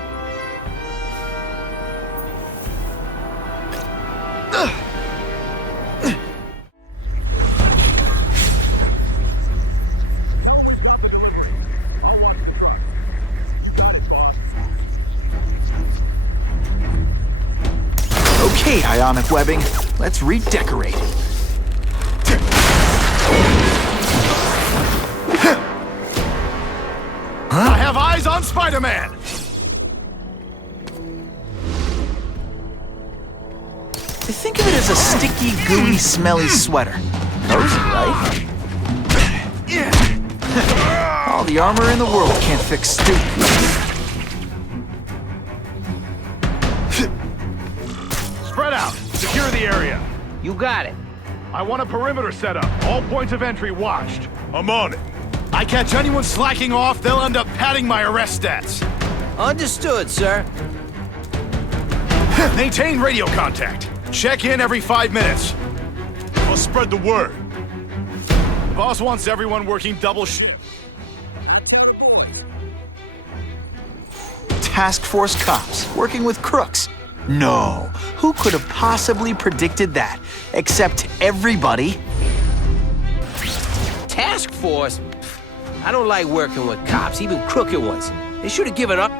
Okay, ionic webbing, let's redecorate. I have eyes on Spider-Man! I think of it as a sticky, gooey, smelly sweater. Cozy, right? All the armor in the world can't fix stupid. Spread out! Secure the area! You got it. I want a perimeter set up. All points of entry watched. I'm on it. I catch anyone slacking off, they'll end up padding my arrest stats. Understood, sir. Maintain radio contact. Check in every 5 minutes. I'll spread the word. The boss wants everyone working double shift. Task force cops working with crooks. No, who could have possibly predicted that? Except everybody. Task force? I don't like working with cops, even crooked ones. They should have given up.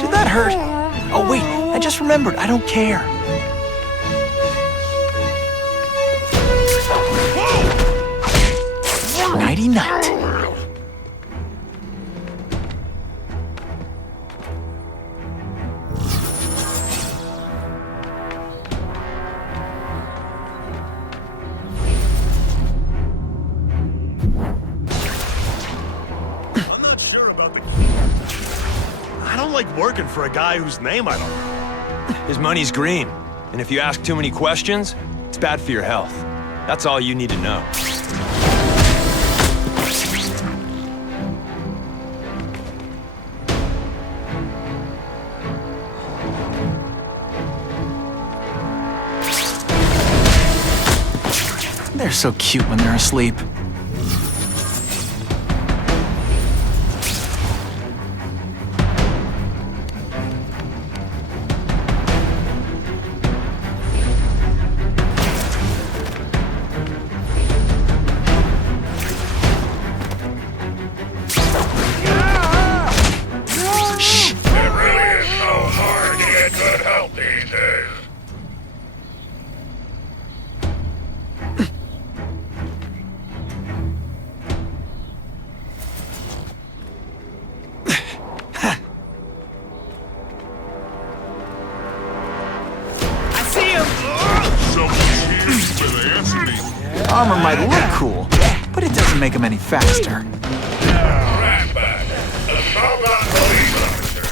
Did that hurt? Oh wait, I just remembered, I don't care. Nighty night. I'm not sure about the... I don't like working for a guy whose name I don't know. His money's green, and if you ask too many questions, it's bad for your health. That's all you need to know. They're so cute when they're asleep. Armor might look cool, but it doesn't make him any faster. Ratbag, assault on police officer.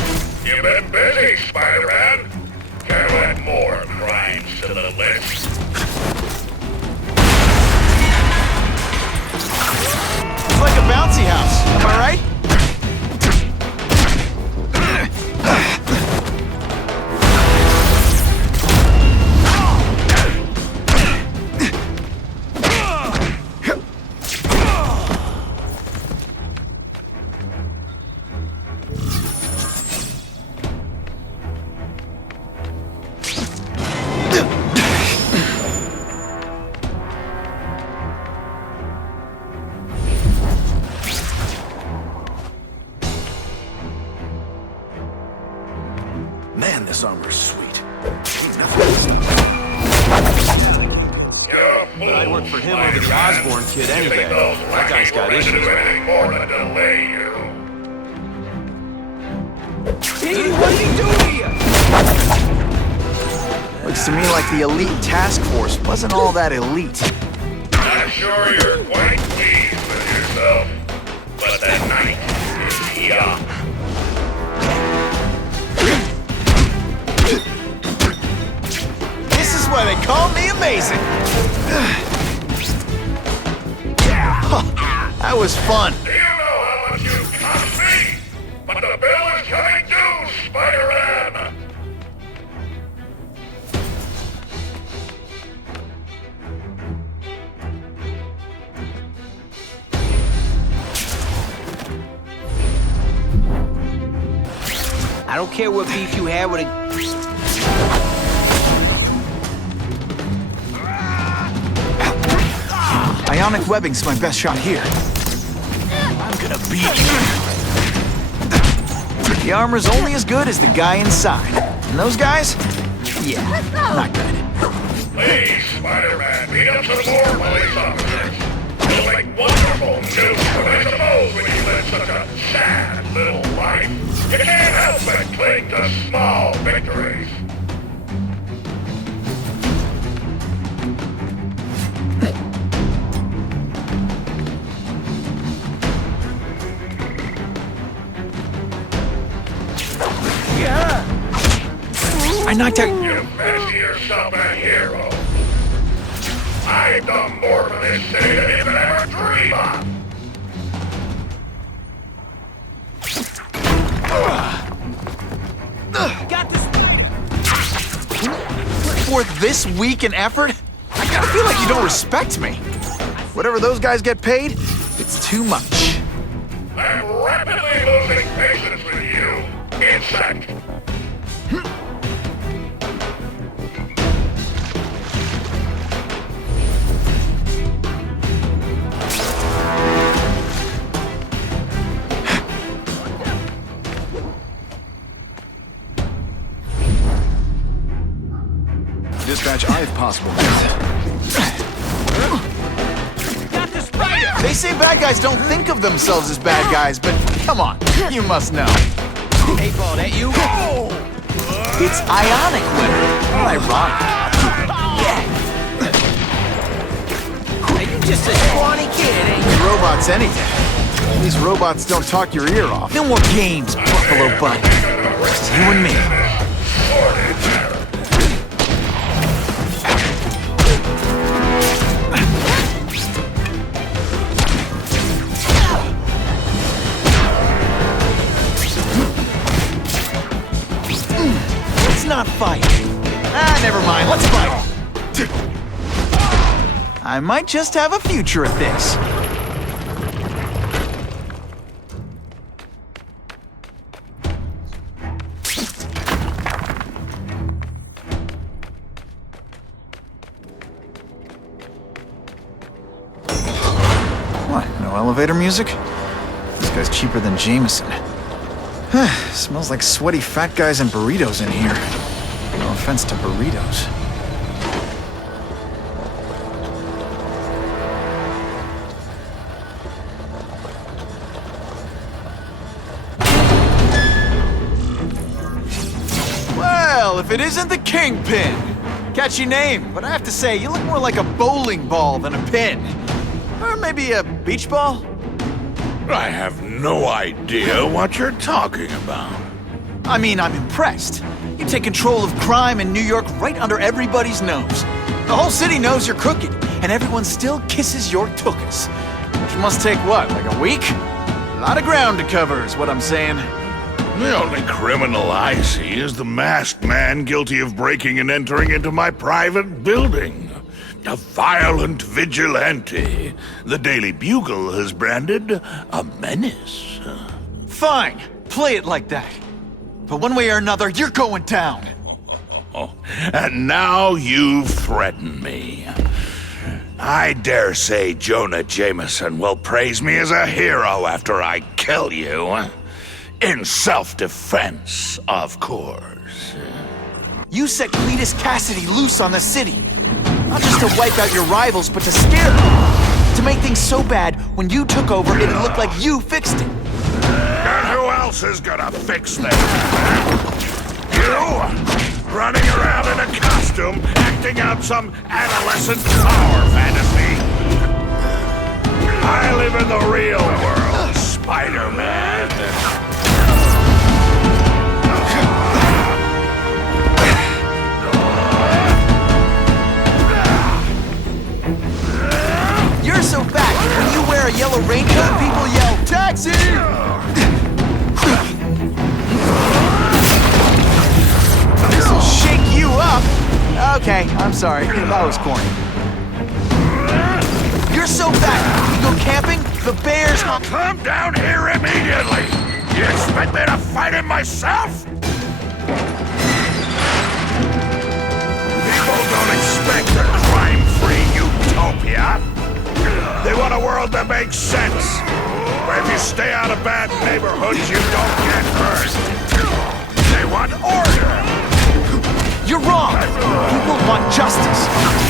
You've been busy, Spider-Man. Can't add more crimes to the list. sweet. I'd work for him over the Osborn kid any day. That guy's got issues. More to delay you. Hey, what are you doing here? Looks to me like the elite task force wasn't all that elite. I'm sure you're quite pleased with yourself, but that night is young. This is why they call me amazing. That was fun. Do you know how much you cost me? But the bill is coming due, Spider-Man! I don't care what beef you had with a... Ionic webbing's my best shot here. I'm gonna beat you. The armor's only as good as the guy inside. And those guys? Yeah, not good. Please, Spider-Man, beat up some more police officers. You'll make wonderful news, but I suppose when you live such a sad little life, you can't help but cling to small victories. I knocked out... You fancy yourself a hero. I've done more for this city than you could ever dream of. Got this. For this weak an effort? I gotta feel like you don't respect me. Whatever those guys get paid, it's too much. I'm rapidly losing patience with you, insect. Dispatch, I have possible. Got the spider! They say bad guys don't think of themselves as bad guys, but come on, you must know. Hey, Paul, that you? It's ionic weapon. Ironic. Hey, you just a scrawny kid, ain't you? Robots anything. These robots don't talk your ear off. No more games, Buffalo Butt. Just you and me. Not fight. Never mind. Let's fight. I might just have a future at this. What? No elevator music? This guy's cheaper than Jameson. Smells like sweaty fat guys and burritos in here. No offense to burritos. Well, if it isn't the Kingpin! Catchy name, but I have to say, you look more like a bowling ball than a pin. Or maybe a beach ball? I have no idea what you're talking about. I mean, I'm impressed. You take control of crime in New York right under everybody's nose. The whole city knows you're crooked, and everyone still kisses your tuchus. Which must take what, like a week? A lot of ground to cover is what I'm saying. The only criminal I see is the masked man guilty of breaking and entering into my private building. A violent vigilante. The Daily Bugle has branded a menace. Fine, play it like that. But one way or another, you're going down. And now you threaten me. I dare say Jonah Jameson will praise me as a hero after I kill you. In self-defense, of course. You set Cletus Cassidy loose on the city. Not just to wipe out your rivals, but to scare them. To make things so bad, when you took over, it'd look like you fixed it. And who else is gonna fix things? You? Running around in a costume, acting out some adolescent power fantasy. I live in the real world, Spider-Man. You're so fat, when you wear a yellow raincoat, people yell, "Taxi!" This'll shake you up. Okay, I'm sorry, that was corny. You're so fat, when you go camping, the bears... Come down here immediately! You expect me to fight him myself? People don't expect a crime-free utopia. They want a world that makes sense, where if you stay out of bad neighborhoods, you don't get hurt. They want order. You're wrong. People want justice.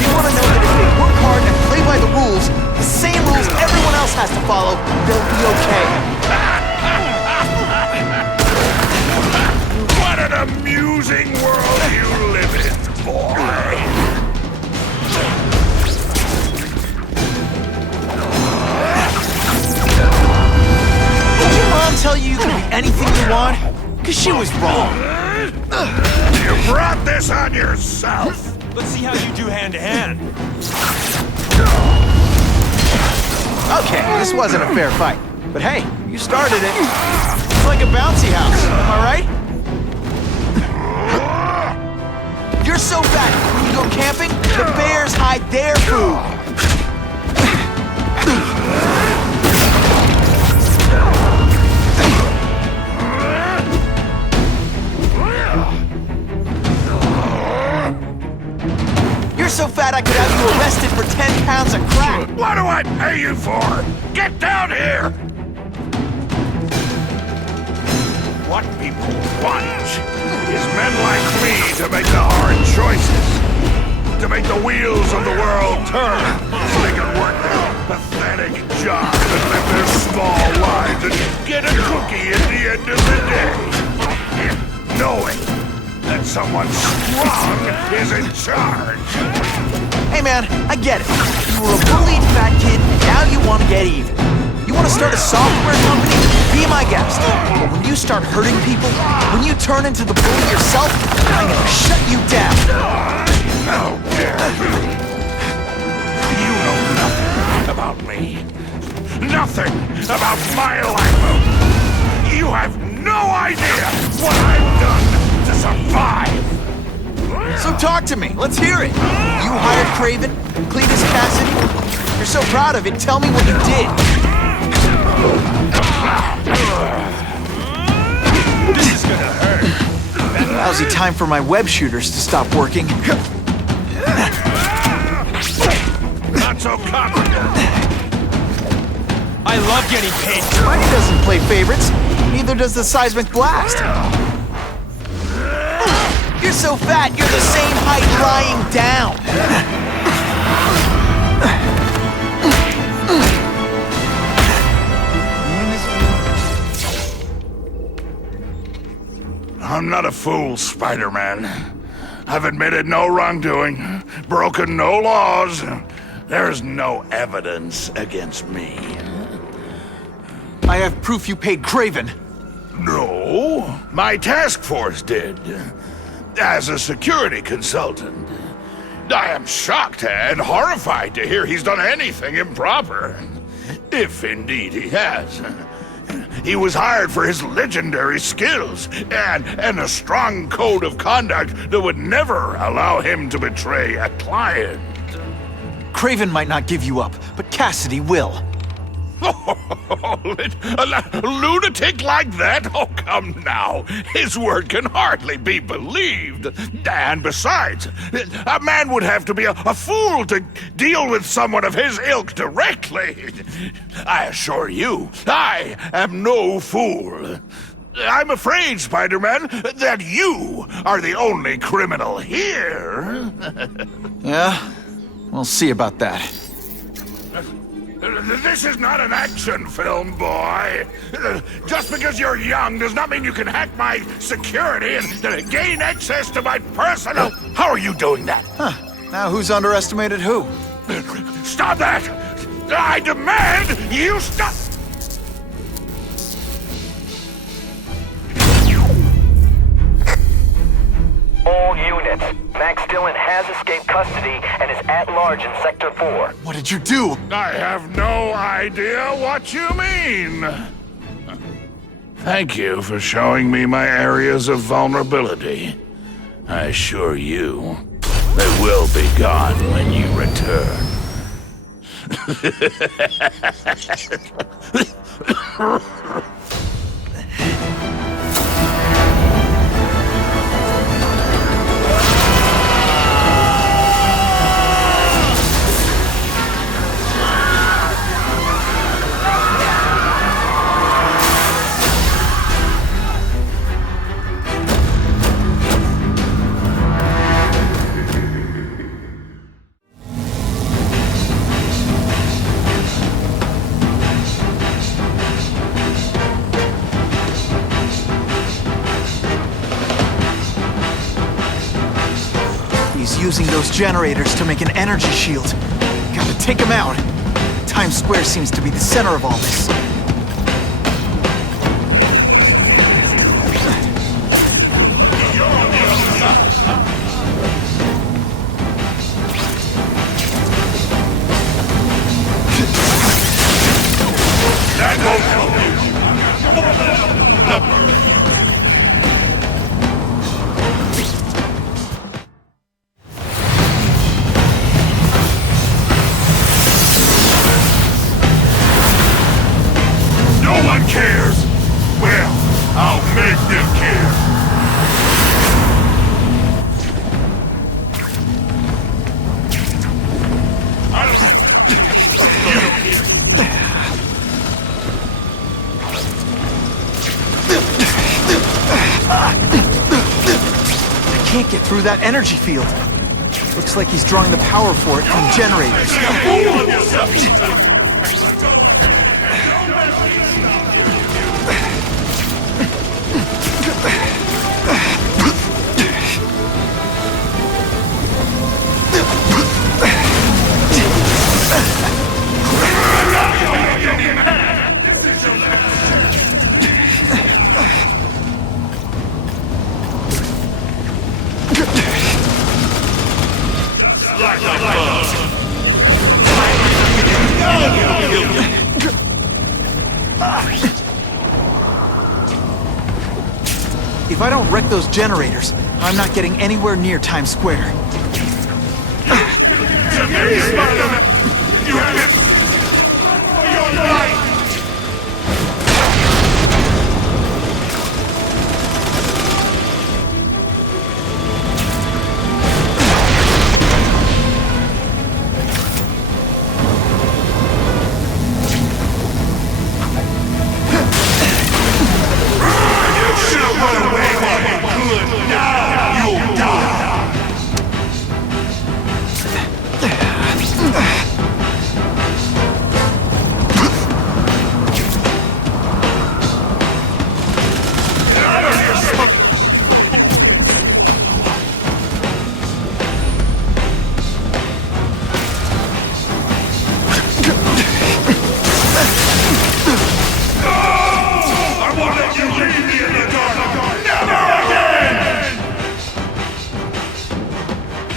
They want to know that if they work hard and play by the rules, the same rules everyone else has to follow, they'll be okay. What an amusing world you live in, boy. Mom tell you can be anything you want? Cause she was wrong. You brought this on yourself. Let's see how you do hand-to-hand. Okay, this wasn't a fair fight. But hey, you started it. It's like a bouncy house, am I right? You're so fat, when you go camping, the bears hide their food. So fat I could have you arrested for 10 pounds of crack. What do I pay you for? Get down here! What people want is men like me to make the hard choices. To make the wheels of the world turn so they can work their pathetic jobs and live their small lives and get a cookie at the end of the day. Knowing that someone strong is in charge. Hey man, I get it. You were a bullied fat kid, and now you want to get even. You want to start a software company? Be my guest. But when you start hurting people, when you turn into the bully yourself, I'm gonna shut you down. How dare you! You know nothing about me. Nothing about my life. You have no idea what I've done to survive! So talk to me, let's hear it! You hired Kraven, Cletus Cassidy? You're so proud of it, tell me what you did! This is gonna hurt. Lousy time for my web shooters to stop working. Not so confident! I love getting paid. Mighty doesn't play favorites, neither does the seismic blast. You're so fat, you're the same height lying down. I'm not a fool, Spider-Man. I've admitted no wrongdoing, broken no laws. There's no evidence against me. I have proof you paid Kraven. No, my task force did. As a security consultant. I am shocked and horrified to hear he's done anything improper. If indeed he has. He was hired for his legendary skills and a strong code of conduct that would never allow him to betray a client. Kraven might not give you up, but Cassidy will. A lunatic like that? Oh, come now. His word can hardly be believed. And besides, a man would have to be a fool to deal with someone of his ilk directly. I assure you, I am no fool. I'm afraid, Spider-Man, that you are the only criminal here. Yeah? We'll see about that. This is not an action film, boy. Just because you're young does not mean you can hack my security and gain access to my personal... How are you doing that? Huh. Now who's underestimated who? Stop that! I demand you stop! All units, Max Dillon has escaped custody and is at large in Sector 4. What did you do? I have no idea what you mean. Thank you for showing me my areas of vulnerability. I assure you, they will be gone when you return. Using those generators to make an energy shield. Gotta take him out. Times Square seems to be the center of all this. Through that energy field. Looks like he's drawing the power for it from generators. If I don't wreck those generators, I'm not getting anywhere near Times Square.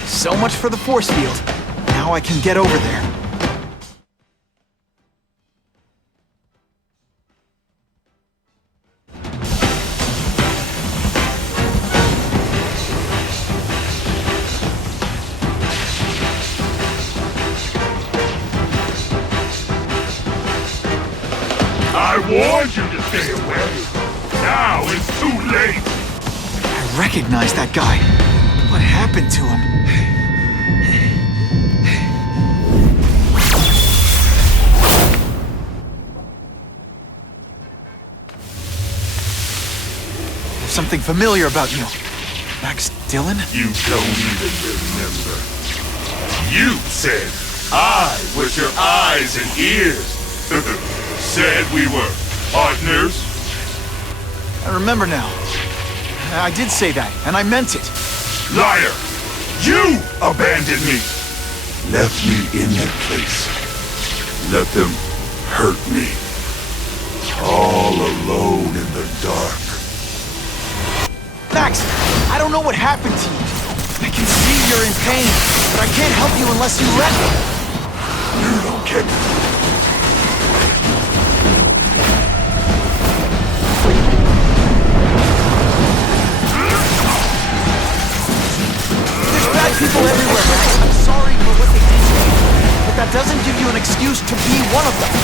So much for the force field. Now I can get over there. I warned you to stay away. Now it's too late. I recognize that guy. What happened to him? something familiar about you. Max Dillon? You don't even remember. You said I was your eyes and ears. Said we were partners. I remember now. I did say that, and I meant it. Liar! You abandoned me! Left me in that place. Let them hurt me. All alone in the dark. Max, I don't know what happened to you. I can see you're in pain, but I can't help you unless you let me. You don't get me. There's bad people everywhere, Max. I'm sorry for what they did to you, but that doesn't give you an excuse to be one of them.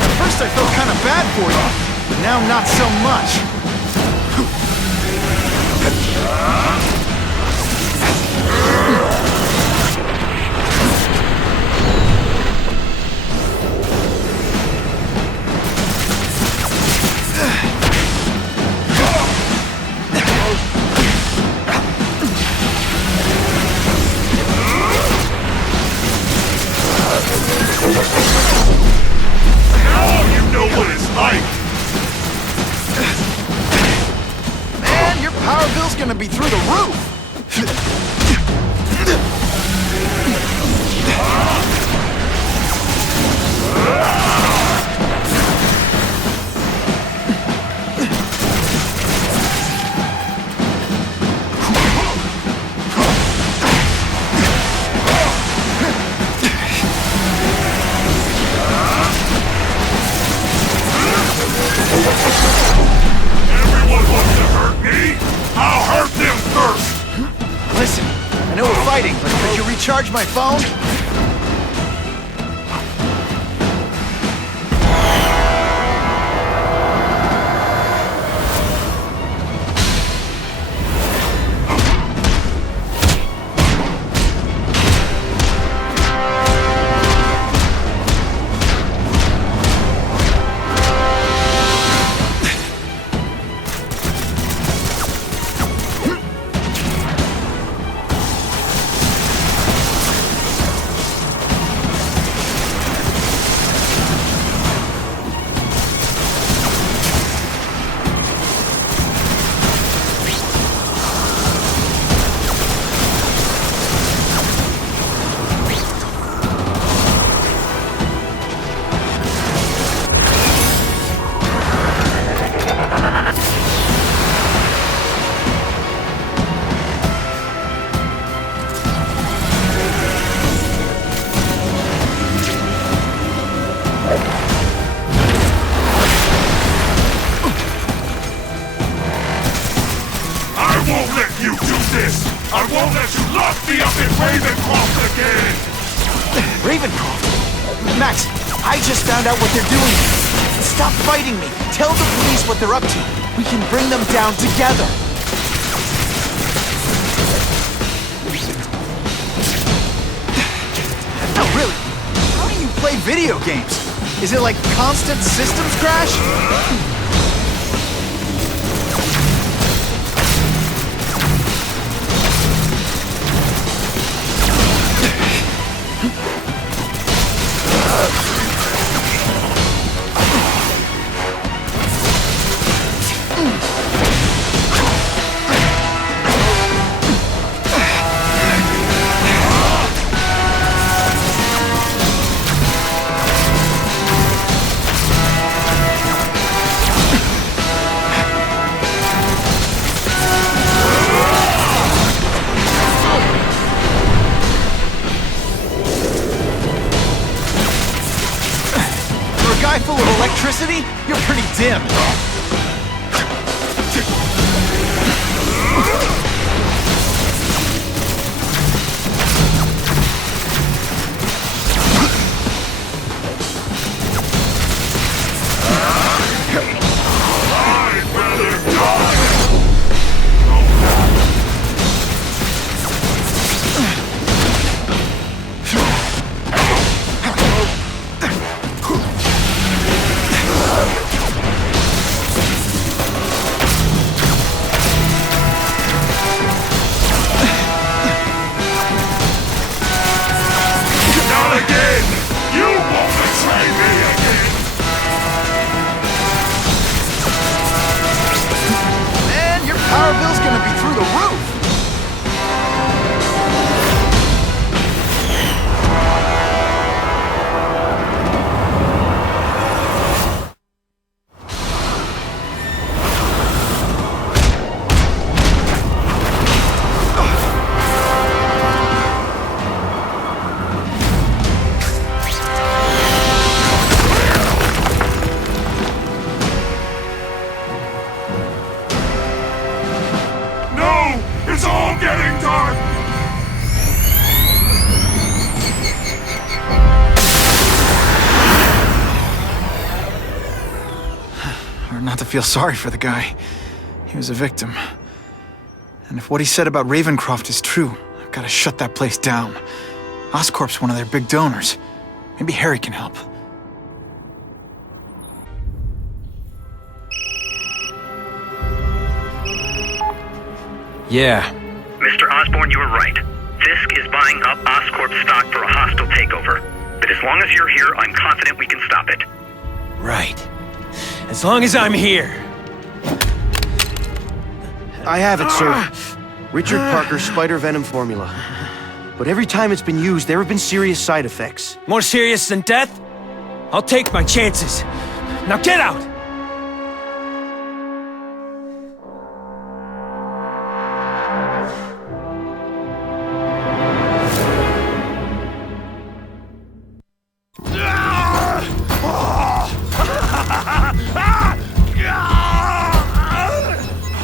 At first I felt kind of bad for you, but now not so much. Now you know what it's like! Man, your power bill's gonna be through the roof! Everyone wants to hurt me? I'll hurt them first! Listen, I know we're fighting, but could you recharge my phone? I won't let you lock me up in Ravencroft again! Ravencroft? Max, I just found out what they're doing. Stop fighting me. Tell the police what they're up to. We can bring them down together. No, really. How do you play video games? Is it like constant systems crash? Full of electricity? You're pretty dim. not to feel sorry for the guy. He was a victim. And if what he said about Ravencroft is true, I've got to shut that place down. Oscorp's one of their big donors. Maybe Harry can help. Yeah. Mr. Osborn, you were right. Fisk is buying up Oscorp stock for a hostile takeover. But as long as you're here, I'm confident we can stop it. Right. As long as I'm here. I have it, sir. Richard Parker's spider venom formula. But every time it's been used, there have been serious side effects. More serious than death? I'll take my chances. Now get out!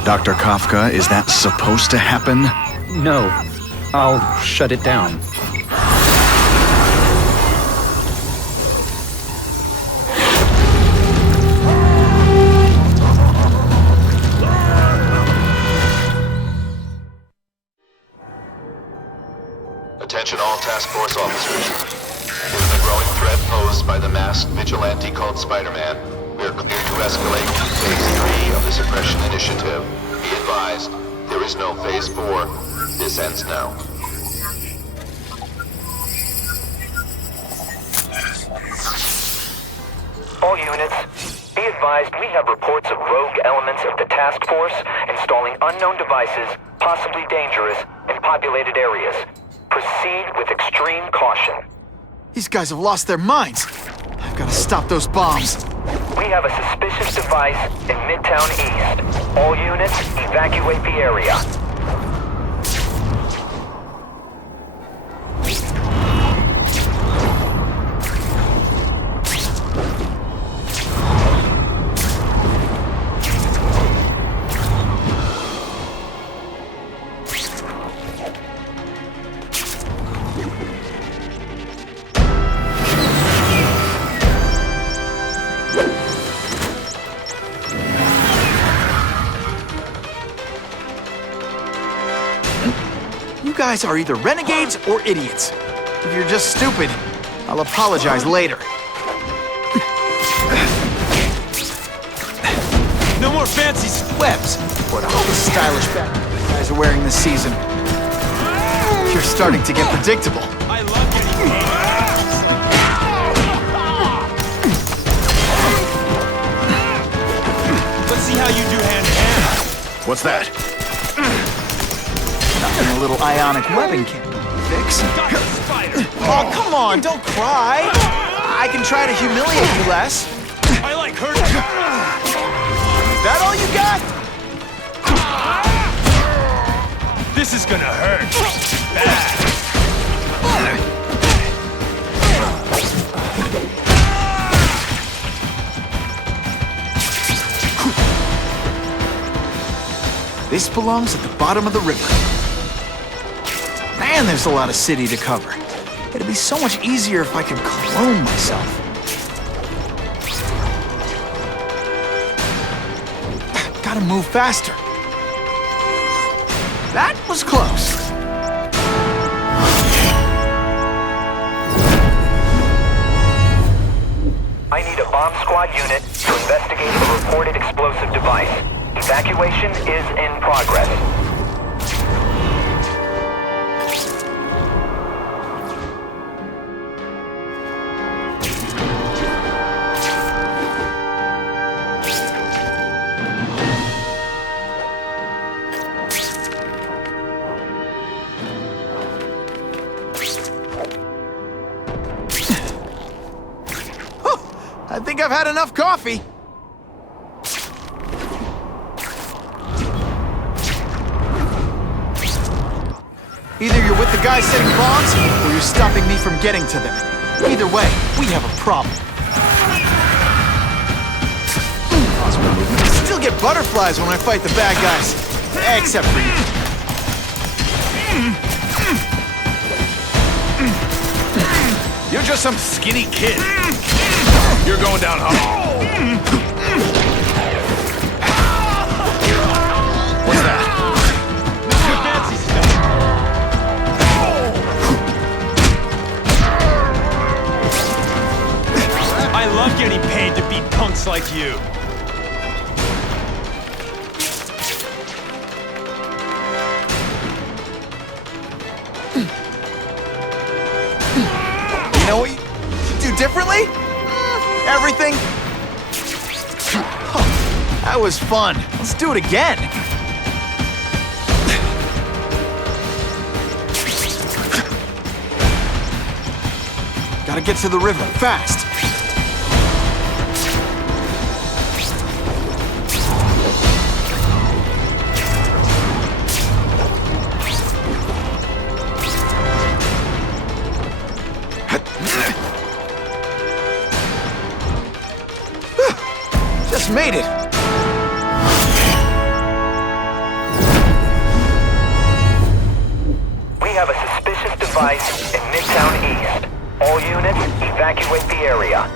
Dr. Kafka, is that supposed to happen? No. I'll shut it down. Attention all task force officers. Given the growing threat posed by the masked vigilante called Spider-Man, we are clear to escalate to Phase 3 of the Suppression Initiative. Be advised, there is no Phase 4. This ends now. All units, be advised we have reports of rogue elements of the task force installing unknown devices, possibly dangerous, in populated areas. Proceed with extreme caution. These guys have lost their minds. I've got to stop those bombs. We have a suspicious device in Midtown East. All units, evacuate the area. You guys are either renegades or idiots. If you're just stupid, I'll apologize later. No more fancy webs. What all the stylish bad guys are wearing this season. You're starting to get predictable. I love getting Let's see how you do hand-to-hand. What's that? Nothing a little ionic webbing can fix. Oh, come on, don't cry. I can try to humiliate you less. I like hurting. Is that all you got? This is gonna hurt. Bad. This belongs at the bottom of the river. Man, there's a lot of city to cover. It'd be so much easier if I could clone myself. Gotta move faster. That was close. I need a bomb squad unit to investigate a reported explosive device. Evacuation is in progress. I think I've had enough coffee. Either you're with the guys setting bombs, or you're stopping me from getting to them. Either way, we have a problem. I still get butterflies when I fight the bad guys. Except for you. You're just some skinny kid. You're going down hard. punks like you. You know what you do differently? Everything. That was fun. Let's do it again. Gotta get to the river, fast. Just made it. We have a suspicious device in Midtown East. All units, evacuate the area.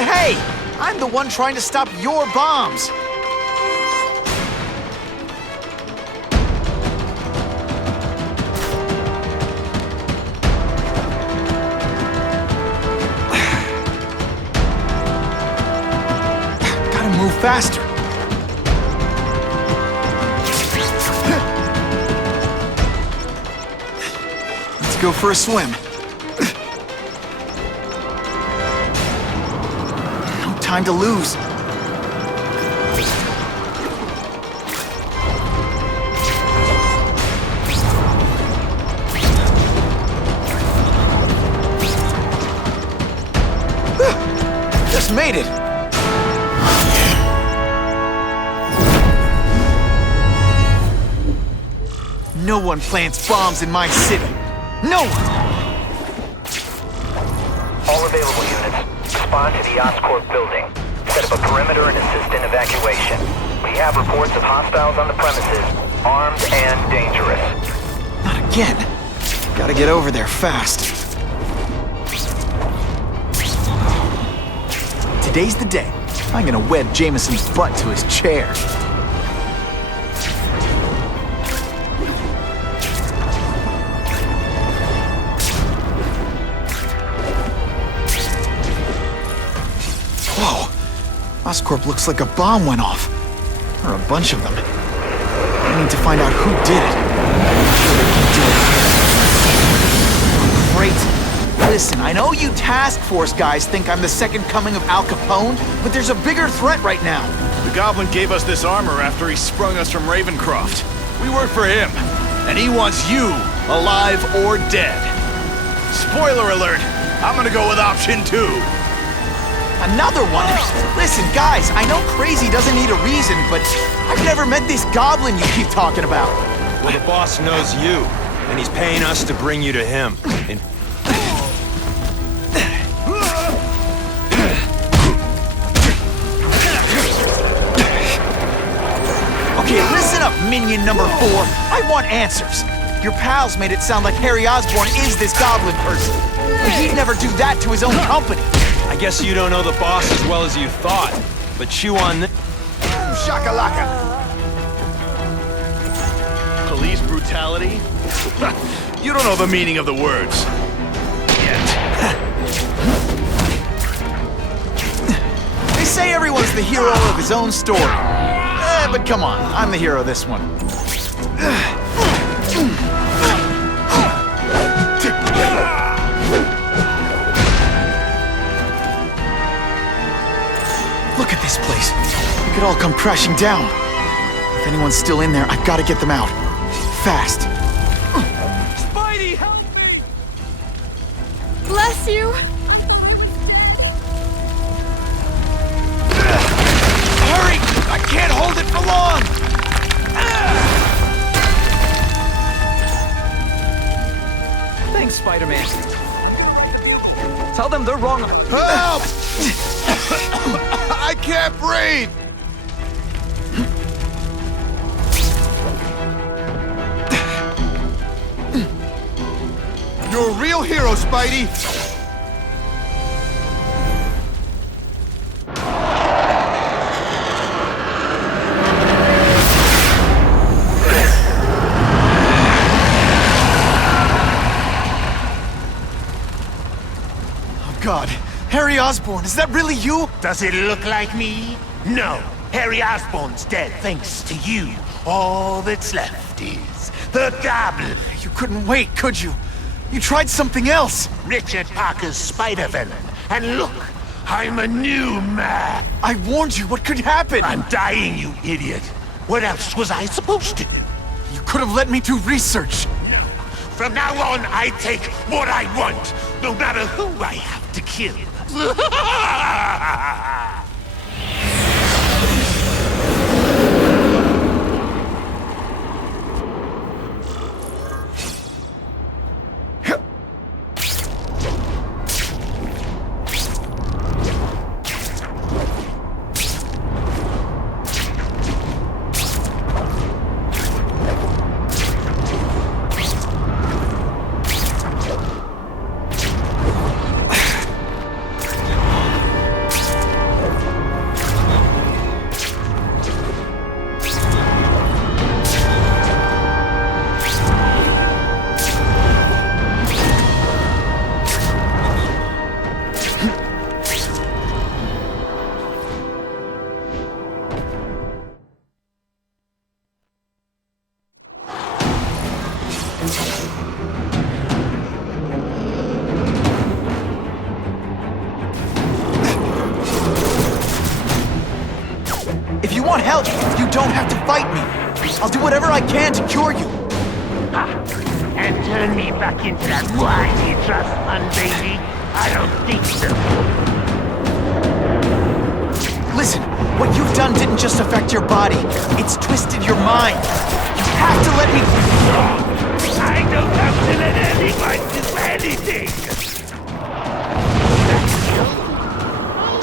Hey! I'm the one trying to stop your bombs! Gotta move faster. Let's go for a swim. Time to lose. Just made it. No one plants bombs in my city. No one! All available units, respond to the Oscorp building. Set up a perimeter and assist in evacuation. We have reports of hostiles on the premises, armed and dangerous. Not again. Gotta get over there fast. Today's the day. I'm gonna wed Jameson's butt to his chair. Whoa! Oscorp looks like a bomb went off. Or a bunch of them. I need to find out who did it. I'm sure they can do it. Great. Listen, I know you task force guys think I'm the second coming of Al Capone, but there's a bigger threat right now. The Goblin gave us this armor after he sprung us from Ravencroft. We work for him, and he wants you alive or dead. Spoiler alert, I'm gonna go with option 2. Another one? Listen, guys, I know crazy doesn't need a reason, but I've never met this Goblin you keep talking about. Well, the boss knows you, and he's paying us to bring you to him. Okay, listen up, minion number 4. I want answers. Your pals made it sound like Harry Osborn is this Goblin person. But he'd never do that to his own company. I guess you don't know the boss as well as you thought, but chew on this. Shakalaka! Police brutality? You don't know the meaning of the words. Yet. They say everyone's the hero of his own story. But come on, I'm the hero of this one. Look at this place. It could all come crashing down. If anyone's still in there, I've got to get them out. Fast. Spidey, help! Bless you. Hurry! I can't hold it for long! Tell them they're wrong. Help! I can't breathe! You're a real hero, Spidey! God, Harry Osborn, is that really you? Does it look like me? No. Harry Osborn's dead thanks to you. All that's left is the Goblin. You couldn't wait, could you? You tried something else. Richard Parker's spider venom. And look, I'm a new man. I warned you, what could happen? I'm dying, you idiot. What else was I supposed to do? You could have let me do research. From now on, I take what I want, no matter who I have to kill. If you want help, you don't have to fight me. I'll do whatever I can to cure you. And turn me back into that whiny trust fund baby? I don't think so. Listen, what you've done didn't just affect your body. It's twisted your mind. You have to let me... I don't have to let anyone do anything!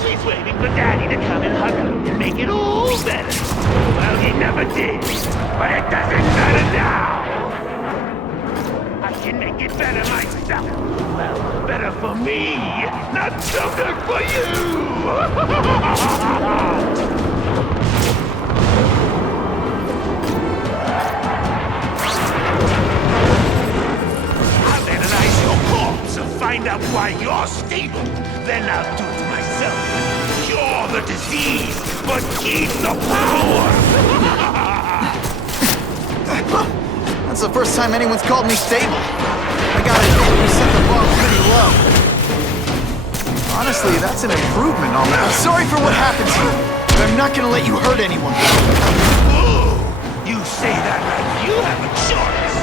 He's waiting for Daddy to come and hug him and make it all better. Well, he never did, but it doesn't matter now! I can make it better myself. Well, better for me, not so good for you! I'll analyze your corpse and find out why you're stable. Then I'll do it myself. Cure the disease, but keep the power! That's the first time anyone's called me stable. I gotta admit, you set the bar pretty low. Honestly, that's an improvement on that. I'm sorry for what happened to you, but I'm not gonna let you hurt anyone. Ooh, you say that like you have a choice.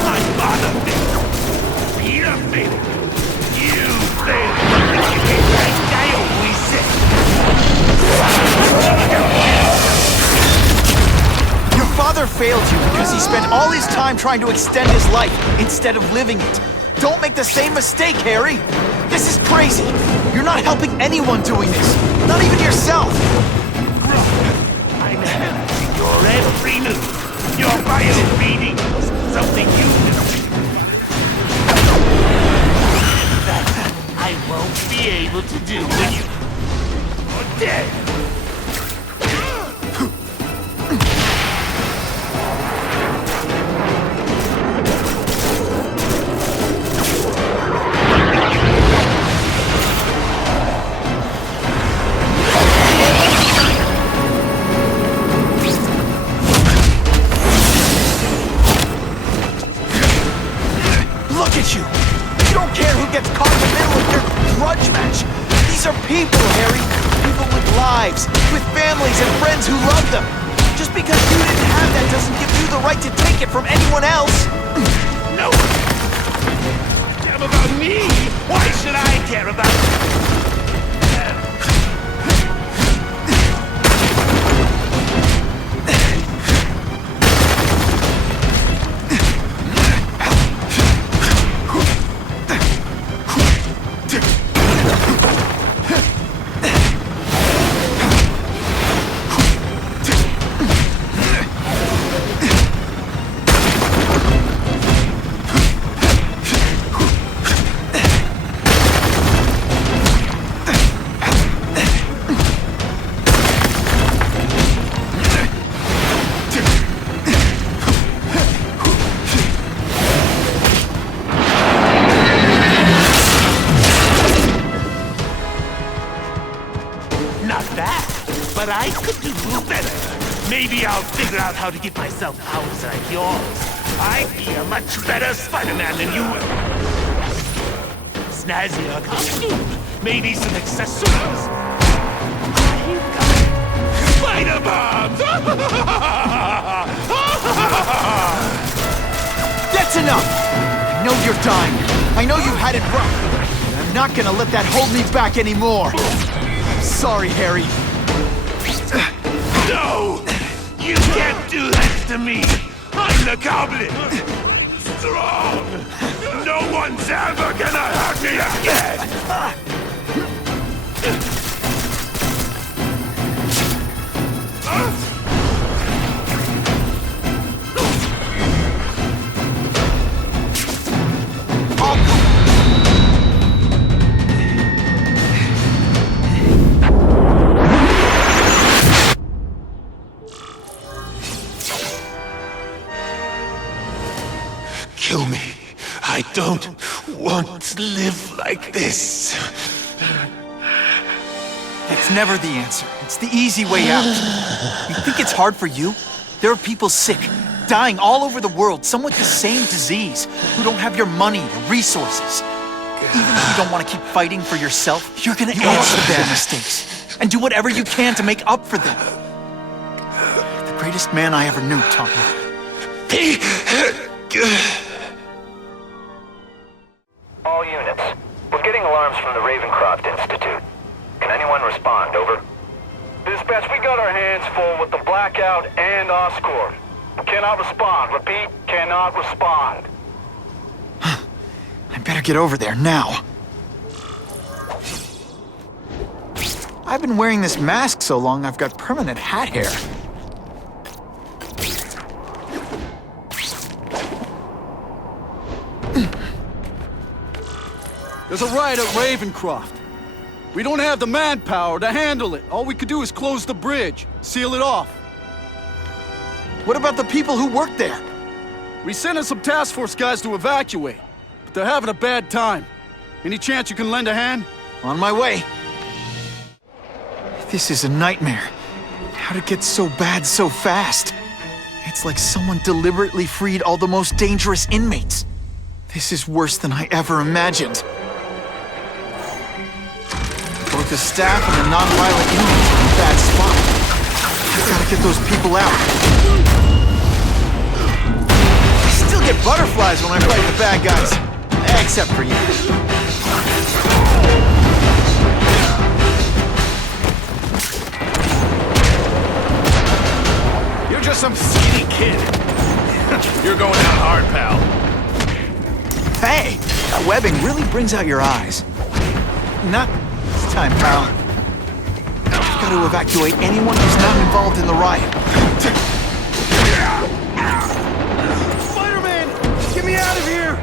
My father failed. Peter failed. You failed. Like I always said. Your father failed you because he spent all his time trying to extend his life instead of living it. Don't make the same mistake, Harry. This is crazy. You're not helping anyone doing this. Not even yourself. I'm handling your every move. Your bio readings, something you do. That I won't be able to do when you're dead. Look at you! You don't care who gets caught in the middle of your grudge match! These are people, Harry! People with lives, with families and friends who love them! Just because you didn't have that doesn't give you the right to take it from anyone else! No! Care about me? Why should I care about but I could do better. Maybe I'll figure out how to get myself powers like yours. I'd be a much better Spider-Man than you will. Snazzier costume, maybe some accessories. I've got spider bombs! That's enough! I know you're dying. I know you've had it rough. I'm not gonna let that hold me back anymore. Sorry, Harry. No! You can't do that to me! I'm the Goblin! Strong! No one's ever gonna hurt me again! Kill me. I don't want to live like this. That's never the answer. It's the easy way out. You think it's hard for you? There are people sick, dying all over the world, some with the same disease, who don't have your money or resources. Even if you don't want to keep fighting for yourself, you're gonna answer their mistakes and do whatever you can to make up for them. The greatest man I ever knew taught me. All units. We're getting alarms from the Ravencroft Institute. Can anyone respond, over? Dispatch, we got our hands full with the Blackout and Oscorp. Cannot respond. Repeat, cannot respond. I better get over there now. I've been wearing this mask so long I've got permanent hat hair. There's a riot at Ravencroft. We don't have the manpower to handle it. All we could do is close the bridge, seal it off. What about the people who work there? We sent in some task force guys to evacuate, but they're having a bad time. Any chance you can lend a hand? On my way. This is a nightmare. How'd it get so bad so fast? It's like someone deliberately freed all the most dangerous inmates. This is worse than I ever imagined. Both the staff and the non-violent inmates are in a bad spot. I gotta get those people out. I still get butterflies when I fight the bad guys. Except for you. You're just some skinny kid. You're going down hard, pal. Hey! That webbing really brings out your eyes. Not this time, pal. I've got to evacuate anyone who's not involved in the riot. Spider-Man! Get me out of here!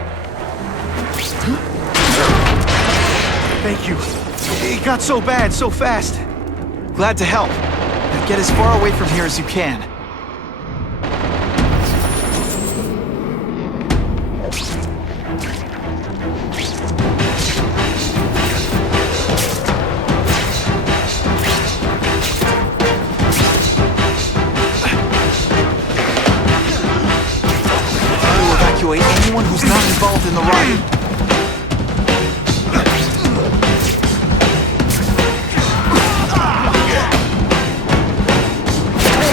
Thank you. It got so bad, so fast. Glad to help. Now get as far away from here as you can. Anyone who's not involved in the riot.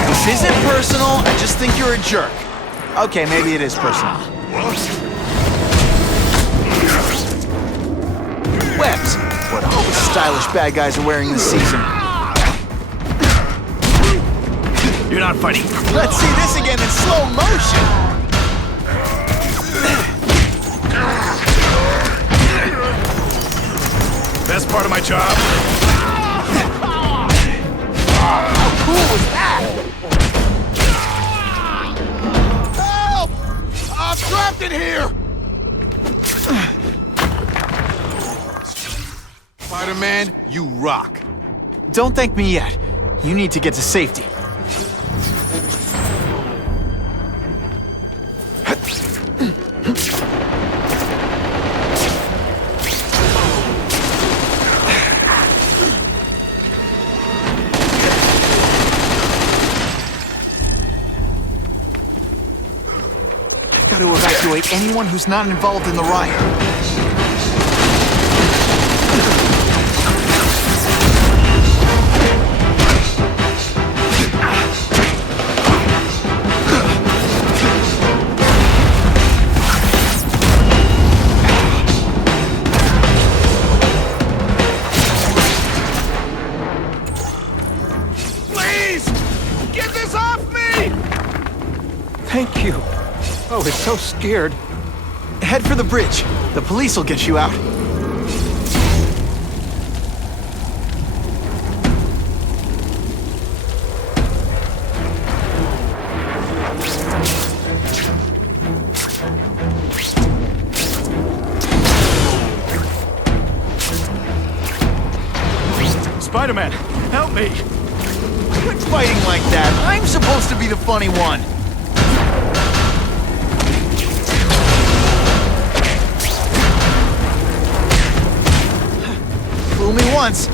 This isn't personal, I just think you're a jerk. Okay, maybe it is personal. Webs! What all the stylish bad guys are wearing this season. You're not fighting. Let's see this again in slow motion! Best part of my job? How cool was that? Help! I'm trapped in here! Spider-Man, you rock. Don't thank me yet. You need to get to safety. evaluate anyone who's not involved in the riot. Thank you. Oh, it's so scared. Head for the bridge. The police will get you out. Spider-Man, help me! Quit fighting like that. I'm supposed to be the funny one. Fool me once.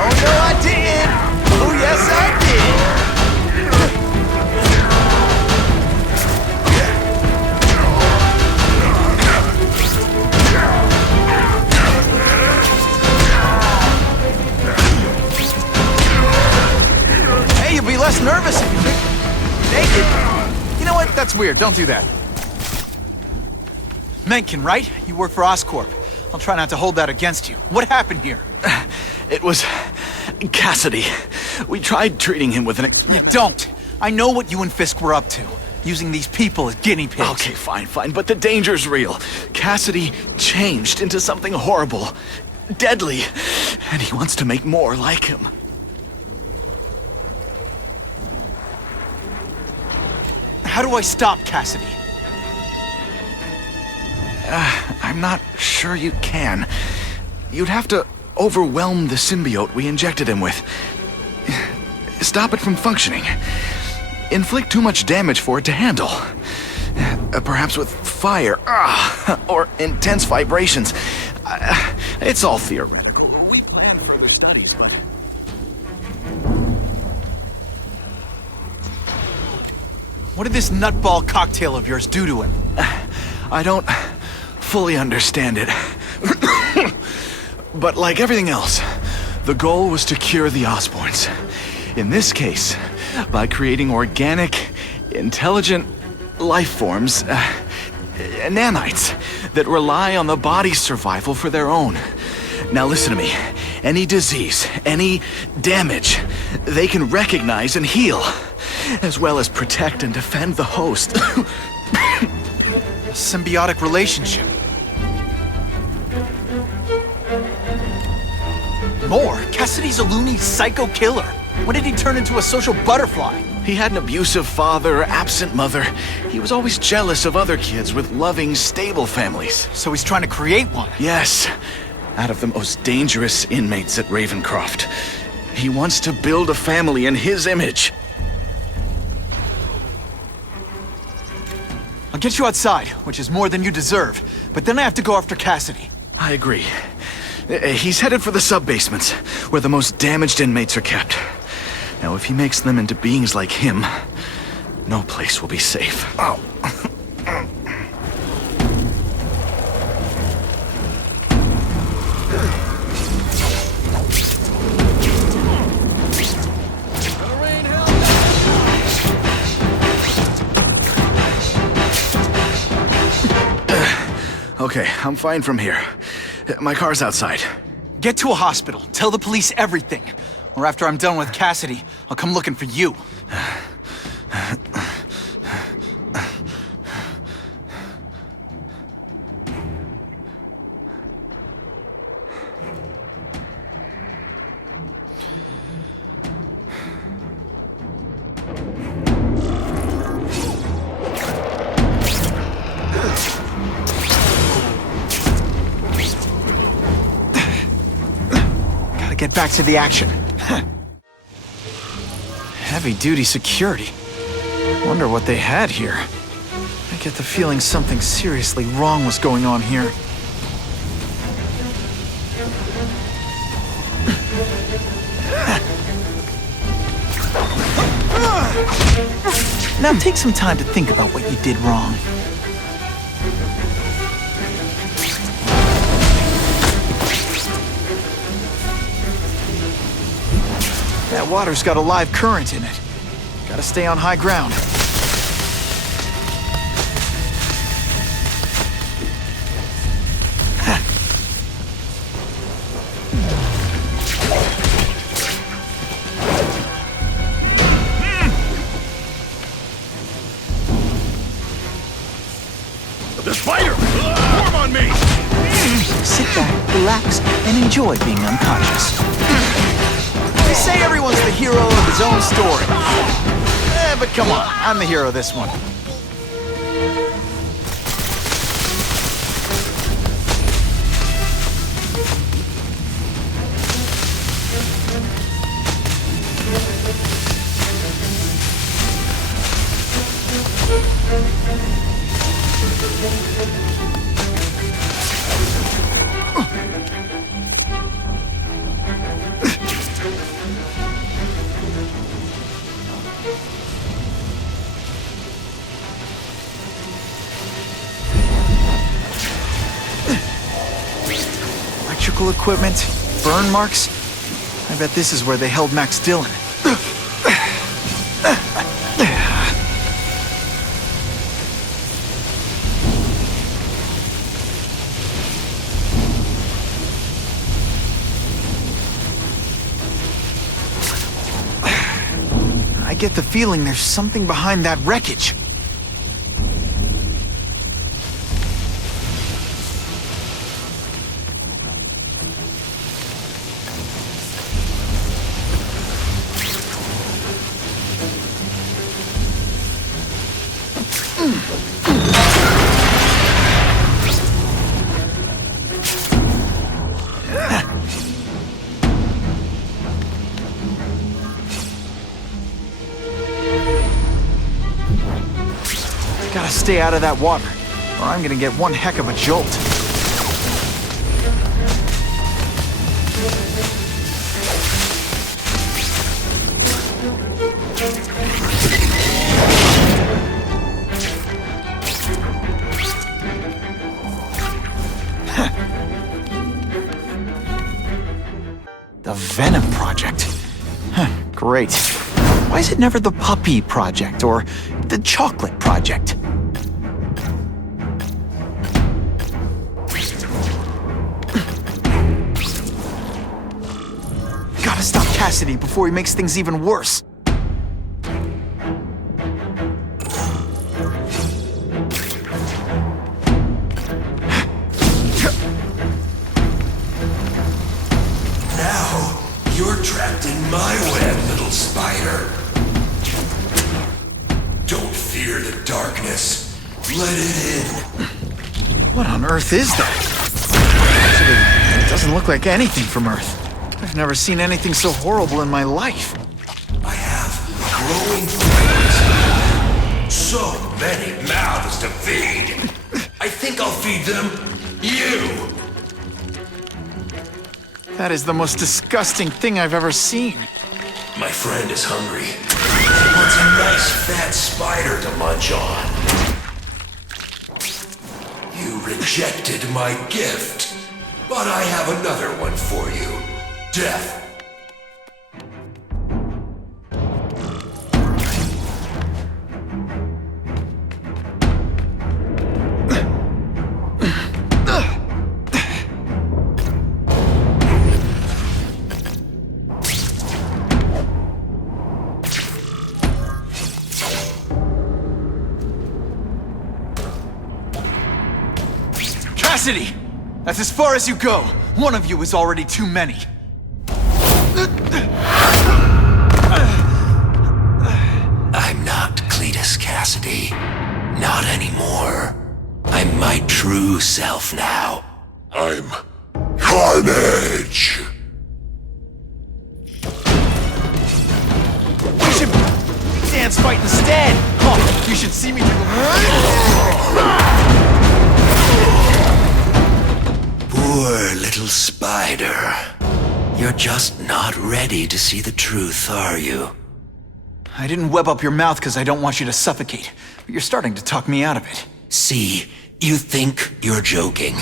Oh no, I didn't! Oh yes, I did! Hey, you'll be less nervous if you're naked. You know what? That's weird. Don't do that. Mencken, right? You work for Oscorp. I'll try not to hold that against you. What happened here? It was Cassidy. We tried treating him with an... You don't. I know what you and Fisk were up to. Using these people as guinea pigs. Okay, fine, but the danger's real. Cassidy changed into something horrible, deadly, and he wants to make more like him. How do I stop Cassidy? I'm not sure you can. You'd have to overwhelm the symbiote we injected him with. Stop it from functioning. Inflict too much damage for it to handle. Perhaps with fire, or intense vibrations. It's all theoretical. We planned further studies, but... What did this nutball cocktail of yours do to him? I don't fully understand it. But like everything else, the goal was to cure the Osborns. In this case, by creating organic, intelligent life forms, nanites, that rely on the body's survival for their own. Now listen to me. Any disease, any damage, they can recognize and heal, as well as protect and defend the host. A symbiotic relationship. More? Cassidy's a loony psycho killer. When did he turn into a social butterfly? He had an abusive father, absent mother. He was always jealous of other kids with loving, stable families. So he's trying to create one? Yes. Out of the most dangerous inmates at Ravencroft. He wants to build a family in his image. I'll get you outside, which is more than you deserve. But then I have to go after Cassidy. I agree. He's headed for the sub-basements, where the most damaged inmates are kept. Now, if he makes them into beings like him, no place will be safe. Oh. Okay, I'm fine from here. My car's outside. Get to a hospital. Tell the police everything. Or after I'm done with Cassidy, I'll come looking for you. Get back to the action. Heavy-duty security. Wonder what they had here. I get the feeling something seriously wrong was going on here. Now take some time to think about what you did wrong. That water's got a live current in it. Gotta stay on high ground. The spider! Form on me! Sit back, relax, and enjoy being unconscious. They say everyone's the hero of his own story. But come on, I'm the hero of this one. Electrical equipment, burn marks. I bet this is where they held Max Dillon. I get the feeling there's something behind that wreckage. Gotta stay out of that water, or I'm gonna get one heck of a jolt. The Venom Project. Great. Why is it never the Puppy Project or the Chocolate Project? Gotta stop Cassidy before he makes things even worse. Now, you're trapped in my web, little spider. Don't fear the darkness. Let it in. What on earth is that? Actually, it doesn't look like anything from Earth. I've never seen anything so horrible in my life. I have growing pains. So many mouths to feed. I think I'll feed them you. That is the most disgusting thing I've ever seen. My friend is hungry. He wants a nice fat spider to munch on. You rejected my gift, but I have another one for you. Death. Cassidy! That's as far as you go. One of you is already too many. I'm not Cletus Cassidy. Not anymore. I'm my true self now. I'm Carnage! You should dance fight instead! Oh, you should see me do Poor little spider. You're just not ready to see the truth, are you? I didn't web up your mouth because I don't want you to suffocate, but you're starting to talk me out of it. See, you think you're joking,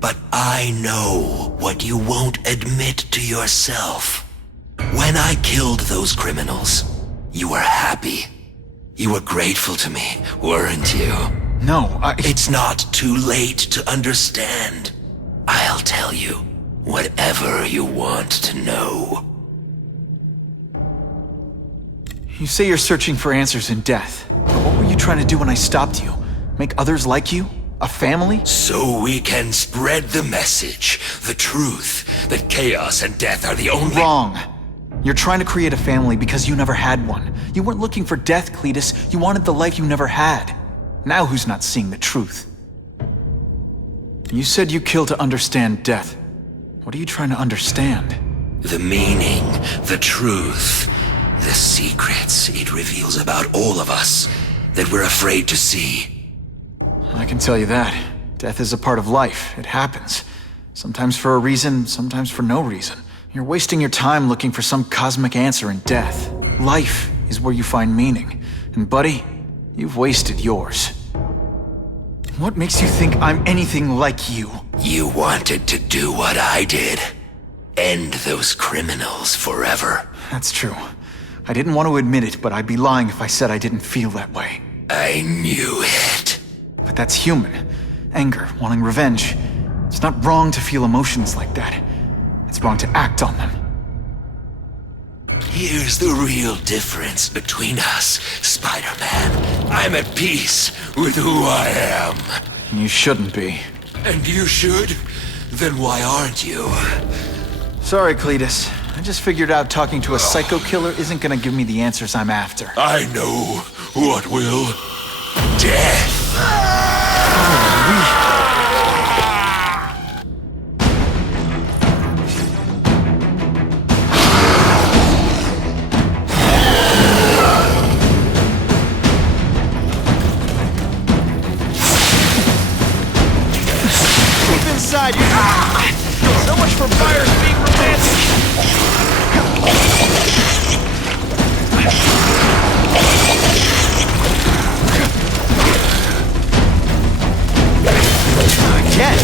but I know what you won't admit to yourself. When I killed those criminals, you were happy. You were grateful to me, weren't you? No, It's not too late to understand. I'll tell you whatever you want to know. You say you're searching for answers in death. But what were you trying to do when I stopped you? Make others like you? A family? So we can spread the message, the truth, that chaos and death are the only— Wrong. You're trying to create a family because you never had one. You weren't looking for death, Cletus. You wanted the life you never had. Now who's not seeing the truth? You said you kill to understand death. What are you trying to understand? The meaning, the truth, the secrets it reveals about all of us that we're afraid to see. I can tell you that. Death is a part of life. It happens. Sometimes for a reason, sometimes for no reason. You're wasting your time looking for some cosmic answer in death. Life is where you find meaning. And buddy, you've wasted yours. What makes you think I'm anything like you? You wanted to do what I did. End those criminals forever. That's true. I didn't want to admit it, but I'd be lying if I said I didn't feel that way. I knew it. But that's human. Anger, wanting revenge. It's not wrong to feel emotions like that. It's wrong to act on them. Here's the real difference between us, Spider-Man. I'm at peace with who I am. You shouldn't be. And you should? Then why aren't you? Sorry, Cletus. I just figured out talking to a psycho killer isn't gonna give me the answers I'm after. I know what will. Death! Keep inside you. So much for fires being romantic. Again.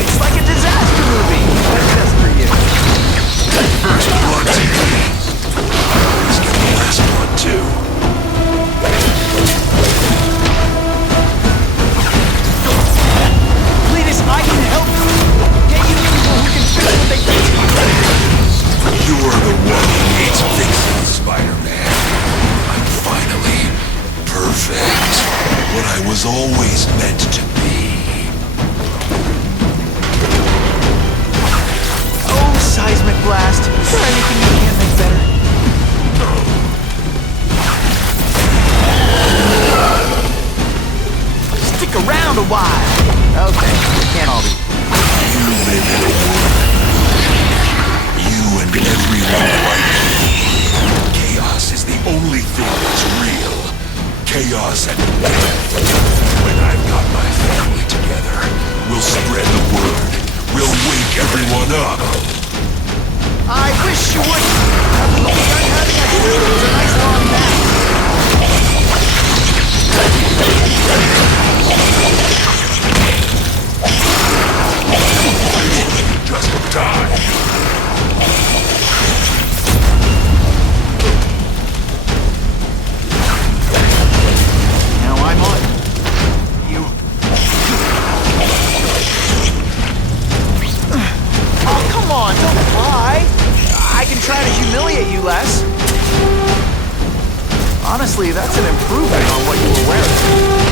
It's like a disaster movie. That's just for you. First blood TV. Let's get the last one too. Cletus, I can help you. Get you people who can fix what they can't. You're the one who needs fixing, Spider-Man. I'm finally perfect. What I was always meant to be. Oh, seismic blast. Is there anything you can't make better? Stick around a while. Okay, we can't all be. You live in a world. You and everyone like you. Chaos is the only thing that's real. Chaos and death. When I've got my family together, we'll spread the word. We'll wake everyone up. I wish you would. I'm having a dream. It's a nice long nap. Just die. Now I'm on you. Oh, come on, don't cry. I can try to humiliate you less. Honestly, that's an improvement on what you were wearing.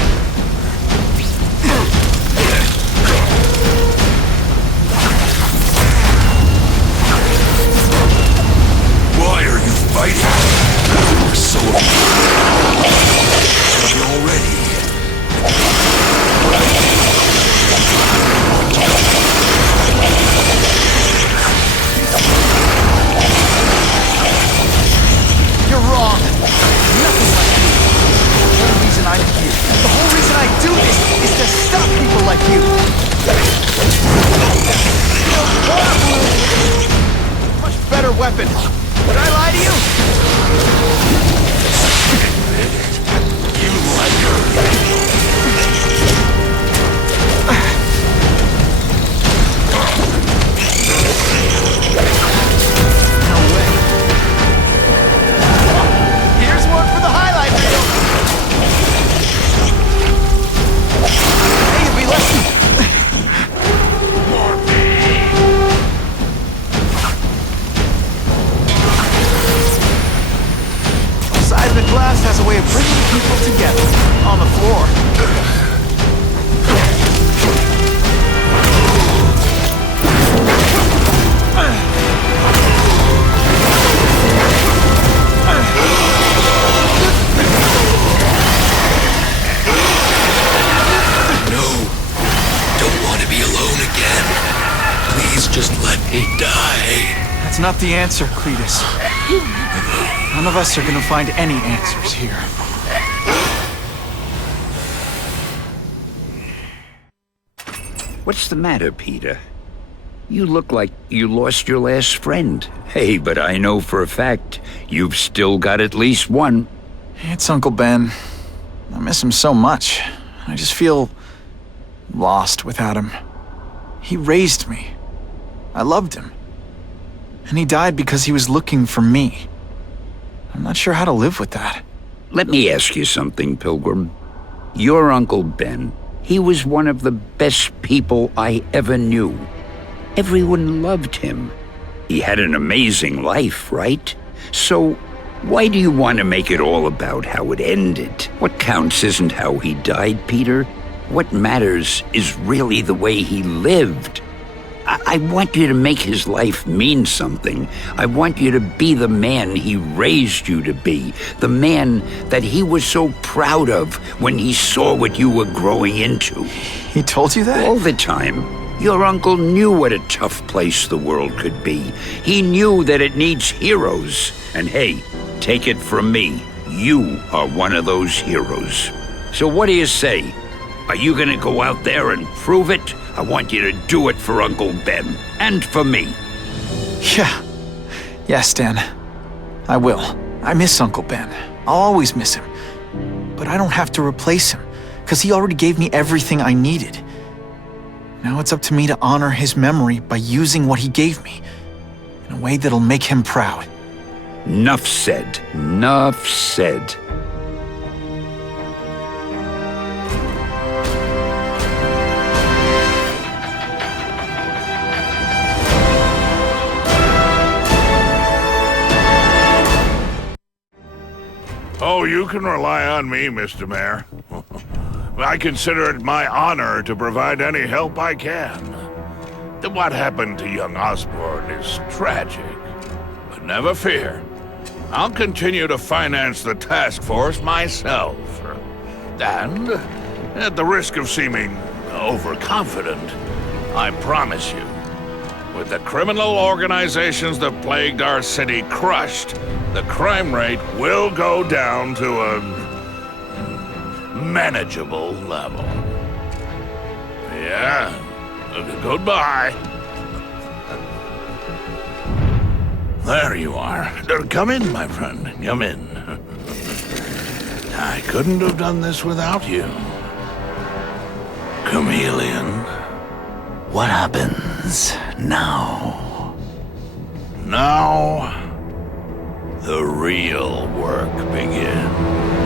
Why are you fighting? We're so already. You're wrong. Nothing like you. The whole reason I'm here, the whole weapon. Would I lie to you? You like her. No way. Here's one for the highlight reel. Hey, it'd be less. Seismic blast has a way of bringing people together on the floor. Just let me die. That's not the answer, Cletus. None of us are gonna find any answers here. What's the matter, Peter? You look like you lost your last friend. Hey, but I know for a fact you've still got at least one. It's Uncle Ben. I miss him so much. I just feel lost without him. He raised me. I loved him. And he died because he was looking for me. I'm not sure how to live with that. Let me ask you something, Pilgrim. Your Uncle Ben, he was one of the best people I ever knew. Everyone loved him. He had an amazing life, right? So, why do you want to make it all about how it ended? What counts isn't how he died, Peter. What matters is really the way he lived. I want you to make his life mean something. I want you to be the man he raised you to be. The man that he was so proud of when he saw what you were growing into. He told you that? All the time. Your uncle knew what a tough place the world could be. He knew that it needs heroes. And hey, take it from me, you are one of those heroes. So what do you say? Are you gonna go out there and prove it? I want you to do it for Uncle Ben, and for me. Yeah. Yes, Dan. I will. I miss Uncle Ben. I'll always miss him. But I don't have to replace him, because he already gave me everything I needed. Now it's up to me to honor his memory by using what he gave me, in a way that'll make him proud. Nuff said. Nuff said. Oh, you can rely on me, Mr. Mayor. I consider it my honor to provide any help I can. What happened to young Osborn is tragic, but never fear. I'll continue to finance the task force myself. And, at the risk of seeming overconfident, I promise you, with the criminal organizations that plagued our city crushed, the crime rate will go down to a manageable level. Yeah, goodbye. There you are. Come in, my friend. Come in. I couldn't have done this without you. Chameleon. What happens now? Now, the real work begins.